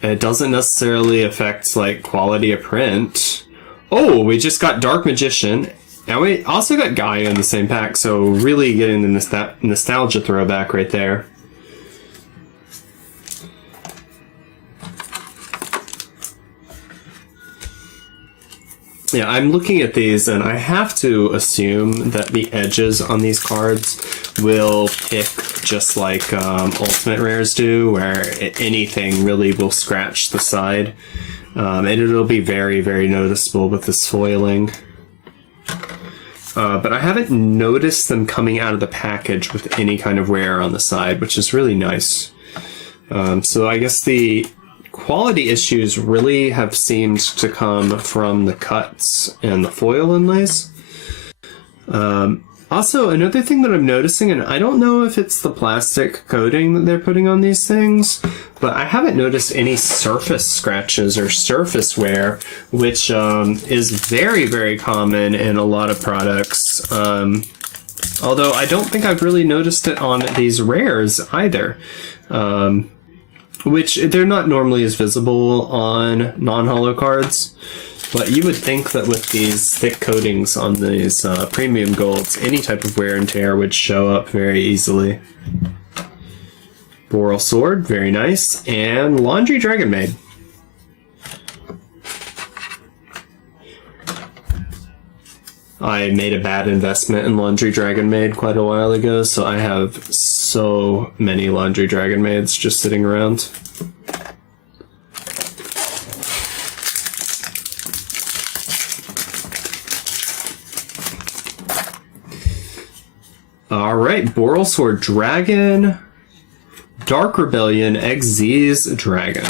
it doesn't necessarily affect like quality of print. Oh, we just got Dark Magician. And we also got Gaia in the same pack, so really getting the nostalgia throwback right there. Yeah, I'm looking at these, and I have to assume that the edges on these cards will pick just like Ultimate Rares do, where anything really will scratch the side. And it'll be very, very noticeable with this foiling. But I haven't noticed them coming out of the package with any kind of wear on the side, which is really nice. So I guess the quality issues really have seemed to come from the cuts and the foil inlays. Also, another thing that I'm noticing, and I don't know if it's the plastic coating that they're putting on these things, but I haven't noticed any surface scratches or surface wear, which is very, very common in a lot of products. Although I don't think I've really noticed it on these rares either. Which they're not normally as visible on non-holo cards. But you would think that with these thick coatings on these premium golds, any type of wear and tear would show up very easily. Boral Sword, very nice. And Laundry Dragon Maid. I made a bad investment in Laundry Dragon Maid quite a while ago, so I have so many Laundry Dragon Maids just sitting around. Alright, Boral Sword Dragon, Dark Rebellion, Xyz Dragon.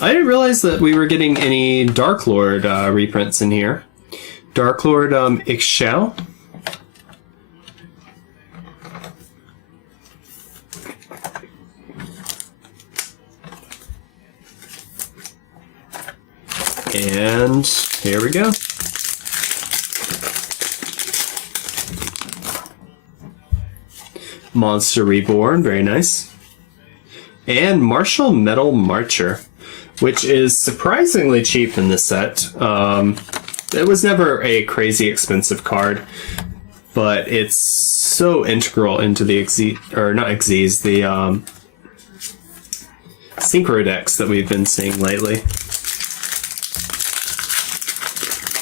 I didn't realize that we were getting any Dark Lord reprints in here. Dark Lord Ixchel. And here we go. Monster Reborn, very nice. And Martial Metal Marcher, which is surprisingly cheap in this set. It was never a crazy expensive card, but it's so integral into the the Synchro decks that we've been seeing lately.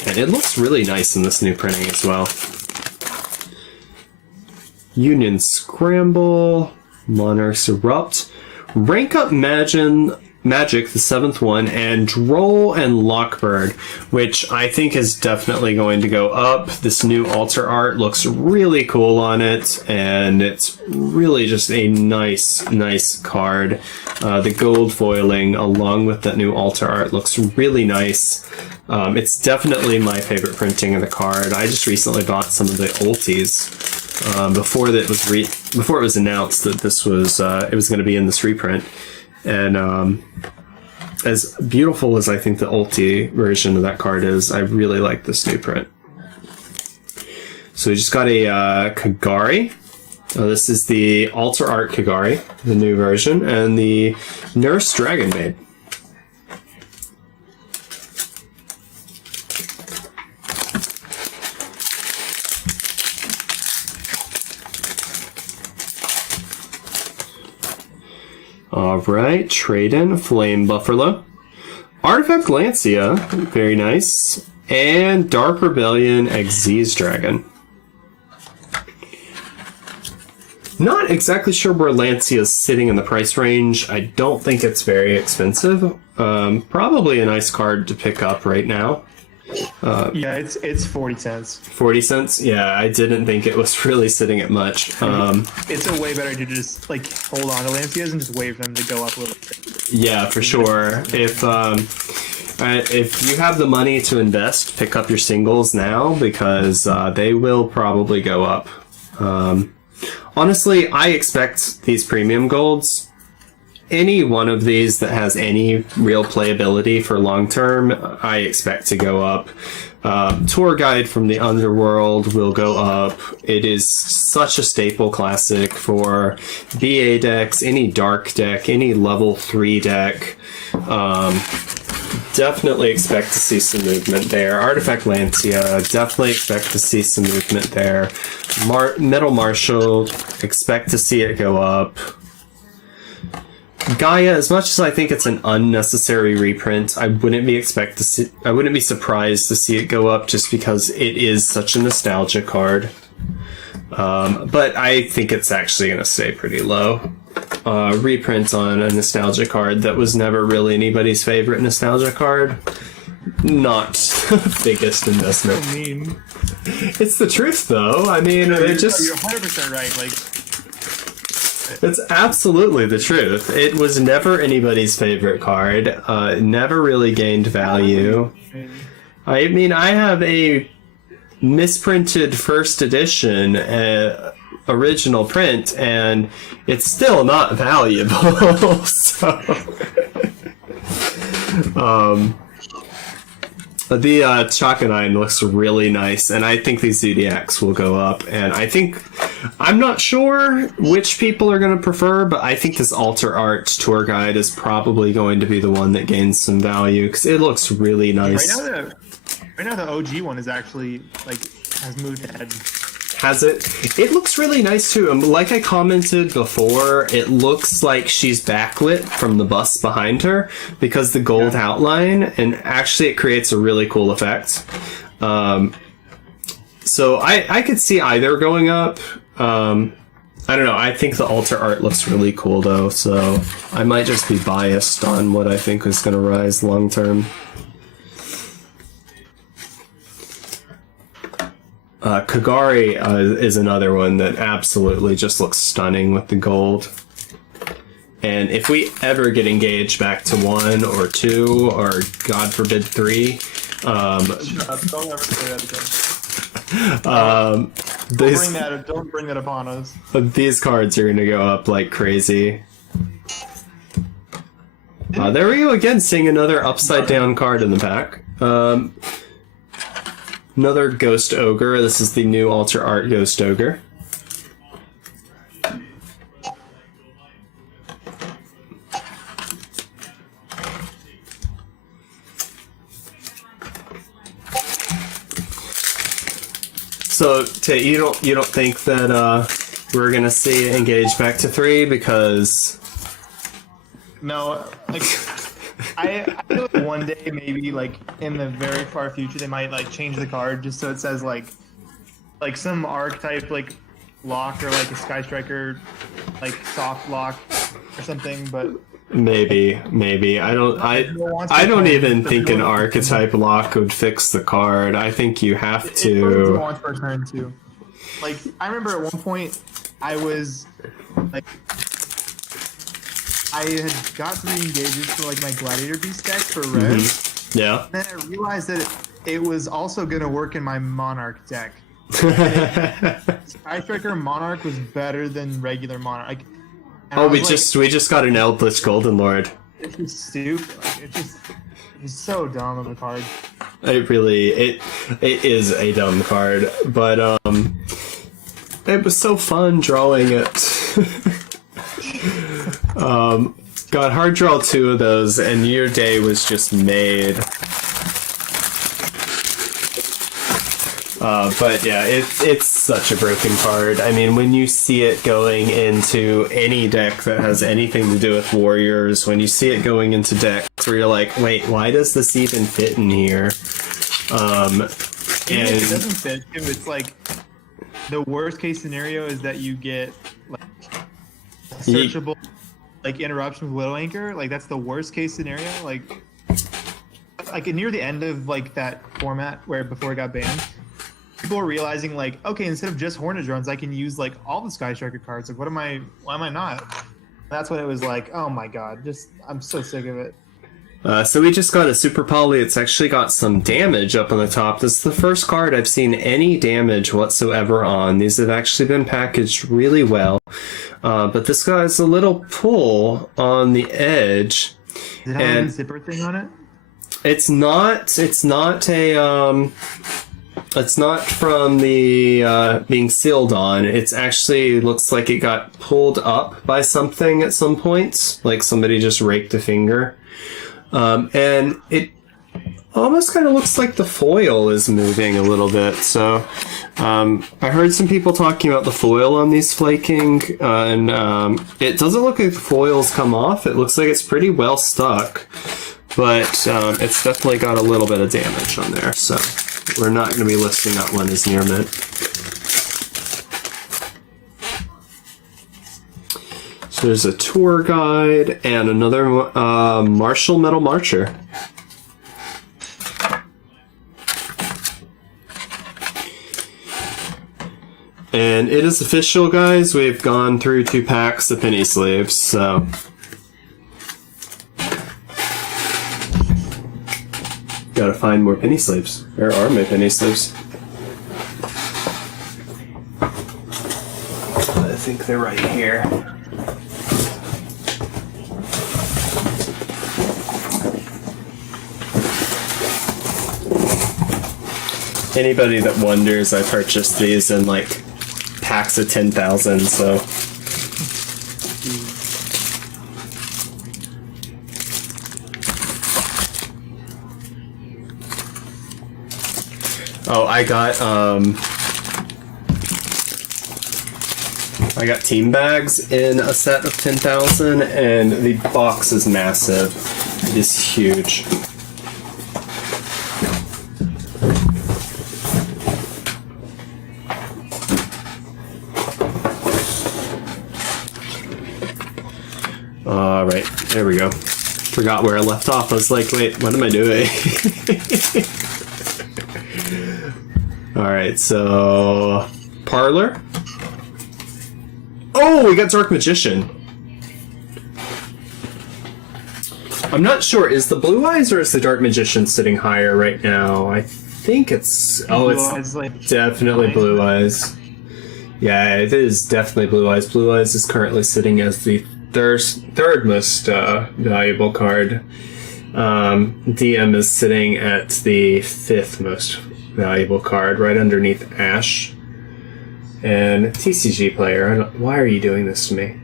And it looks really nice in this new printing as well. Union Scramble, Monarchs Erupt, Rank Up Magic, the 7th one, and Droll and Lockbird, which I think is definitely going to go up. This new altar art looks really cool on it, and it's really just a nice card. The gold foiling along with that new altar art looks really nice. It's definitely my favorite printing of the card. I just recently bought some of the ulties before it was announced that this was it was going to be in this reprint. And as beautiful as I think the ulti version of that card is, I really like this new print. So we just got a Kagari. This is the Altar Art Kagari, the new version, and the Nurse Dragon Maid. Alright, trade in Flame Buffalo. Artifact Lancia, very nice. And Dark Rebellion Xyz Dragon. Not exactly sure where Lancia is sitting in the price range. I don't think it's very expensive. Probably a nice card to pick up right now. Yeah, it's 40 cents. 40 cents? Yeah, I didn't think it was really sitting at much. It's a way better to just like hold on to Lancias and just wait for them to go up a little bit. Yeah, for sure. If you have the money to invest, pick up your singles now because they will probably go up. Honestly, I expect these premium golds, any one of these that has any real playability for long term, I expect to go up. Tour Guide from the Underworld will go up. It is such a staple classic for BA decks, any dark deck, any level 3 deck. Definitely expect to see some movement there. Artifact Lancia, definitely expect to see some movement there. Metal Marshal, expect to see it go up. Gaia, as much as I think it's an unnecessary reprint, I wouldn't be surprised to see it go up just because it is such a nostalgia card. But I think it's actually going to stay pretty low. Reprint on a nostalgia card that was never really anybody's favorite nostalgia card. Not the biggest investment. I mean, It's the truth, though. I mean, it just... You're 100% right. Like, It's absolutely the truth. It was never anybody's favorite card. It never really gained value. I mean, I have a misprinted first edition original print, and it's still not valuable. So, the Chakanine looks really nice, and I think these Zodiacs will go up. And I'm not sure which people are going to prefer, but I think this Alter Art Tour Guide is probably going to be the one that gains some value because it looks really nice. right now the OG one is actually like has moved ahead. Has it? It looks really nice too. Like I commented before, it looks like she's backlit from the bust behind her because the gold outline, and actually it creates a really cool effect. So I could see either going up. I don't know. I think the Alter Art looks really cool though, so I might just be biased on what I think is going to rise long term. Kagari is another one that absolutely just looks stunning with the gold. And if we ever get engaged back to 1 or 2 or God forbid 3, Don't ever say that again. Don't bring that upon us. These cards are going to go up like crazy. There we go again, seeing another upside down card in the pack. Another Ghost Ogre. This is the new Alter Art Ghost Ogre. So, Tate, you don't think that we're gonna see it engage back to 3 because No, like I feel like one day maybe like in the very far future they might like change the card just so it says like some archetype like lock or like a Sky Striker like soft lock or something, but maybe I don't even think an archetype lock would fix the card. I think you have It to. launch for turn too. Like I remember at one point I was like I had got 3 engages for like my Gladiator Beast deck for red. Yeah. Then I realized that it was also gonna work in my Monarch deck. Sky Striker Monarch was better than regular Monarch. Like, Oh, we just got an Eldritch Golden Lord. It's just stupid. Like, it's so dumb of a card. It is a dumb card, but it was so fun drawing it. Got hard draw 2 of those, and your day was just made. But yeah, it's such a broken card. I mean, when you see it going into any deck that has anything to do with warriors, when you see it going into decks where you're like, wait, why does this even fit in here? Even if it doesn't fit, if it's like the worst case scenario is that you get like searchable like interruption with Widow Anchor. Like that's the worst case scenario. Like near the end of like that format where before it got banned, people are realizing like, okay, instead of just Hornet drones, I can use like all the Sky Striker cards. Like, why am I not? That's when it was like, oh my god, I'm so sick of it. So we just got a Super Poly. It's actually got some damage up on the top. This is the first card I've seen any damage whatsoever on. These have actually been packaged really well. But this guy has a little pull on the edge. Does it have a zipper thing on it? It's not from the being sealed on. It's actually looks like it got pulled up by something at some point. Like somebody just raked a finger. And it almost kind of looks like the foil is moving a little bit. So I heard some people talking about the foil on these flaking, and it doesn't look like the foil's come off. It looks like it's pretty well stuck, but it's definitely got a little bit of damage on there. So we're not going to be listing that one as near mint. So there's a tour guide and another Martial Metal Marcher. And it is official, guys. We've gone through 2 packs of penny sleeves, so... Gotta find more penny sleeves. Where are my penny sleeves? I think they're right here. Anybody that wonders, I purchased these in like packs of 10,000, so. Oh, I got team bags in a set of 10,000, and the box is massive. It is huge. Alright, there we go. Forgot where I left off. I was like, wait, what am I doing? Alright, so... Parlor? Oh, we got Dark Magician. I'm not sure. Is the Blue Eyes or is the Dark Magician sitting higher right now? I think it's... Oh, it's definitely Blue Eyes. Yeah, it is definitely Blue Eyes. Blue Eyes is currently sitting as the third most valuable card. DM is sitting at the 5th most valuable card, right underneath Ash. And TCG player, why are you doing this to me?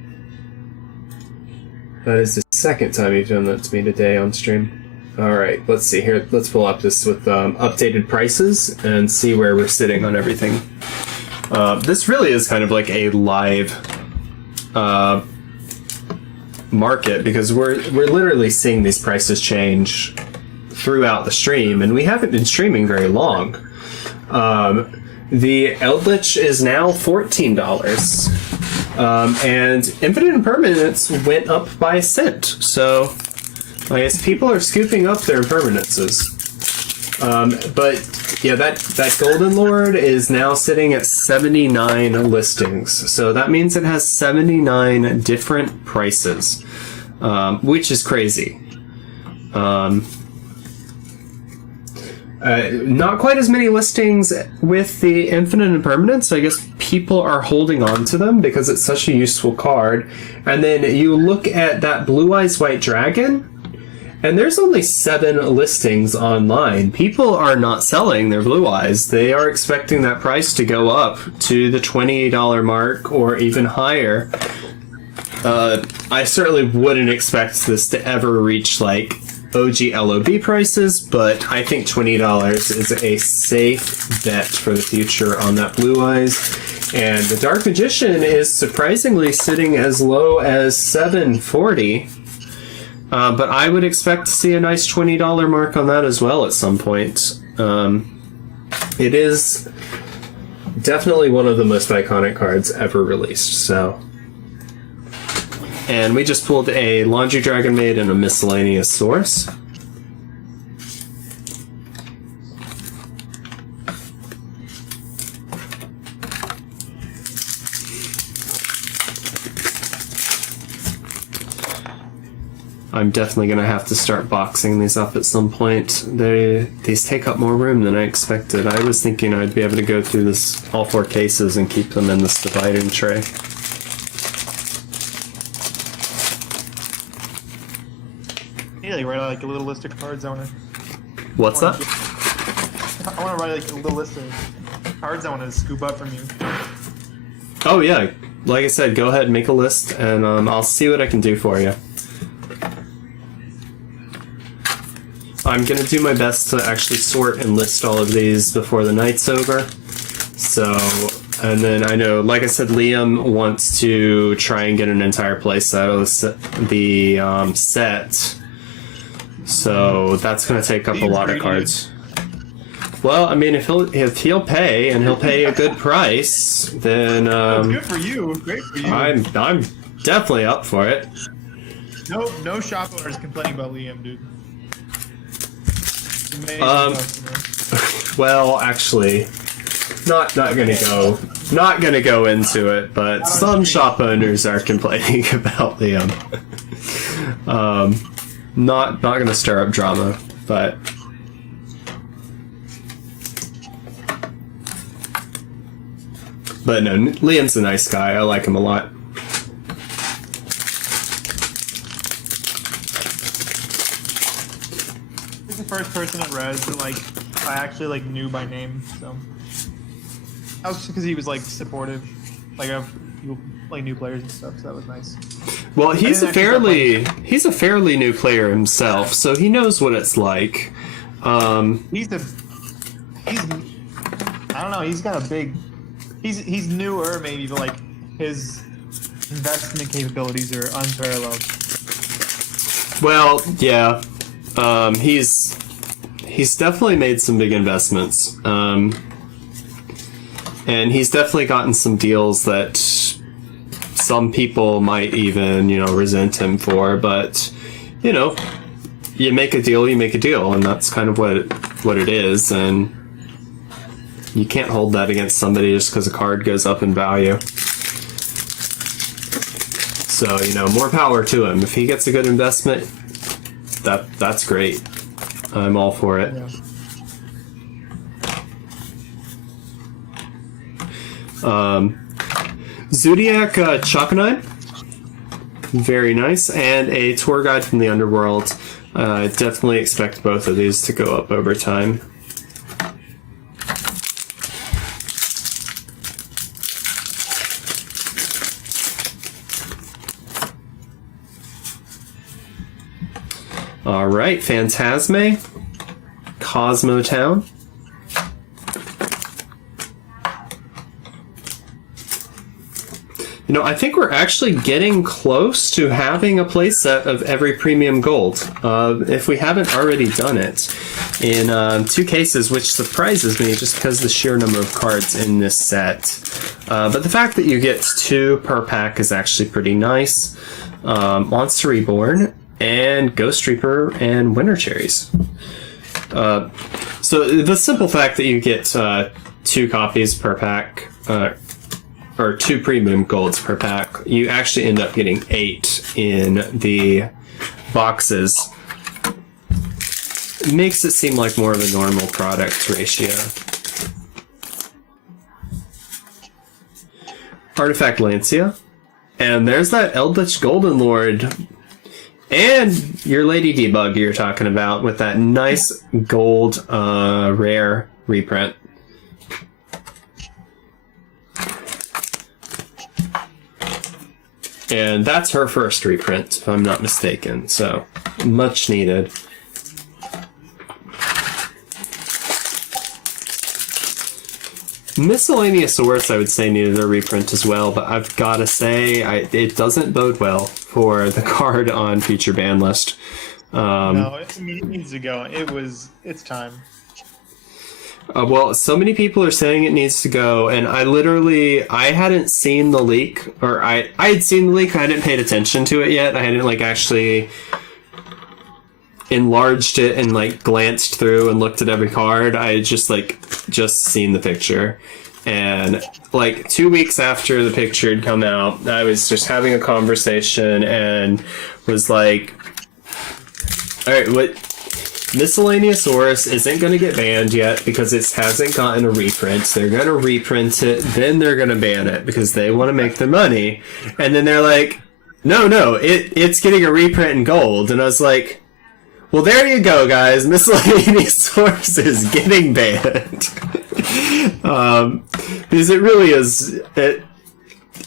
That is the 2nd time you've done that to me today on stream. Alright, let's see here. Let's pull up this with updated prices and see where we're sitting on everything. This really is kind of like a live market, because we're literally seeing these prices change throughout the stream, and we haven't been streaming very long. The Eldritch is now $14, and Infinite Impermanence went up by $0.01, so I guess people are scooping up their impermanences. But yeah, that Golden Lord is now sitting at 79 listings, so that means it has 79 different prices, which is crazy. Not quite as many listings with the Infinite Impermanence. I guess people are holding on to them because it's such a useful card. And then you look at that Blue Eyes White Dragon, and there's only 7 listings online. People are not selling their Blue Eyes. They are expecting that price to go up to the $20 mark or even higher. I certainly wouldn't expect this to ever reach like OG LOB prices, but I think $20 is a safe bet for the future on that Blue Eyes. And the Dark Magician is surprisingly sitting as low as $740. But I would expect to see a nice $20 mark on that as well at some point. It is definitely one of the most iconic cards ever released, so. And we just pulled a Laundry Dragon Maid and a Miscellaneous Source. I'm definitely going to have to start boxing these up at some point. These take up more room than I expected. I was thinking I'd be able to go through this all 4 cases and keep them in this dividing tray. Yeah, like write like a little list of cards I want to. What's that? I want to write like a little list of cards I want to scoop up from you. Oh yeah, like I said, go ahead and make a list, and I'll see what I can do for you. I'm going to do my best to actually sort and list all of these before the night's over. So, and then I know, like I said, Liam wants to try and get an entire playset of the set. So that's going to take up a lot of cards. Well, I mean, if he'll pay, and he'll pay a good price, then That's good for you. Great for you. I'm definitely up for it. No shop owners complaining about Liam, dude. Well, actually, not gonna go into it, but some shop owners are complaining about Liam. Not gonna stir up drama, but no, Liam's a nice guy. I like him a lot. He's the first person at Res that like I actually like knew by name, so that was just because he was like supportive, like of people, like new players and stuff. So that was nice. Well, he's a fairly new player himself, so he knows what it's like. He's I don't know. He's got a big. He's newer maybe, but like his investment capabilities are unparalleled. Well, yeah, he's definitely made some big investments, and he's definitely gotten some deals that some people might even, resent him for, but, you make a deal, and that's kind of what it is, and you can't hold that against somebody just because a card goes up in value. So, more power to him. If he gets a good investment, that's great. I'm all for it. Yeah. Zodiac Chakanine. Very nice. And a tour guide from the underworld. Definitely expect both of these to go up over time. All right, Phantasme, Cosmo Town. I think we're actually getting close to having a playset of every premium gold. If we haven't already done it in 2 cases, which surprises me just because of the sheer number of cards in this set. But the fact that you get 2 per pack is actually pretty nice. Monster Reborn and Ghost Reaper and Winter Cherries. So the simple fact that you get 2 copies per pack, or 2 premium golds per pack, you actually end up getting 8 in the boxes. It makes it seem like more of a normal product ratio. Artifact Lancia. And there's that Eldritch Golden Lord. And your Lady Debug you're talking about with that nice gold rare reprint. And that's her first reprint, if I'm not mistaken. So, much needed. Miscellaneous Source, I would say, needed a reprint as well, but I've got to say, it doesn't bode well for the card on Future Ban List. No, it needs to go. It's time. Well, so many people are saying it needs to go, and I hadn't seen the leak, or I had seen the leak, I hadn't paid attention to it yet. I hadn't, like, actually enlarged it and, like, glanced through and looked at every card. I had just seen the picture. And, like, 2 weeks after the picture had come out, I was just having a conversation and was like, alright, what... Miscellaneous Oris isn't going to get banned yet because it hasn't gotten a reprint. They're going to reprint it, then they're going to ban it because they want to make their money. And then they're like, no, it's getting a reprint in gold. And I was like, well, there you go, guys. Miscellaneous Oris is getting banned. Because it really is,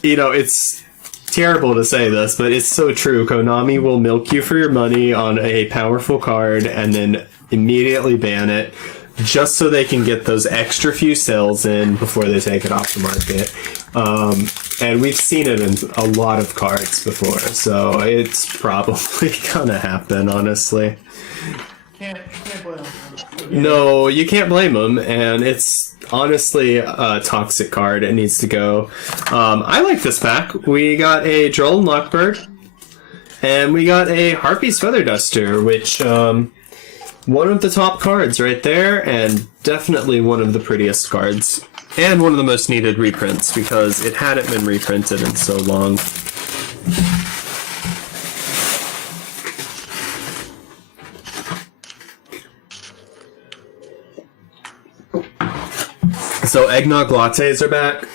it's terrible to say this, but it's so true. Konami will milk you for your money on a powerful card and then immediately ban it just so they can get those extra few sales in before they take it off the market. And we've seen it in a lot of cards before, so it's probably gonna happen, honestly. Can't blame them. No, you can't blame them, and it's honestly a toxic card. It needs to go. I like this pack. We got a Droll and Lockbird, and we got a Harpy's Feather Duster, which, one of the top cards right there, and definitely one of the prettiest cards. And one of the most needed reprints, because it hadn't been reprinted in so long. So eggnog lattes are back,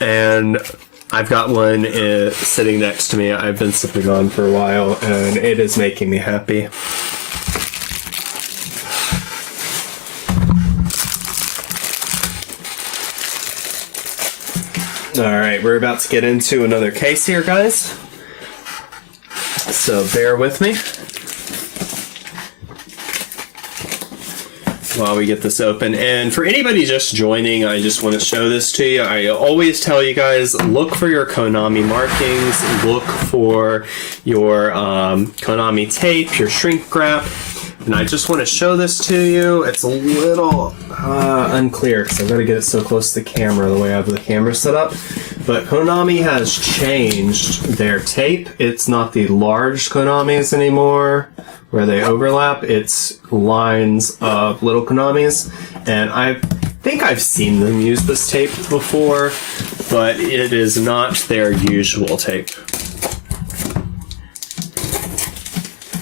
and I've got one sitting next to me. I've been sipping on for a while, and it is making me happy. Alright, we're about to get into another case here, guys. So bear with me while we get this open. And for anybody just joining, I just want to show this to you. I always tell you guys, look for your Konami markings, look for your Konami tape, your shrink wrap. And I just want to show this to you. It's a little unclear because I've got to get it so close to the camera the way I have the camera set up. But Konami has changed their tape. It's not the large Konamis anymore where they overlap. It's lines of little Konamis. And I think I've seen them use this tape before, but it is not their usual tape.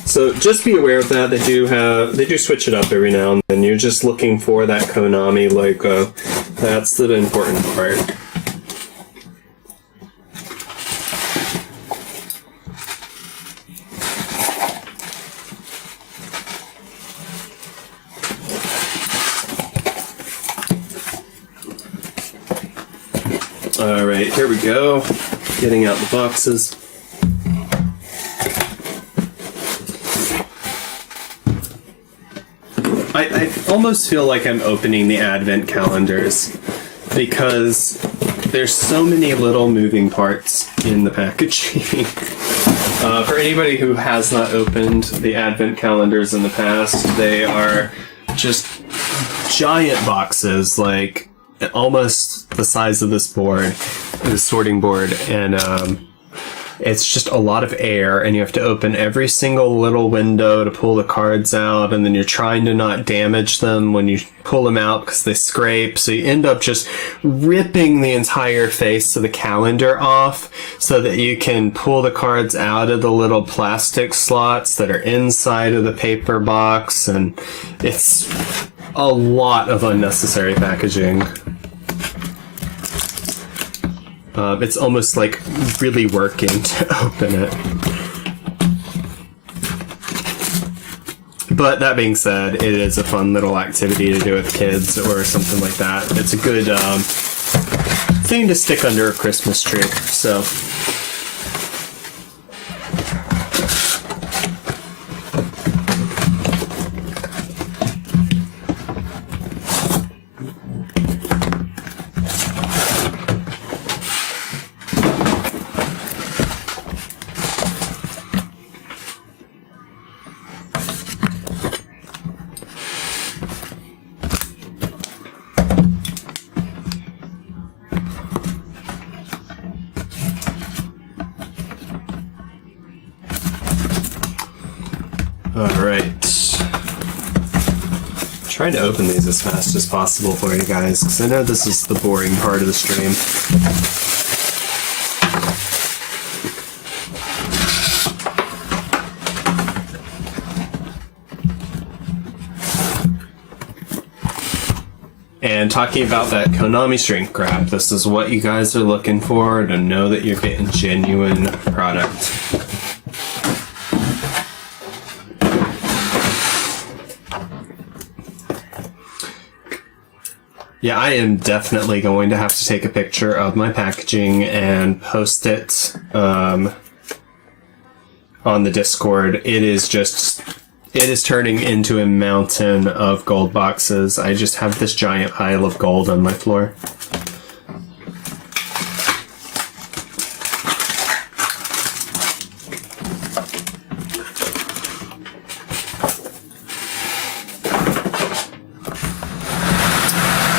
So just be aware of that. They do switch it up every now and then. You're just looking for that Konami logo. That's the important part. All right, here we go. Getting out the boxes. I almost feel like I'm opening the advent calendars because there's so many little moving parts in the packaging. For anybody who has not opened the advent calendars in the past, they are just giant boxes, like almost the size of this board, this sorting board, and it's just a lot of air, and you have to open every single little window to pull the cards out, and then you're trying to not damage them when you pull them out because they scrape, so you end up just ripping the entire face of the calendar off so that you can pull the cards out of the little plastic slots that are inside of the paper box, and it's a lot of unnecessary packaging. It's almost like really working to open it. But that being said, it is a fun little activity to do with kids or something like that. It's a good thing to stick under a Christmas tree. So. Alright. Trying to open these as fast as possible for you guys, because I know this is the boring part of the stream. And talking about that Konami shrink wrap, this is what you guys are looking for to know that you're getting genuine product. Yeah, I am definitely going to have to take a picture of my packaging and post it on the Discord. It is turning into a mountain of gold boxes. I just have this giant pile of gold on my floor.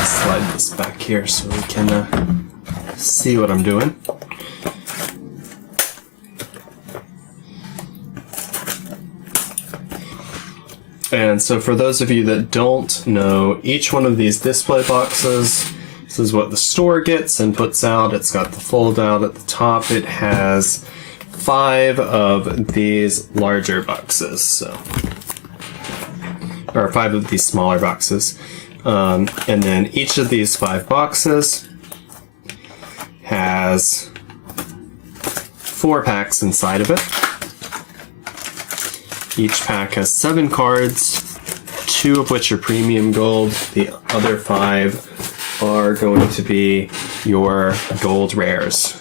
Slide this back here so we can see what I'm doing. And so for those of you that don't know, each one of these display boxes, this is what the store gets and puts out. It's got the fold out at the top. It has 5 of these larger boxes, or 5 of these smaller boxes. And then each of these 5 boxes has 4 packs inside of it. Each pack has 7 cards, 2 of which are premium gold. The other 5 are going to be your gold rares.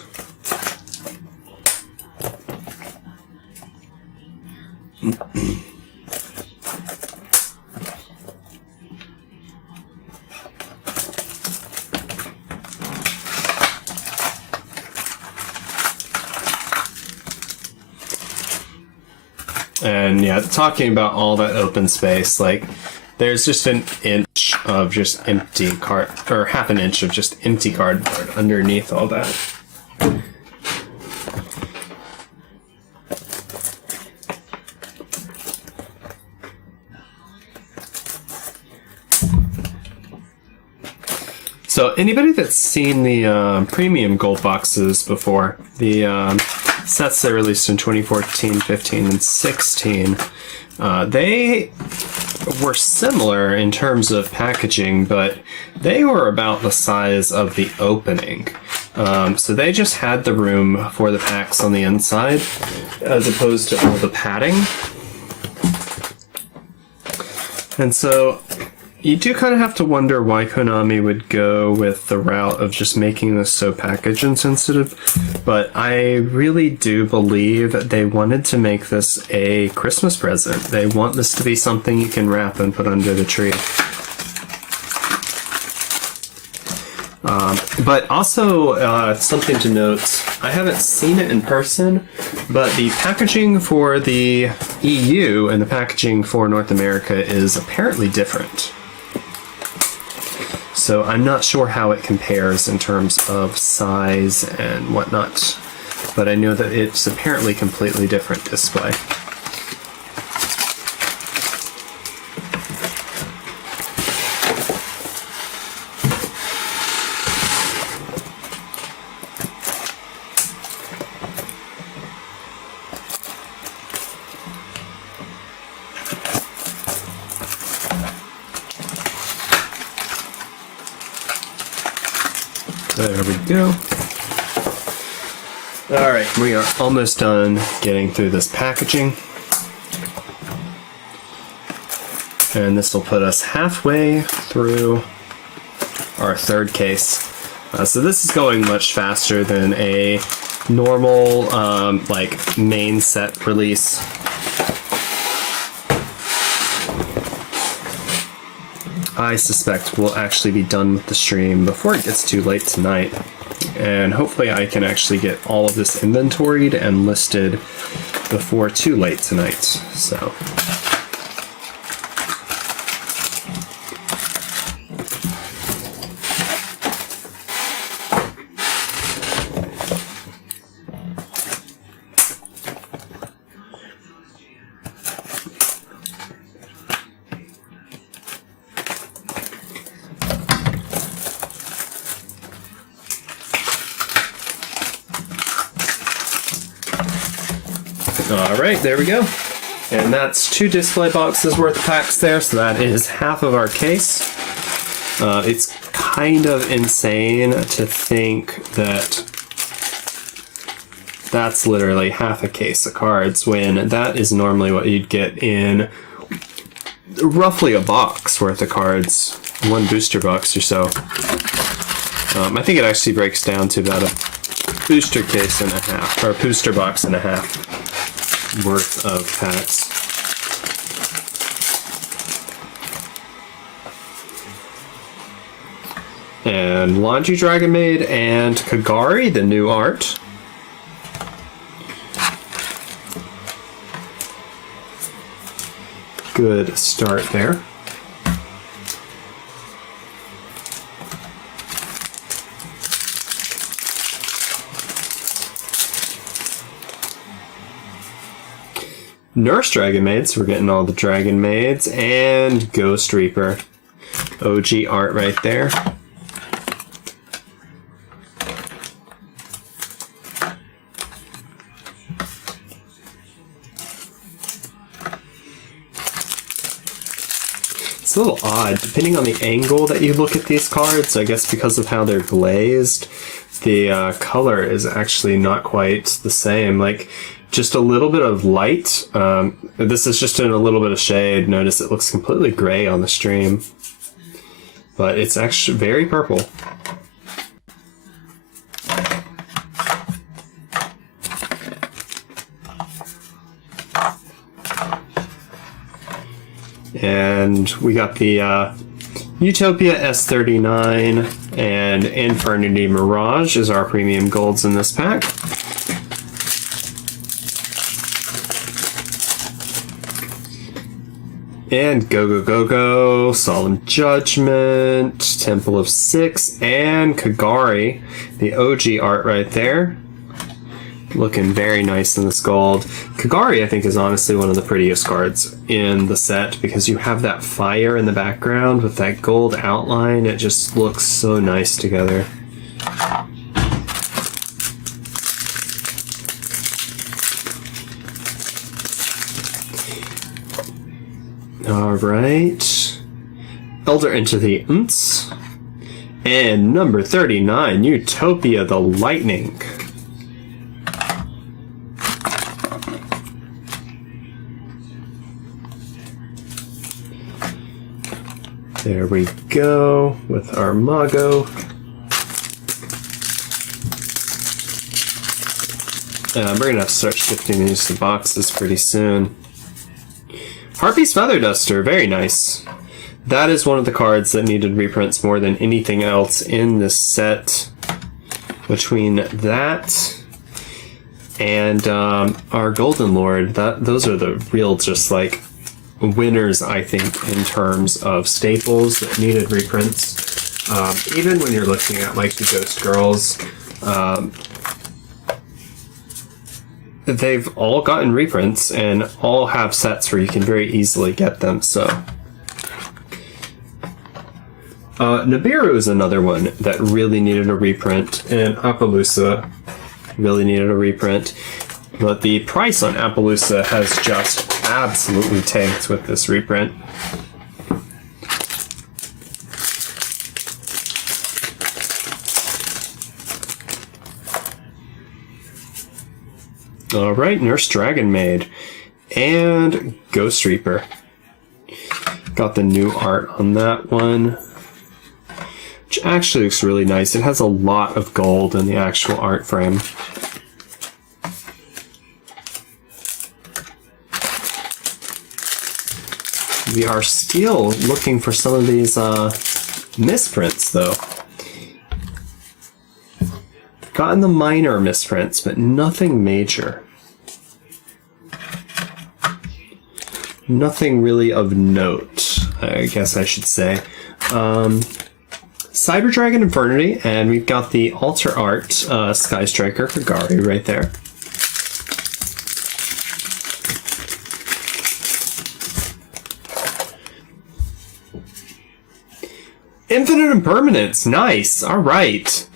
And yeah, talking about all that open space, like there's just an inch of just empty card, or half an inch of just empty cardboard underneath all that. So anybody that's seen the premium gold boxes before, the sets that released in 2014, 15, and 16, they were similar in terms of packaging, but they were about the size of the opening. So they just had the room for the packs on the inside, as opposed to all the padding. And so you do kind of have to wonder why Konami would go with the route of just making this so package insensitive, but I really do believe that they wanted to make this a Christmas present. They want this to be something you can wrap and put under the tree. But also, something to note, I haven't seen it in person, but the packaging for the EU and the packaging for North America is apparently different. So I'm not sure how it compares in terms of size and whatnot, but I know that it's apparently completely different display. There we go. Alright, we are almost done getting through this packaging. And this will put us halfway through our third case. So this is going much faster than a normal like main set release. I suspect we'll actually be done with the stream before it gets too late tonight. And hopefully I can actually get all of this inventoried and listed before too late tonight. So All right, there we go. And that's 2 display boxes worth of packs there, so that is half of our case. It's kind of insane to think that that's literally half a case of cards when that is normally what you'd get in roughly a box worth of cards, 1 booster box or so. I think it actually breaks down to about a booster case and a half, or a booster box and a half worth of packs. And Laundry Dragon Maid and Kagari, the new art. Good start there. Nurse Dragon Maids, we're getting all the Dragon Maids, and Ghost Reaper. OG art right there. It's a little odd, depending on the angle that you look at these cards, I guess because of how they're glazed, the color is actually not quite the same. Like, just a little bit of light. This is just in a little bit of shade. Notice it looks completely gray on the stream. But it's actually very purple. And we got the Utopia S39 and Infinity Mirage is our premium golds in this pack. And Go Go Go Go, Solemn Judgment, Temple of Six, and Kagari, the OG art right there. Looking very nice in this gold. Kagari, I think, is honestly one of the prettiest cards in the set because you have that fire in the background with that gold outline. It just looks so nice together. Alright. Elder Into the Unts. And number 39, Utopia the Lightning. There we go with our Mago. We're gonna have to start shifting these to boxes pretty soon. Harpy's Feather Duster, very nice. That is one of the cards that needed reprints more than anything else in this set. Between that and our Golden Lord, those are the real just like winners, I think, in terms of staples that needed reprints. Even when you're looking at like the Ghost Girls, they've all gotten reprints and all have sets where you can very easily get them. So Nibiru is another one that really needed a reprint, and Appaloosa really needed a reprint. But the price on Appaloosa has just absolutely tanked with this reprint. Alright, Nurse Dragon Maid and Ghost Reaper. Got the new art on that one, which actually looks really nice. It has a lot of gold in the actual art frame. We are still looking for some of these misprints, though. Gotten the minor misprints, but nothing major. Nothing really of note, I guess I should say. Cyber Dragon Infernity, and we've got the Alter Art Sky Striker Kagari right there. Infinite Impermanence, nice, alright.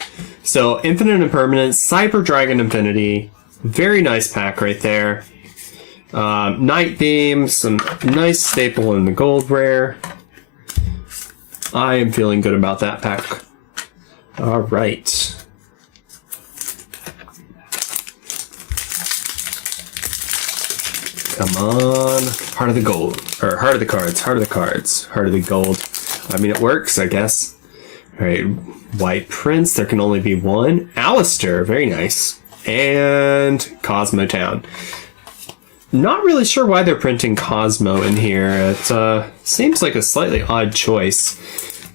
So, Infinite Impermanence, Cyber Dragon Infinity, very nice pack right there. Night Beam, some nice staple in the gold rare. I am feeling good about that pack. All right. Come on. Heart of the gold. Or heart of the cards. Heart of the cards. Heart of the gold. I mean, it works, I guess. All right. White Prince. There can only be one. Alistair. Very nice. And Cosmo Town. Not really sure why they're printing Cosmo in here. It seems like a slightly odd choice.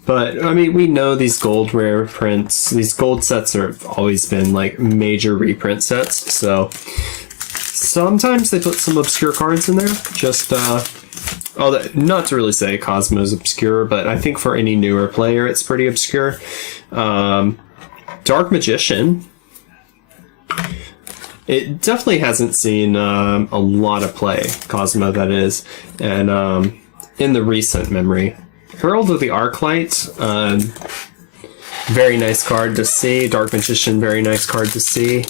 But, I mean, we know these gold rare prints. These gold sets have always been, like, major reprint sets. So, sometimes they put some obscure cards in there. Just, not to really say Cosmo's obscure, but I think for any newer player, it's pretty obscure. Dark Magician. It definitely hasn't seen a lot of play, Cosmo that is, and in the recent memory. Herald of the Arclight, very nice card to see. Dark Magician, very nice card to see.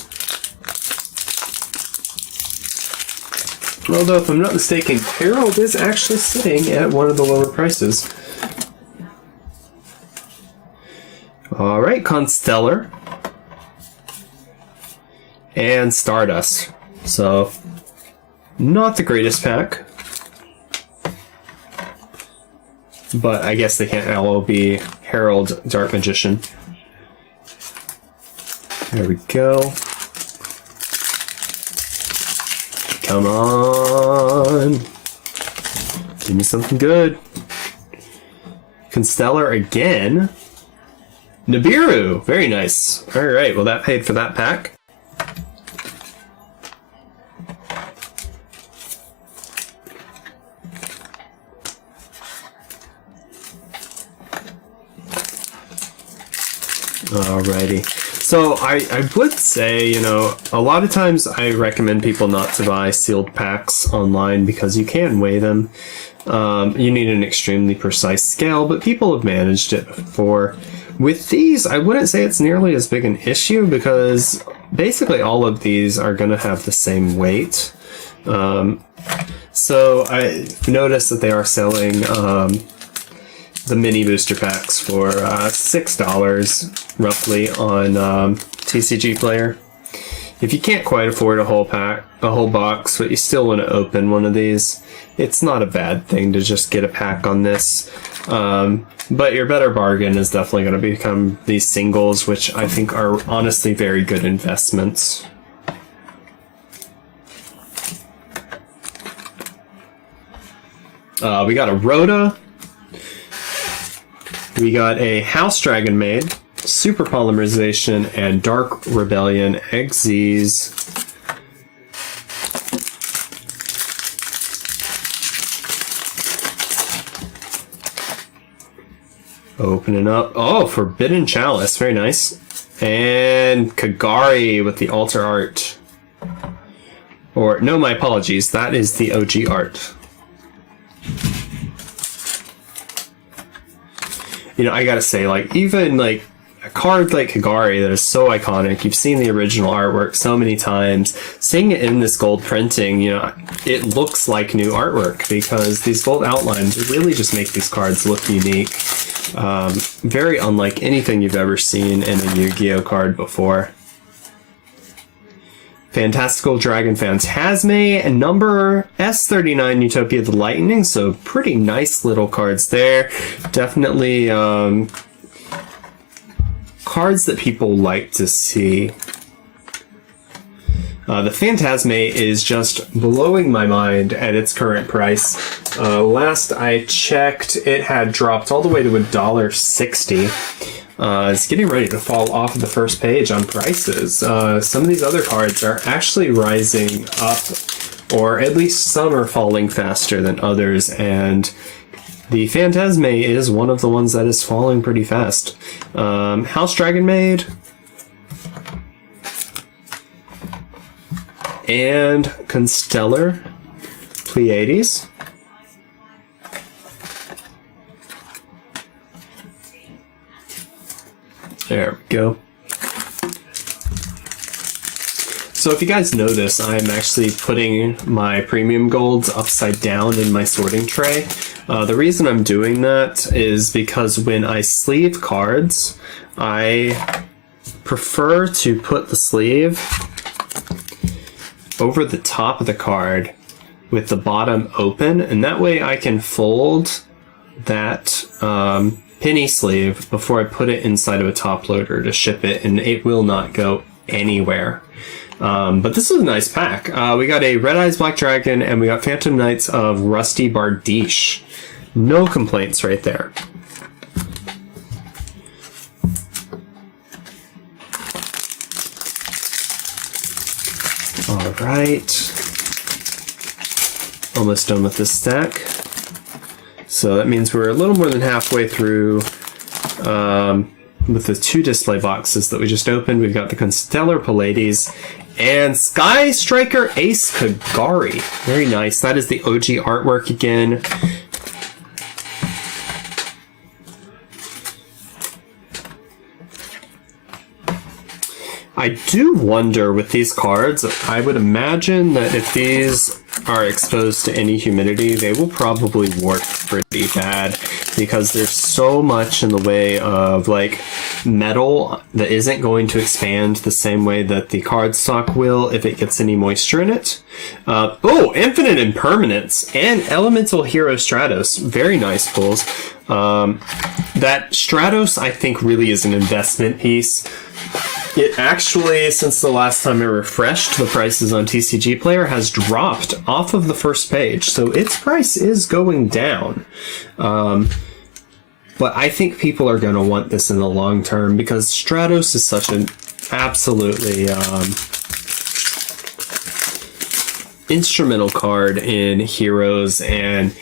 Although, if I'm not mistaken, Herald is actually sitting at one of the lower prices. Alright, Constellar. And Stardust. So, not the greatest pack. But I guess they can't all be Herald Dark Magician. There we go. Come on. Give me something good. Constellar again. Nibiru. Very nice. Alright, well that paid for that pack. Alrighty. So I would say, you know, a lot of times I recommend people not to buy sealed packs online because you can weigh them. You need an extremely precise scale, but people have managed it before. With these, I wouldn't say it's nearly as big an issue because basically all of these are going to have the same weight. So I've noticed that they are selling the mini booster packs for $6 roughly on TCG Player. If you can't quite afford a whole box, but you still want to open one of these, it's not a bad thing to just get a pack on this. But your better bargain is definitely going to become these singles, which I think are honestly very good investments. We got a Rhoda. We got a House Dragon Maid, Super Polymerization, and Dark Rebellion XZs. Opening up. Oh, Forbidden Chalice. Very nice. And Kagari with the altar art. Or, no, my apologies. That is the OG art. You know, I gotta say, like, even, like, a card like Kagari that is so iconic, you've seen the original artwork so many times, seeing it in this gold printing, you know, it looks like new artwork because these gold outlines really just make these cards look unique. Very unlike anything you've ever seen in a Yu-Gi-Oh card before. Fantastical Dragon Phantasme and number S39 Utopia the Lightning, so pretty nice little cards there. Definitely cards that people like to see. The Phantasme is just blowing my mind at its current price. Last I checked, it had dropped all the way to $1.60. It's getting ready to fall off of the first page on prices. Some of these other cards are actually rising up, or at least some are falling faster than others, and the Phantasme is one of the ones that is falling pretty fast. House Dragon Maid. And Constellar Pleiades. There we go. So if you guys notice, I'm actually putting my premium golds upside down in my sorting tray. The reason I'm doing that is because when I sleeve cards, I prefer to put the sleeve over the top of the card with the bottom open, and that way I can fold that penny sleeve before I put it inside of a top loader to ship it, and it will not go anywhere. But this is a nice pack. We got a Red Eyes Black Dragon, and we got Phantom Knights of Rusty Bardiche. No complaints right there. All right. Almost done with this stack. So that means we're a little more than halfway through with the 2 display boxes that we just opened. We've got the Constellar Pallades and Sky Striker Ace Kagari. Very nice. That is the OG artwork again. I do wonder with these cards, I would imagine that if these are exposed to any humidity, they will probably warp pretty bad because there's so much in the way of like metal that isn't going to expand the same way that the cardstock will if it gets any moisture in it. Oh, Infinite Impermanence and Elemental Hero Stratos. Very nice pulls. That Stratos, I think, really is an investment piece. It actually, since the last time I refreshed, the prices on TCG Player has dropped off of the first page, so its price is going down. But I think people are going to want this in the long term because Stratos is such an absolutely instrumental card in Heroes and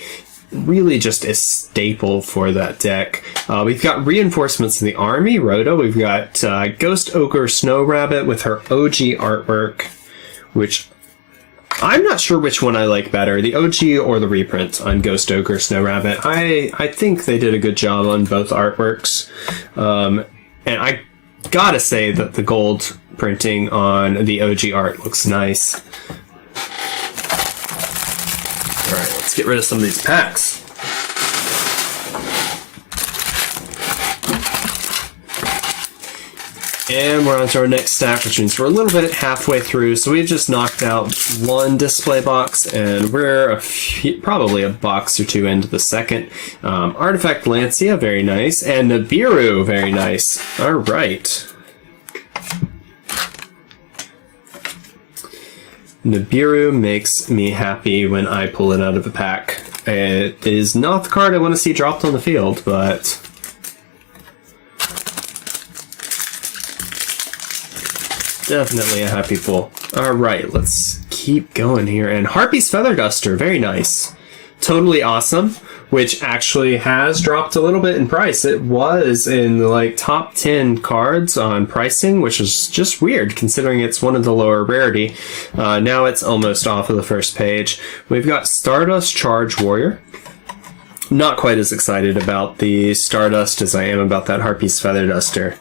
really just a staple for that deck. We've got reinforcements in the army, Rhoda. We've got Ghost Ogre Snow Rabbit with her OG artwork, which I'm not sure which one I like better, the OG or the reprint on Ghost Ogre Snow Rabbit. I think they did a good job on both artworks. And I gotta say that the gold printing on the OG art looks nice. Alright, let's get rid of some of these packs. And we're on to our next stack, which means we're a little bit halfway through. So we've just knocked out 1 display box, and we're probably a box or 2 into the second. Artifact Lancia, very nice. And Nibiru, very nice. All right. Nibiru makes me happy when I pull it out of a pack. It is not the card I want to see dropped on the field, but definitely a happy pull. Alright, let's keep going here. And Harpy's Feather Duster, very nice. Totally awesome, which actually has dropped a little bit in price. It was in the like top 10 cards on pricing, which is just weird considering it's one of the lower rarity. Now it's almost off of the first page. We've got Stardust Charge Warrior. Not quite as excited about the Stardust as I am about that Harpy's Feather Duster.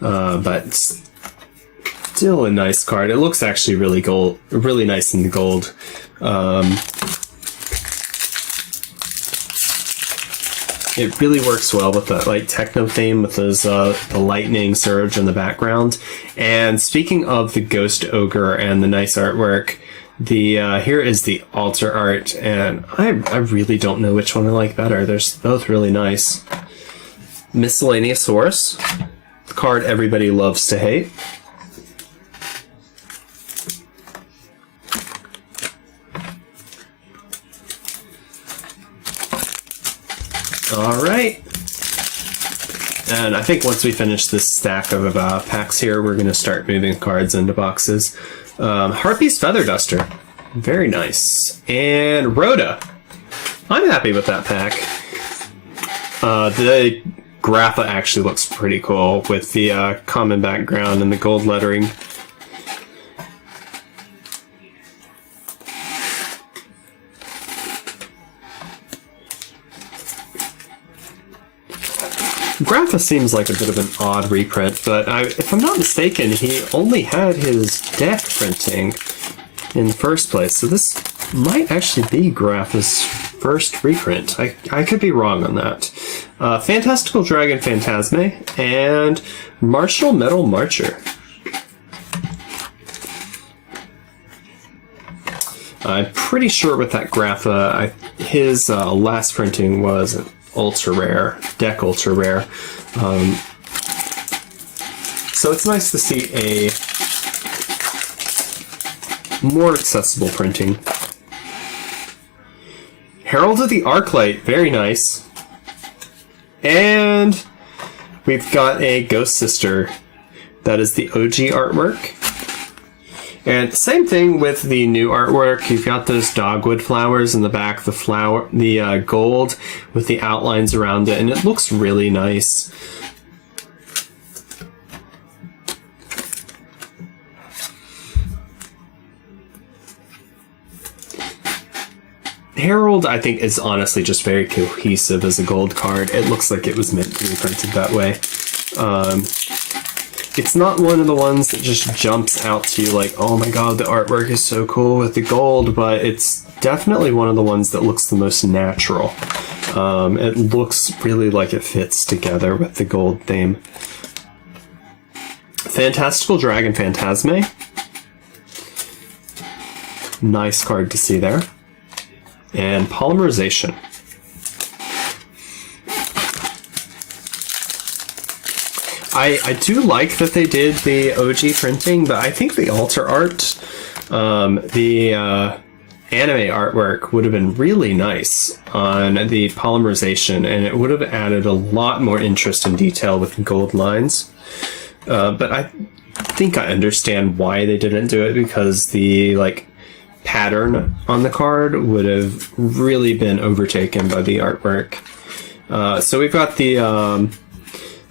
But still a nice card. It looks actually really nice in the gold. It really works well with that like techno theme with those the lightning surge in the background. And speaking of the Ghost Ogre and the nice artwork, the here is the altar art, and I really don't know which one I like better. They're both really nice. Miscellaneous Source, the card everybody loves to hate. All right. And I think once we finish this stack of packs here, we're going to start moving cards into boxes. Harpy's Feather Duster. Very nice. And Rhoda. I'm happy with that pack. The Grapha actually looks pretty cool with the common background and the gold lettering. Grapha seems like a bit of an odd reprint, but if I'm not mistaken, he only had his deck printing in the first place, so this might actually be Grapha's first reprint. I could be wrong on that. Fantastical Dragon Phantasme and Martial Metal Marcher. I'm pretty sure with that Grapha, his last printing was an ultra rare, deck ultra rare. So it's nice to see a more accessible printing. Herald of the Arclight, very nice. And we've got a Ghost Sister. That is the OG artwork. And same thing with the new artwork. You've got those dogwood flowers in the back, the gold with the outlines around it, and it looks really nice. Herald, I think, is honestly just very cohesive as a gold card. It looks like it was meant to be printed that way. It's not one of the ones that just jumps out to you like, oh my god, the artwork is so cool with the gold, but it's definitely one of the ones that looks the most natural. It looks really like it fits together with the gold theme. Fantastical Dragon Phantasme. Nice card to see there. And Polymerization. I do like that they did the OG printing, but I think the altar art, the anime artwork would have been really nice on the polymerization, and it would have added a lot more interest and detail with gold lines. But I think I understand why they didn't do it, because the pattern on the card would have really been overtaken by the artwork. So we've got the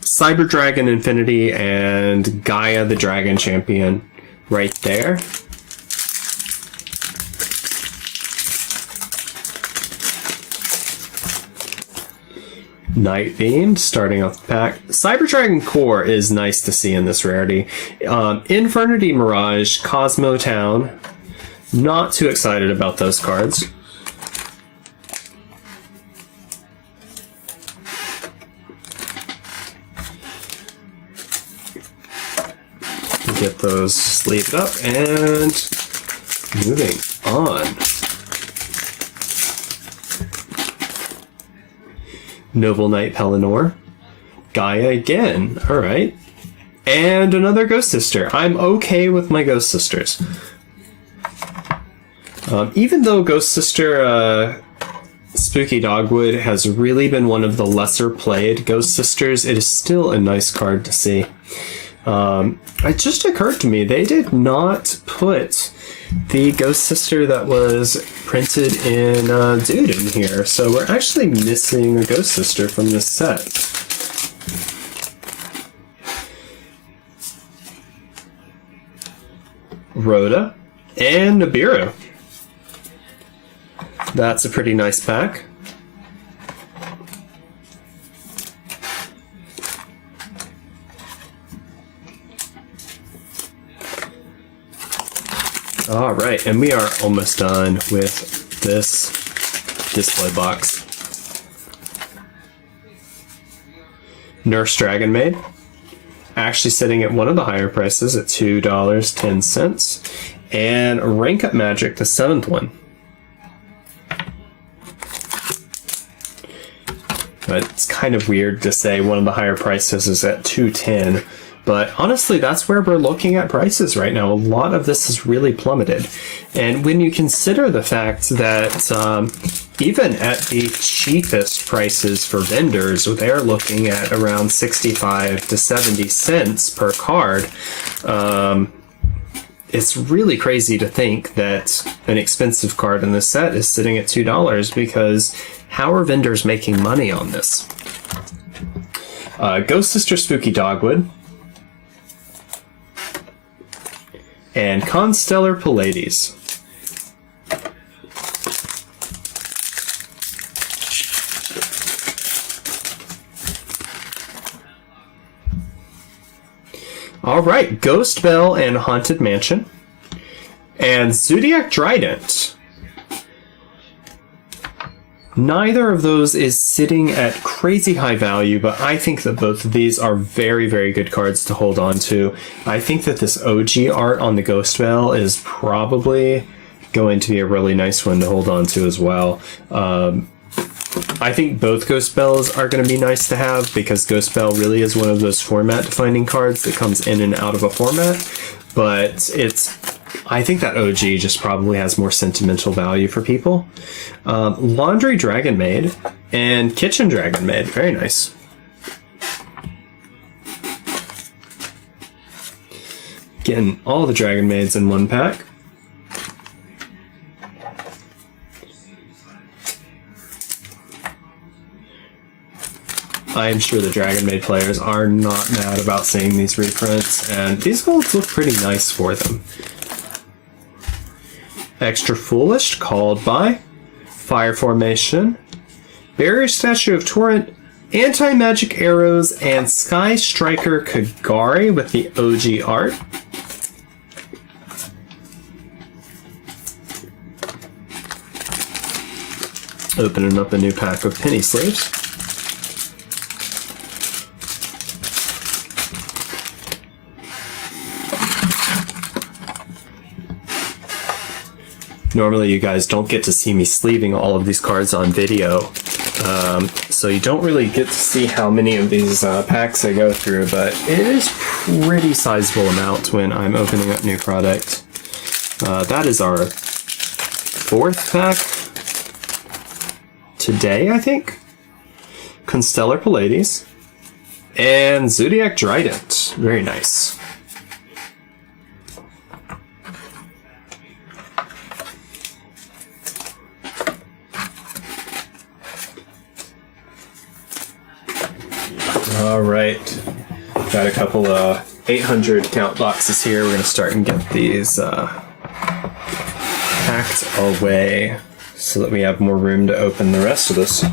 Cyber Dragon Infinity and Gaia the Dragon Champion right there. Night Themed, starting off the pack. Cyber Dragon Core is nice to see in this rarity. Infernity Mirage, Cosmo Town. Not too excited about those cards. Get those sleeved up and moving on. Noble Knight Pelennor. Gaia again. Alright. And another Ghost Sister. I'm okay with my Ghost Sisters. Even though Ghost Sister Spooky Dogwood has really been one of the lesser played Ghost Sisters, it is still a nice card to see. It just occurred to me, they did not put the Ghost Sister that was printed in Dude in here, so we're actually missing a Ghost Sister from this set. Rhoda and Nibiru. That's a pretty nice pack. All right, and we are almost done with this display box. Nurse Dragon Maid, actually sitting at one of the higher prices at $2.10, and Rank Up Magic, the 7th one. But it's kind of weird to say one of the higher prices is at $2.10. But honestly, that's where we're looking at prices right now. A lot of this has really plummeted. And when you consider the fact that even at the cheapest prices for vendors, they're looking at around 65 to 70 cents per card, it's really crazy to think that an expensive card in this set is sitting at $2, because how are vendors making money on this? Ghost Sister Spooky Dogwood. And Constellar Pallades. All right, Ghost Bell and Haunted Mansion. And Zodiac Trident. Neither of those is sitting at crazy high value, but I think that both of these are very, very good cards to hold on to. I think that this OG art on the Ghost Bell is probably going to be a really nice one to hold on to as well. I think both Ghost Bells are going to be nice to have because Ghost Bell really is one of those format defining cards that comes in and out of a format, but I think that OG just probably has more sentimental value for people. Laundry Dragon Maid and Kitchen Dragon Maid. Very nice. Getting all the Dragon Maids in one pack. I'm sure the Dragon Maid players are not mad about seeing these reprints, and these golds look pretty nice for them. Extra Foolish, called by Fire Formation, Barrier Statue of Torrent, Anti-Magic Arrows, and Sky Striker Kagari with the OG art. Opening up a new pack of penny sleeves. Normally you guys don't get to see me sleeving all of these cards on video, so you don't really get to see how many of these packs I go through, but it is pretty sizable amount when I'm opening up new product. That is our 4th pack today, I think. Constellar Pallades and Zodiac Trident. Very nice. All right, got a couple 800 count boxes here. We're gonna start and get these packed away so that we have more room to open the rest of this.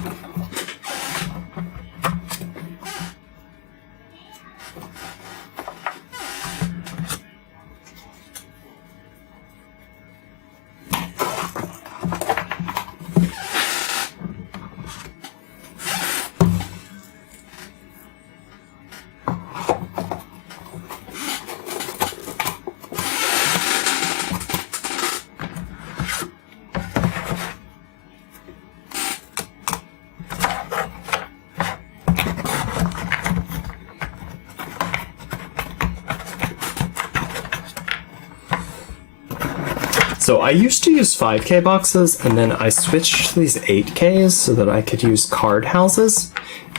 So I used to use 5K boxes, and then I switched to these 8Ks so that I could use card houses.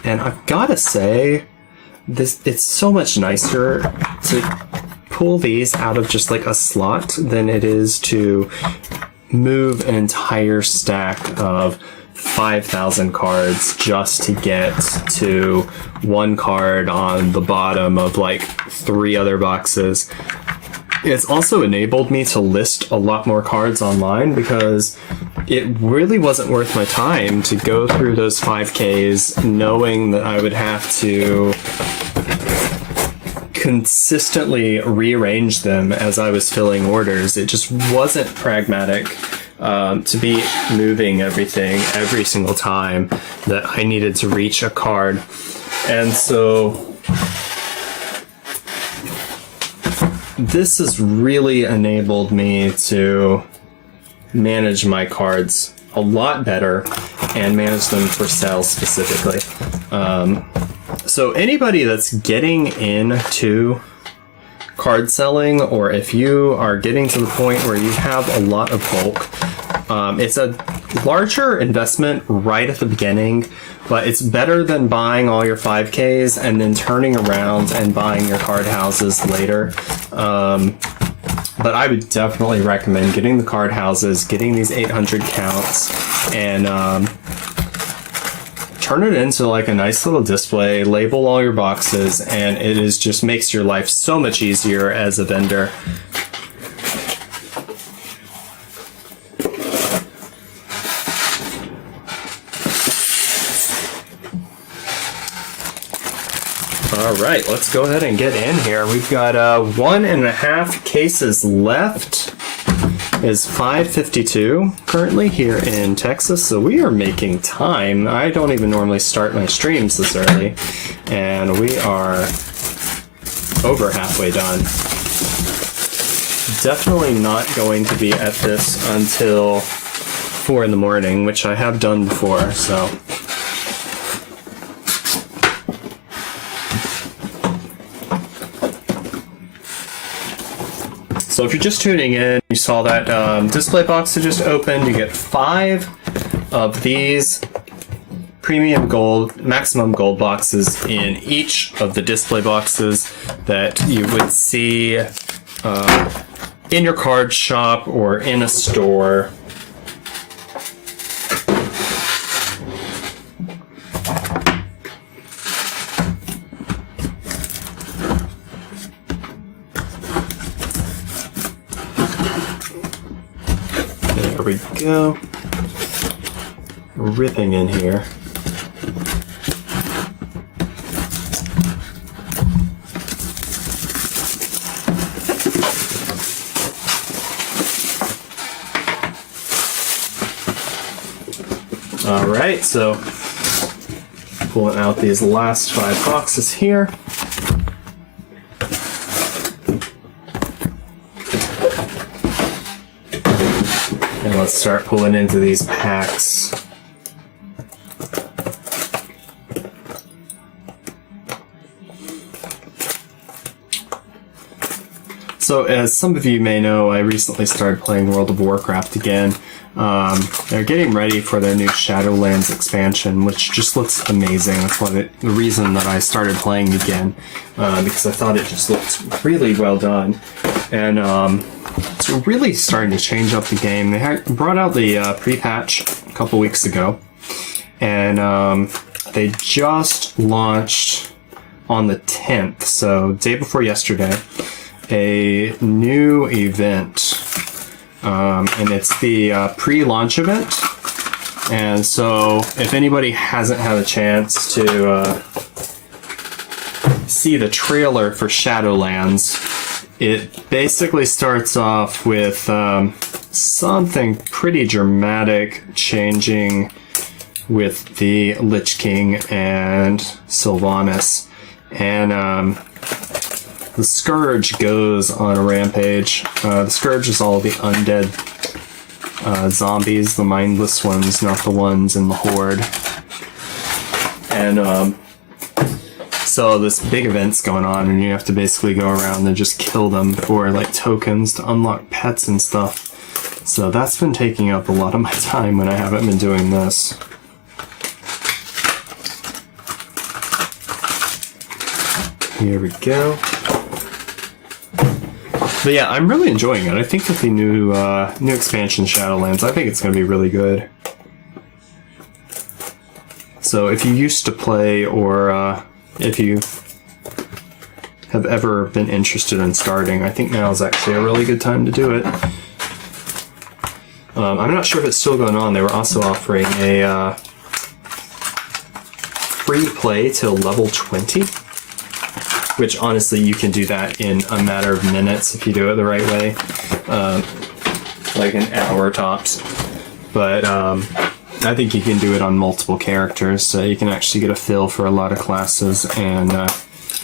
And I've gotta say, it's so much nicer to pull these out of just like a slot than it is to move an entire stack of 5,000 cards just to get to one card on the bottom of like 3 other boxes. It's also enabled me to list a lot more cards online because it really wasn't worth my time to go through those 5Ks knowing that I would have to consistently rearrange them as I was filling orders. It just wasn't pragmatic to be moving everything every single time that I needed to reach a card. And so this has really enabled me to manage my cards a lot better and manage them for sales specifically. So anybody that's getting into card selling, or if you are getting to the point where you have a lot of bulk, it's a larger investment right at the beginning, but it's better than buying all your 5Ks and then turning around and buying your card houses later. But I would definitely recommend getting the card houses, getting these 800 counts, and turn it into like a nice little display, label all your boxes, and it is just makes your life so much easier as a vendor. All right, let's go ahead and get in here. We've got 1.5 cases left. It's 5:52 currently here in Texas, so we are making time. I don't even normally start my streams this early, and we are over halfway done. Definitely not going to be at this until 4 in the morning, which I have done before, so. So if you're just tuning in, you saw that display box that just opened. You get 5 of these premium gold, maximum gold boxes in each of the display boxes that you would see in your card shop or in a store. There we go. Ripping in here. Alright, so pulling out these last 5 boxes here. And let's start pulling into these packs. So as some of you may know, I recently started playing World of Warcraft again. They're getting ready for their new Shadowlands expansion, which just looks amazing. That's the reason that I started playing again, because I thought it just looked really well done. And it's really starting to change up the game. They brought out the pre-patch a couple weeks ago, and they just launched on the 10th, so day before yesterday, a new event. And it's the pre-launch event. And so if anybody hasn't had a chance to see the trailer for Shadowlands, it basically starts off with something pretty dramatic changing with the Lich King and Sylvanas. And the Scourge goes on a rampage. The Scourge is all the undead zombies, the mindless ones, not the ones in the Horde. And so this big event's going on, and you have to basically go around and just kill them for like tokens to unlock pets and stuff. So that's been taking up a lot of my time when I haven't been doing this. Here we go. But yeah, I'm really enjoying it. I think that the new expansion Shadowlands, I think it's going to be really good. So if you used to play, or if you have ever been interested in starting, I think now is actually a really good time to do it. I'm not sure if it's still going on. They were also offering a free play till level 20. Which honestly, you can do that in a matter of minutes if you do it the right way, like an hour tops. But I think you can do it on multiple characters, so you can actually get a feel for a lot of classes and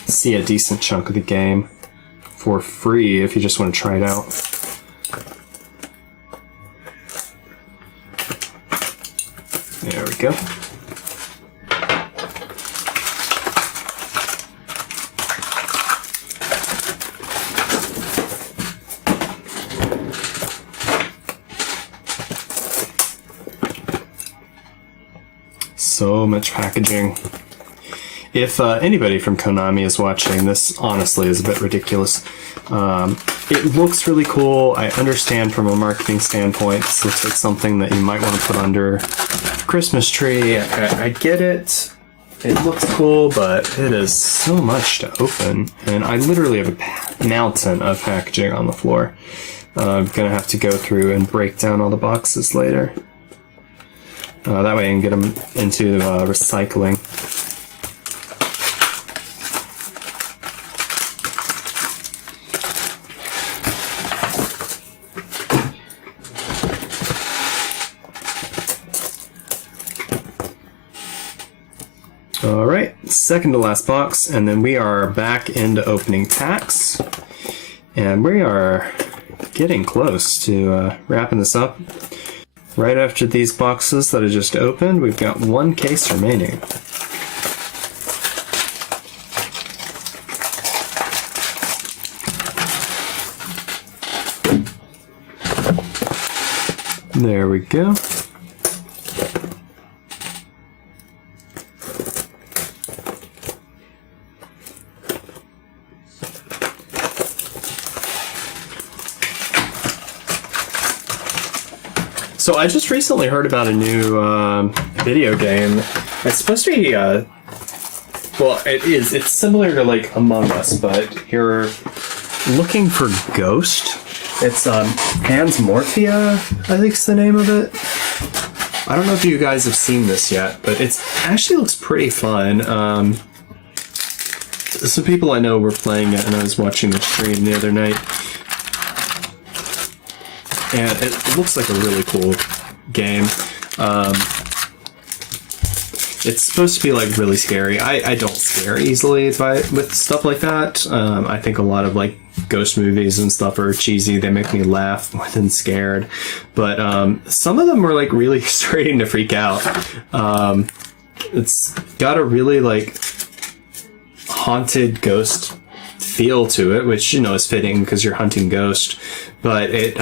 see a decent chunk of the game for free if you just want to try it out. There we go. So much packaging. If anybody from Konami is watching, this honestly is a bit ridiculous. It looks really cool. I understand from a marketing standpoint, this looks like something that you might want to put under a Christmas tree. I get it. It looks cool, but it is so much to open. And I literally have a mountain of packaging on the floor. I'm going to have to go through and break down all the boxes later. That way I can get them into recycling. All right, second to last box, and then we are back into opening packs. And we are getting close to wrapping this up. Right after these boxes that I just opened, we've got one case remaining. There we go. So I just recently heard about a new video game. It's supposed to be, well, it's similar to like Among Us, but you're looking for Ghost. It's Pansmorphia, I think is the name of it. I don't know if you guys have seen this yet, but it actually looks pretty fun. Some people I know were playing it, and I was watching the stream the other night. And it looks like a really cool game. It's supposed to be like really scary. I don't scare easily with stuff like that. I think a lot of like ghost movies and stuff are cheesy. They make me laugh more than scared. But some of them were like really starting to freak out. It's got a really like haunted ghost feel to it, which, you know, is fitting because you're hunting ghost. But it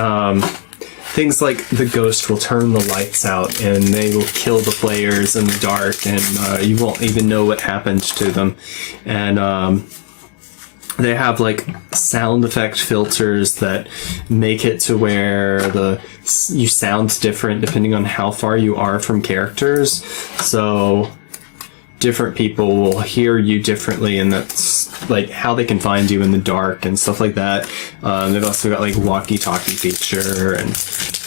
things like the ghost will turn the lights out and they will kill the players in the dark, and you won't even know what happened to them. And they have like sound effect filters that make it to where you sound different depending on how far you are from characters. So different people will hear you differently, and that's like how they can find you in the dark and stuff like that. They've also got like walkie-talkie feature and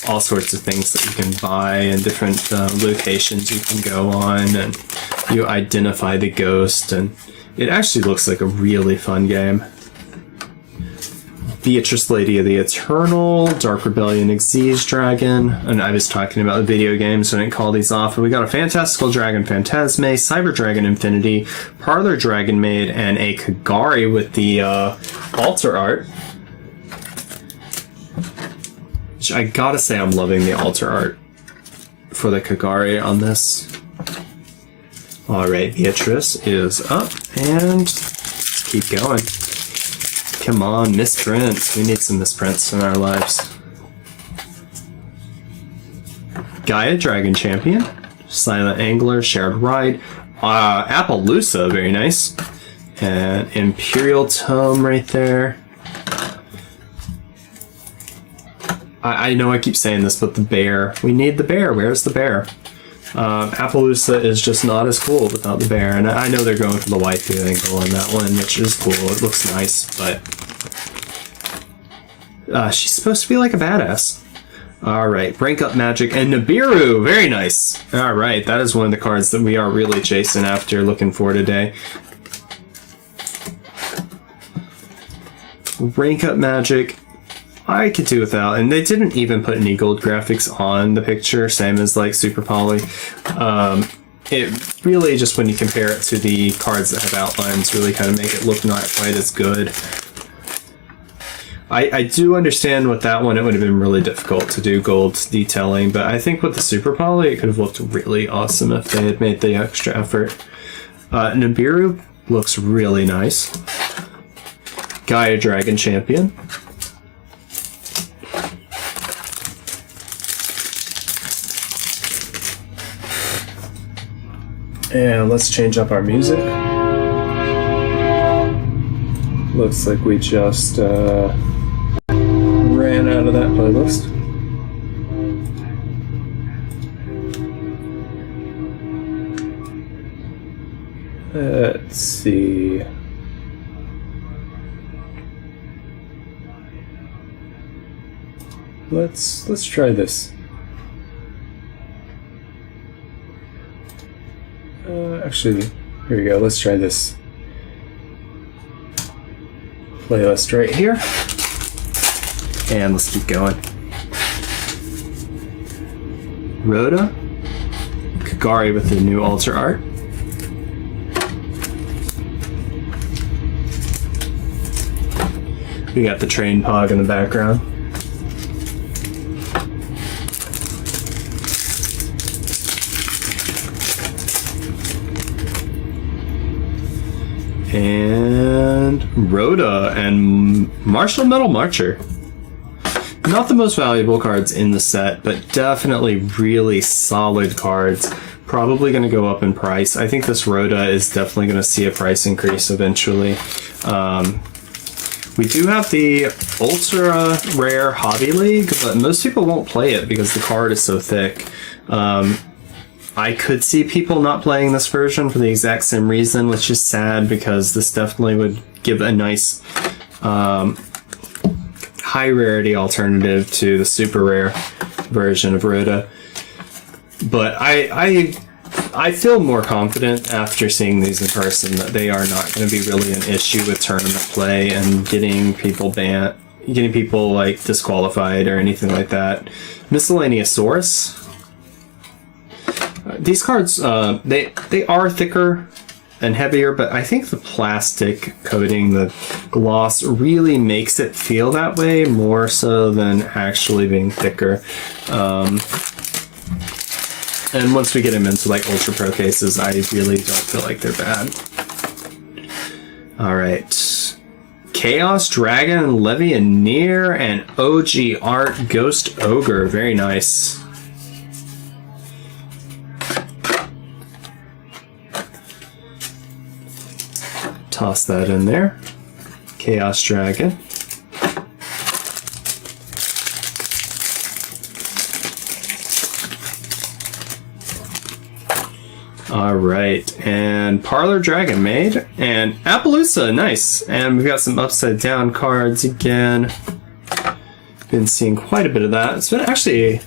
all sorts of things that you can buy, and different locations you can go on, and you identify the ghost, and it actually looks like a really fun game. Beatrice, Lady of the Eternal, Dark Rebellion, Xyz Dragon, and I was talking about the video games, so I didn't call these off. And we got a Fantastical Dragon Phantasme, Cyber Dragon Infinity, Parlor Dragon Maid, and a Kagari with the altar art. Which I gotta say, I'm loving the altar art for the Kagari on this. Alright, Beatrice is up, and let's keep going. Come on, misprints. We need some misprints in our lives. Gaia, Dragon Champion. Silent Angler, Shared Ride. Appaloosa, very nice. And Imperial Tome right there. I know I keep saying this, but the bear. We need the bear. Where's the bear? Appaloosa is just not as cool without the bear, and I know they're going for the waifu angle on that one, which is cool. It looks nice, but she's supposed to be like a badass. Alright, Rank Up Magic and Nibiru! Very nice! Alright, that is one of the cards that we are really chasing after, looking for today. Rank Up Magic, I could do without, and they didn't even put any gold graphics on the picture, same as like Super Poly. It really just, when you compare it to the cards that have outlines, really kind of make it look not quite as good. I do understand with that one, it would have been really difficult to do gold detailing, but I think with the Super Poly, it could have looked really awesome if they had made the extra effort. Nibiru looks really nice. Gaia Dragon Champion. And let's change up our music. Looks like we just ran out of that playlist. Let's see. Let's try this. Actually, here we go. Let's try this playlist right here. And let's keep going. Rhoda, Kagari with the new altar art. We got the train pog in the background. And Rhoda and Martial Metal Marcher. Not the most valuable cards in the set, but definitely really solid cards. Probably going to go up in price. I think this Rhoda is definitely going to see a price increase eventually. We do have the ultra rare Hobby League, but most people won't play it because the card is so thick. I could see people not playing this version for the exact same reason, which is sad because this definitely would give a nice high rarity alternative to the super rare version of Rhoda. But I feel more confident after seeing these in person that they are not going to be really an issue with tournament play and getting people banned, getting people like disqualified or anything like that. Miscellaneous Source. These cards, they are thicker and heavier, but I think the plastic coating, the gloss, really makes it feel that way more so than actually being thicker. And once we get them into like Ultra Pro cases, I really don't feel like they're bad. All right. Chaos Dragon, Levianeer, and OG Art Ghost Ogre. Very nice. Toss that in there. Chaos Dragon. All right, and Parlor Dragon Maid and Appaloosa, nice. And we've got some upside down cards again. Been seeing quite a bit of that. It's been actually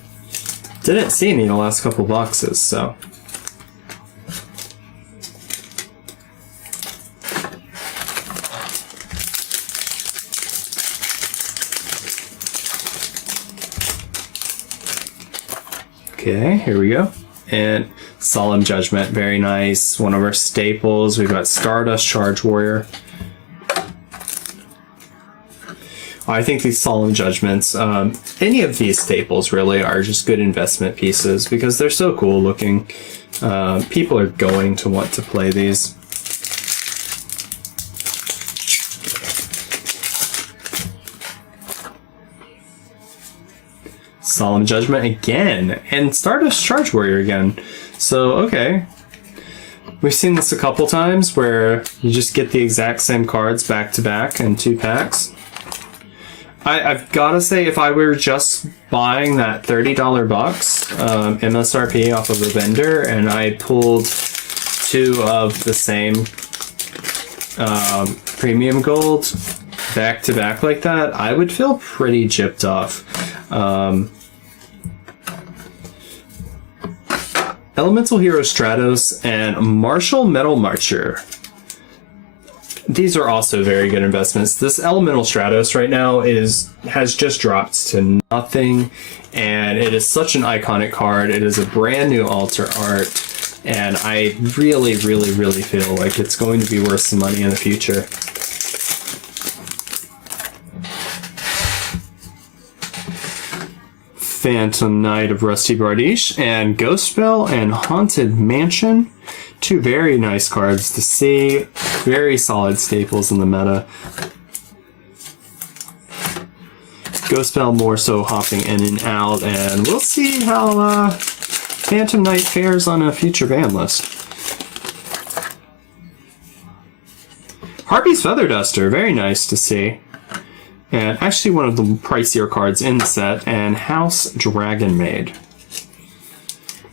didn't see any in the last couple boxes, so. Okay, here we go. And Solemn Judgment, very nice. One of our staples. We've got Stardust Charge Warrior. I think these Solemn Judgments, any of these staples really are just good investment pieces because they're so cool looking. People are going to want to play these. Solemn Judgment again, and Stardust Charge Warrior again. So, okay. We've seen this a couple times where you just get the exact same cards back to back in 2 packs. I've got to say, if I were just buying that $30 box MSRP off of a vendor and I pulled 2 of the same premium gold back to back like that, I would feel pretty gypped off. Elemental Hero Stratos and Martial Metal Marcher. These are also very good investments. This Elemental Stratos right now has just dropped to nothing, and it is such an iconic card. It is a brand new alter art, and I really, really, really feel like it's going to be worth some money in the future. Phantom Knight of Rusty Bardiche and Ghost Bell and Haunted Mansion. 2 very nice cards to see. Very solid staples in the meta. Ghost Bell more so hopping in and out, and we'll see how Phantom Knight fares on a future ban list. Harpy's Feather Duster, very nice to see. And actually one of the pricier cards in the set, and House Dragon Maid.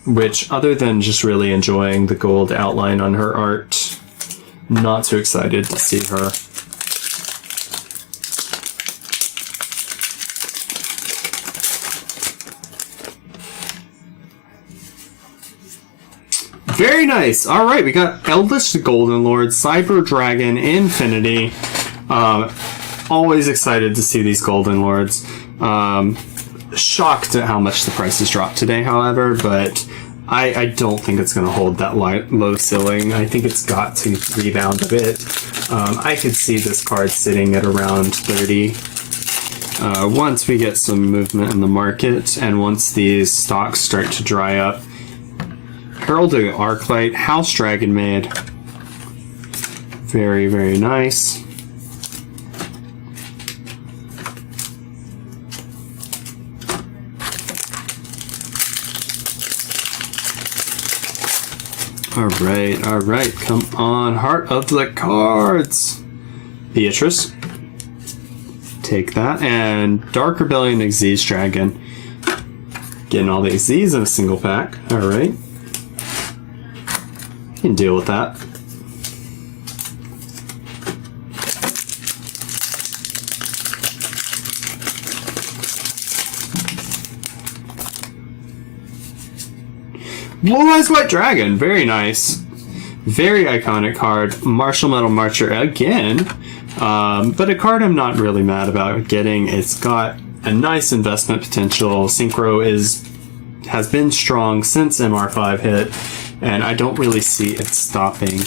Which, other than just really enjoying the gold outline on her art, not too excited to see her. Very nice! Alright, we got Eldritch the Golden Lord, Cyber Dragon, Infinity. Always excited to see these Golden Lords. Shocked at how much the prices dropped today, however, but I don't think it's going to hold that low ceiling. I think it's got to rebound a bit. I could see this card sitting at around 30. Once we get some movement in the market, and once these stocks start to dry up. Heralding Arclight, House Dragon Maid. Very, very nice. All right, come on, Heart of the Cards. Beatrice. Take that, and Dark Rebellion Xyz Dragon. Getting all the Xyz in a single pack, all right. You can deal with that. Blue Eyes White Dragon, very nice. Very iconic card. Martial Metal Marcher again. But a card I'm not really mad about getting. It's got a nice investment potential. Synchro has been strong since MR5 hit, and I don't really see it stopping.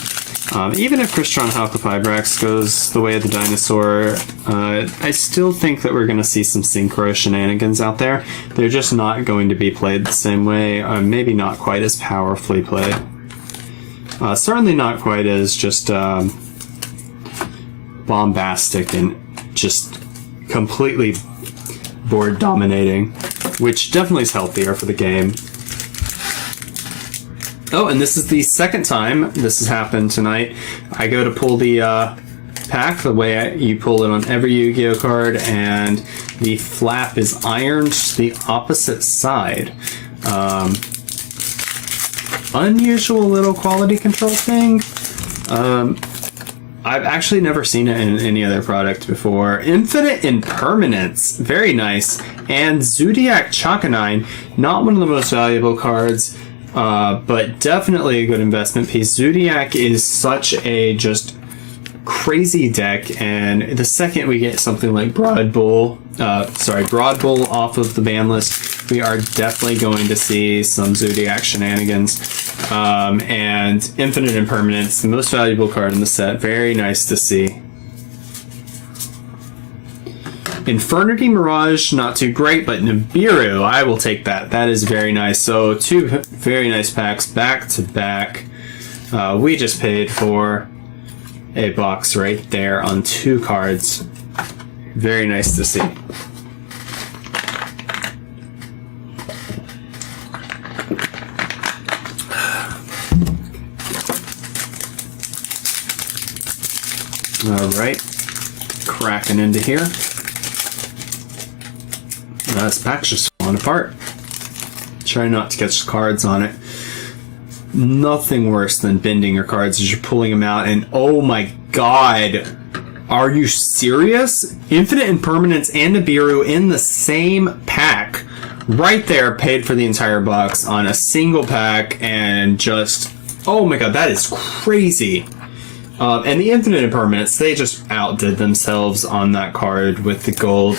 Even if Crystron Halqifibrax goes the way of the dinosaur, I still think that we're going to see some Synchro shenanigans out there. They're just not going to be played the same way, maybe not quite as powerfully played. Certainly not quite as just bombastic and just completely board dominating, which definitely is healthier for the game. Oh, and this is the second time this has happened tonight. I go to pull the pack the way you pull it on every Yu-Gi-Oh card, and the flap is ironed to the opposite side. Unusual little quality control thing. I've actually never seen it in any other product before. Infinite Impermanence, very nice. And Zodiac Chakanine, not one of the most valuable cards, but definitely a good investment piece. Zodiac is such a just crazy deck, and the second we get something like Broad Bull off of the ban list, we are definitely going to see some Zodiac shenanigans. And Infinite Impermanence, the most valuable card in the set, very nice to see. Infernity Mirage, not too great, but Nibiru, I will take that. That is very nice. So two very nice packs back to back. We just paid for a box right there on two cards. Very nice to see. All right, cracking into here. This pack's just falling apart. Try not to catch cards on it. Nothing worse than bending your cards as you're pulling them out, and oh my god, are you serious? Infinite Impermanence and Nibiru in the same pack. Right there, paid for the entire box on a single pack, and just, oh my god, that is crazy. And the Infinite Impermanence, they just outdid themselves on that card with the gold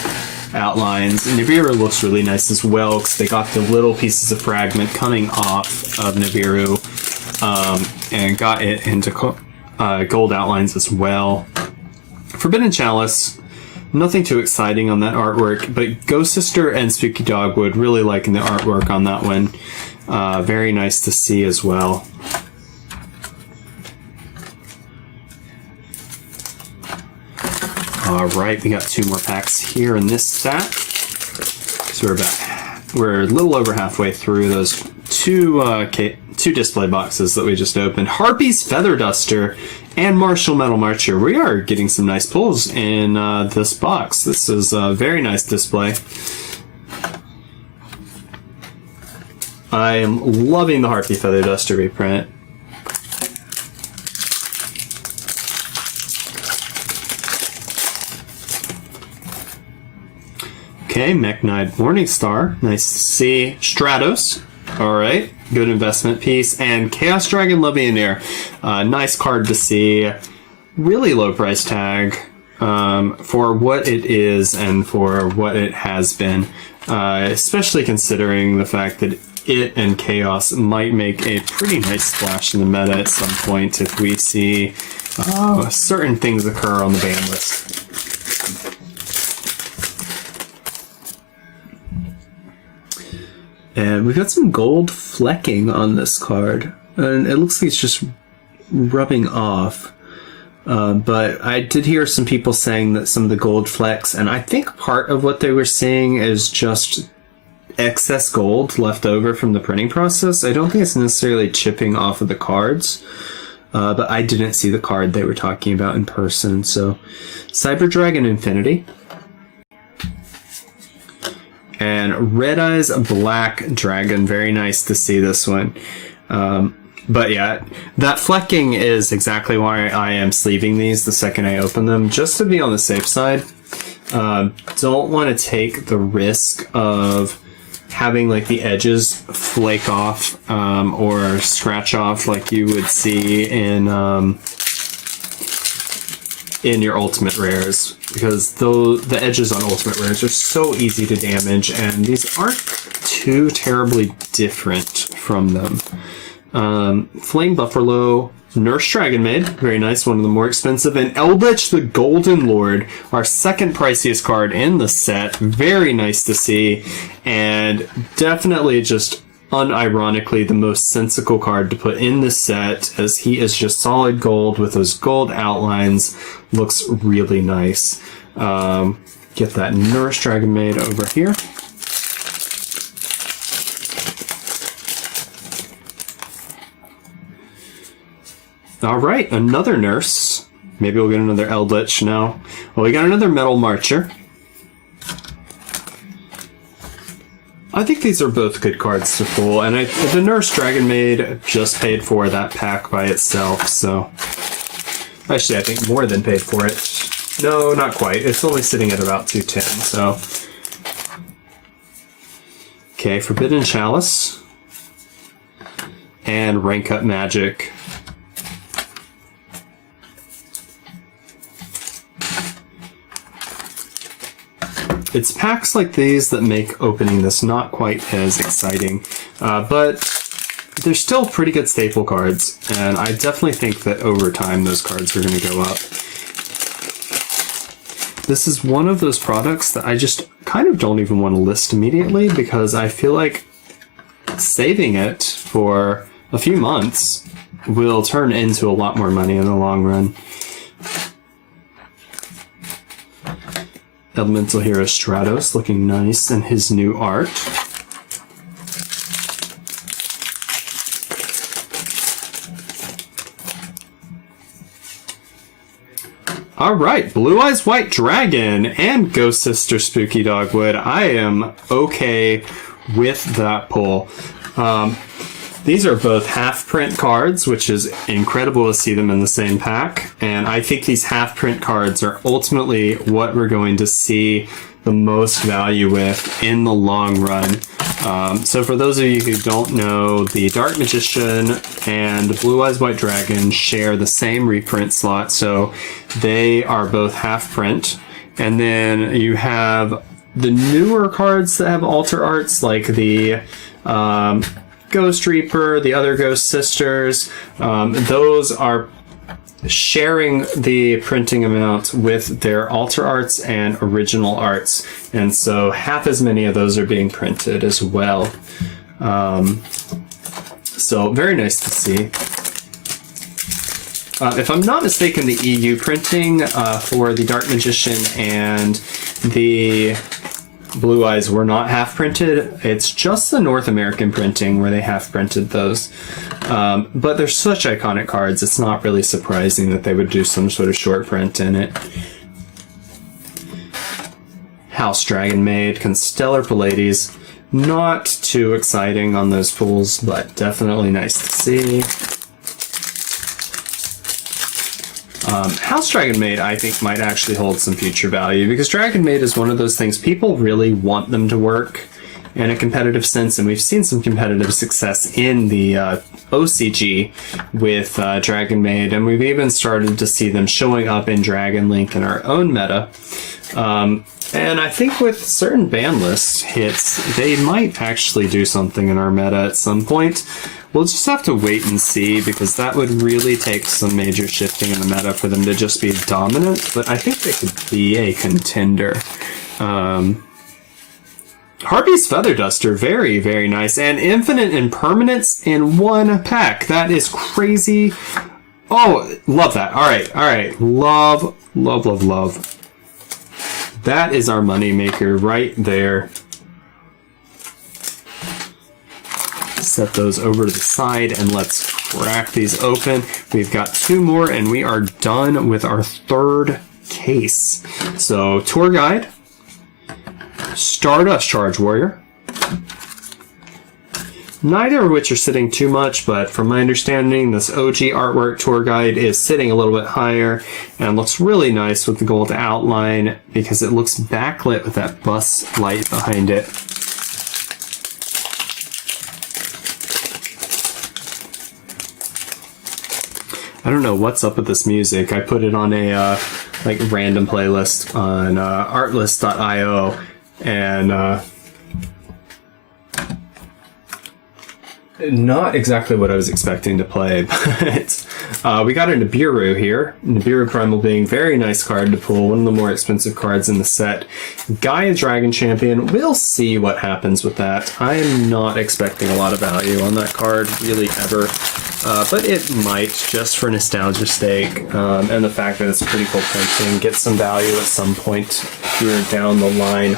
outlines. And Nibiru looks really nice as well, because they got the little pieces of fragment coming off of Nibiru, and got it into gold outlines as well. Forbidden Chalice, nothing too exciting on that artwork, but Ghost Sister and Spooky Dogwood, really liking the artwork on that one. Very nice to see as well. Alright, we got two more packs here in this stack. So we're a little over halfway through those two display boxes that we just opened. Harpy's Feather Duster and Martial Metal Marcher. We are getting some nice pulls in this box. This is a very nice display. I am loving the Harpy Feather Duster reprint. Okay, Mekk-Knight Morningstar. Nice to see. Stratos. Alright, good investment piece. And Chaos Dragon Levianeer. Nice card to see. Really low price tag for what it is and for what it has been. Especially considering the fact that it and Chaos might make a pretty nice splash in the meta at some point if we see certain things occur on the ban list. And we've got some gold flecking on this card, and it looks like it's just rubbing off. But I did hear some people saying that some of the gold flecks, and I think part of what they were saying is just excess gold left over from the printing process. I don't think it's necessarily chipping off of the cards, but I didn't see the card they were talking about in person. So, Cyber Dragon Infinity. And Red Eyes Black Dragon. Very nice to see this one. But yeah, that flecking is exactly why I am sleeving these the second I open them, just to be on the safe side. Don't want to take the risk of having like the edges flake off or scratch off like you would see in your ultimate rares, because the edges on ultimate rares are so easy to damage, and these aren't too terribly different from them. Flame Buffalo, Nurse Dragon Maid, very nice, one of the more expensive, and Eldritch the Golden Lord, our second priciest card in the set. Very nice to see, and definitely just unironically the most sensical card to put in this set, as he is just solid gold with those gold outlines. Looks really nice. Get that Nurse Dragon Maid over here. Alright, another Nurse. Maybe we'll get another Eldritch now. Well, we got another Metal Marcher. I think these are both good cards to pull, and the Nurse Dragon Maid just paid for that pack by itself, so... Actually, I think more than paid for it. No, not quite. It's only sitting at about 210, so... Okay, Forbidden Chalice. And Rank Up Magic. It's packs like these that make opening this not quite as exciting, but they're still pretty good staple cards, and I definitely think that over time those cards are going to go up. This is one of those products that I just kind of don't even want to list immediately, because I feel like saving it for a few months will turn into a lot more money in the long run. Elemental Hero Stratos, looking nice in his new art. Alright, Blue Eyes White Dragon and Ghost Sister Spooky Dogwood. I am okay with that pull. These are both half-print cards, which is incredible to see them in the same pack. And I think these half-print cards are ultimately what we're going to see the most value with in the long run. So for those of you who don't know, the Dark Magician and the Blue Eyes White Dragon share the same reprint slot, so they are both half-print. And then you have the newer cards that have alter arts, like the... Ghost Reaper, the other Ghost Sisters, those are sharing the printing amount with their alter arts and original arts, and so half as many of those are being printed as well. So very nice to see. If I'm not mistaken, the EU printing for the Dark Magician and the Blue Eyes were not half printed. It's just the North American printing where they half printed those. But they're such iconic cards, it's not really surprising that they would do some sort of short print in it. House Dragon Maid, Constellar Pallades. Not too exciting on those pulls, but definitely nice to see. House Dragon Maid, I think, might actually hold some future value, because Dragon Maid is one of those things people really want them to work in a competitive sense, and we've seen some competitive success in the OCG with Dragon Maid, and we've even started to see them showing up in Dragon Link in our own meta. And I think with certain ban list hits, they might actually do something in our meta at some point. We'll just have to wait and see, because that would really take some major shifting in the meta for them to just be dominant, but I think they could be a contender. Harpy's Feather Duster, very, very nice. And Infinite Impermanence in one pack. That is crazy. Oh, love that. All right. Love, love, love, love. That is our money maker right there. Set those over to the side and let's crack these open. We've got 2 more and we are done with our 3rd case. So, Tour Guide, Stardust Charge Warrior. Neither of which are sitting too much, but from my understanding, this OG artwork Tour Guide is sitting a little bit higher and looks really nice with the gold outline because it looks backlit with that bus light behind it. I don't know what's up with this music. I put it on a like random playlist on artlist.io, and not exactly what I was expecting to play, but we got a Nibiru here. Nibiru Primal being very nice card to pull, one of the more expensive cards in the set. Gaia Dragon Champion, we'll see what happens with that. I am not expecting a lot of value on that card, really, ever. But it might, just for nostalgia's sake, and the fact that it's pretty cool printing, get some value at some point here down the line.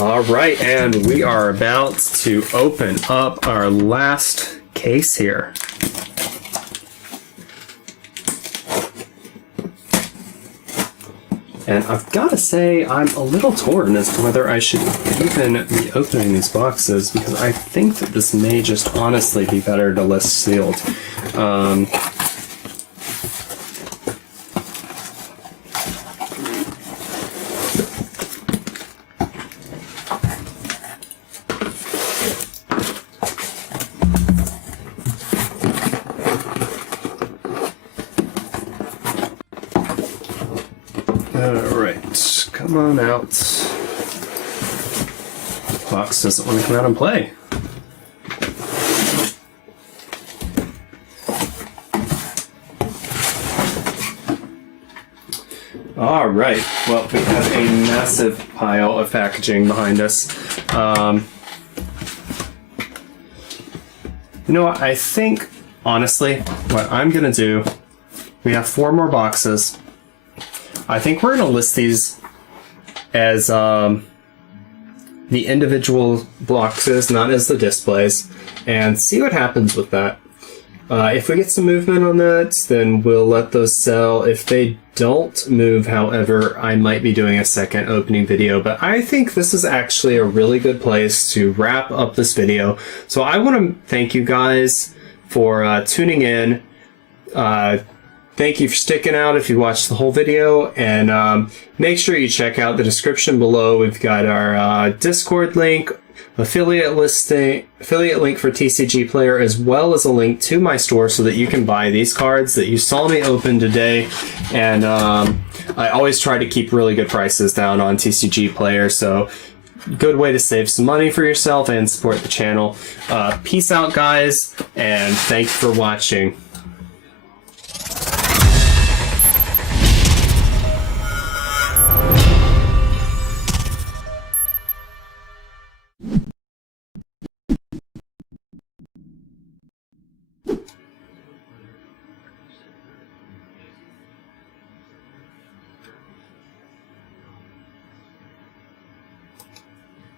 Alright, and we are about to open up our last case here. And I've got to say, I'm a little torn as to whether I should even be opening these boxes, because I think that this may just honestly be better to list sealed. Alright, come on out. Box doesn't want to come out and play. Alright, well, we have a massive pile of packaging behind us. You know what, I think, honestly, what I'm gonna do, we have 4 more boxes. I think we're going to list these as the individual boxes, not as the displays, and see what happens with that. If we get some movement on that, then we'll let those sell. If they don't move, however, I might be doing a second opening video, but I think this is actually a really good place to wrap up this video. So I want to thank you guys for tuning in. Thank you for sticking out if you watched the whole video, and make sure you check out the description below. We've got our Discord link, affiliate link for TCG Player, as well as a link to my store so that you can buy these cards that you saw me open today. And I always try to keep really good prices down on TCG Player, so good way to save some money for yourself and support the channel. Peace out, guys, and thanks for watching.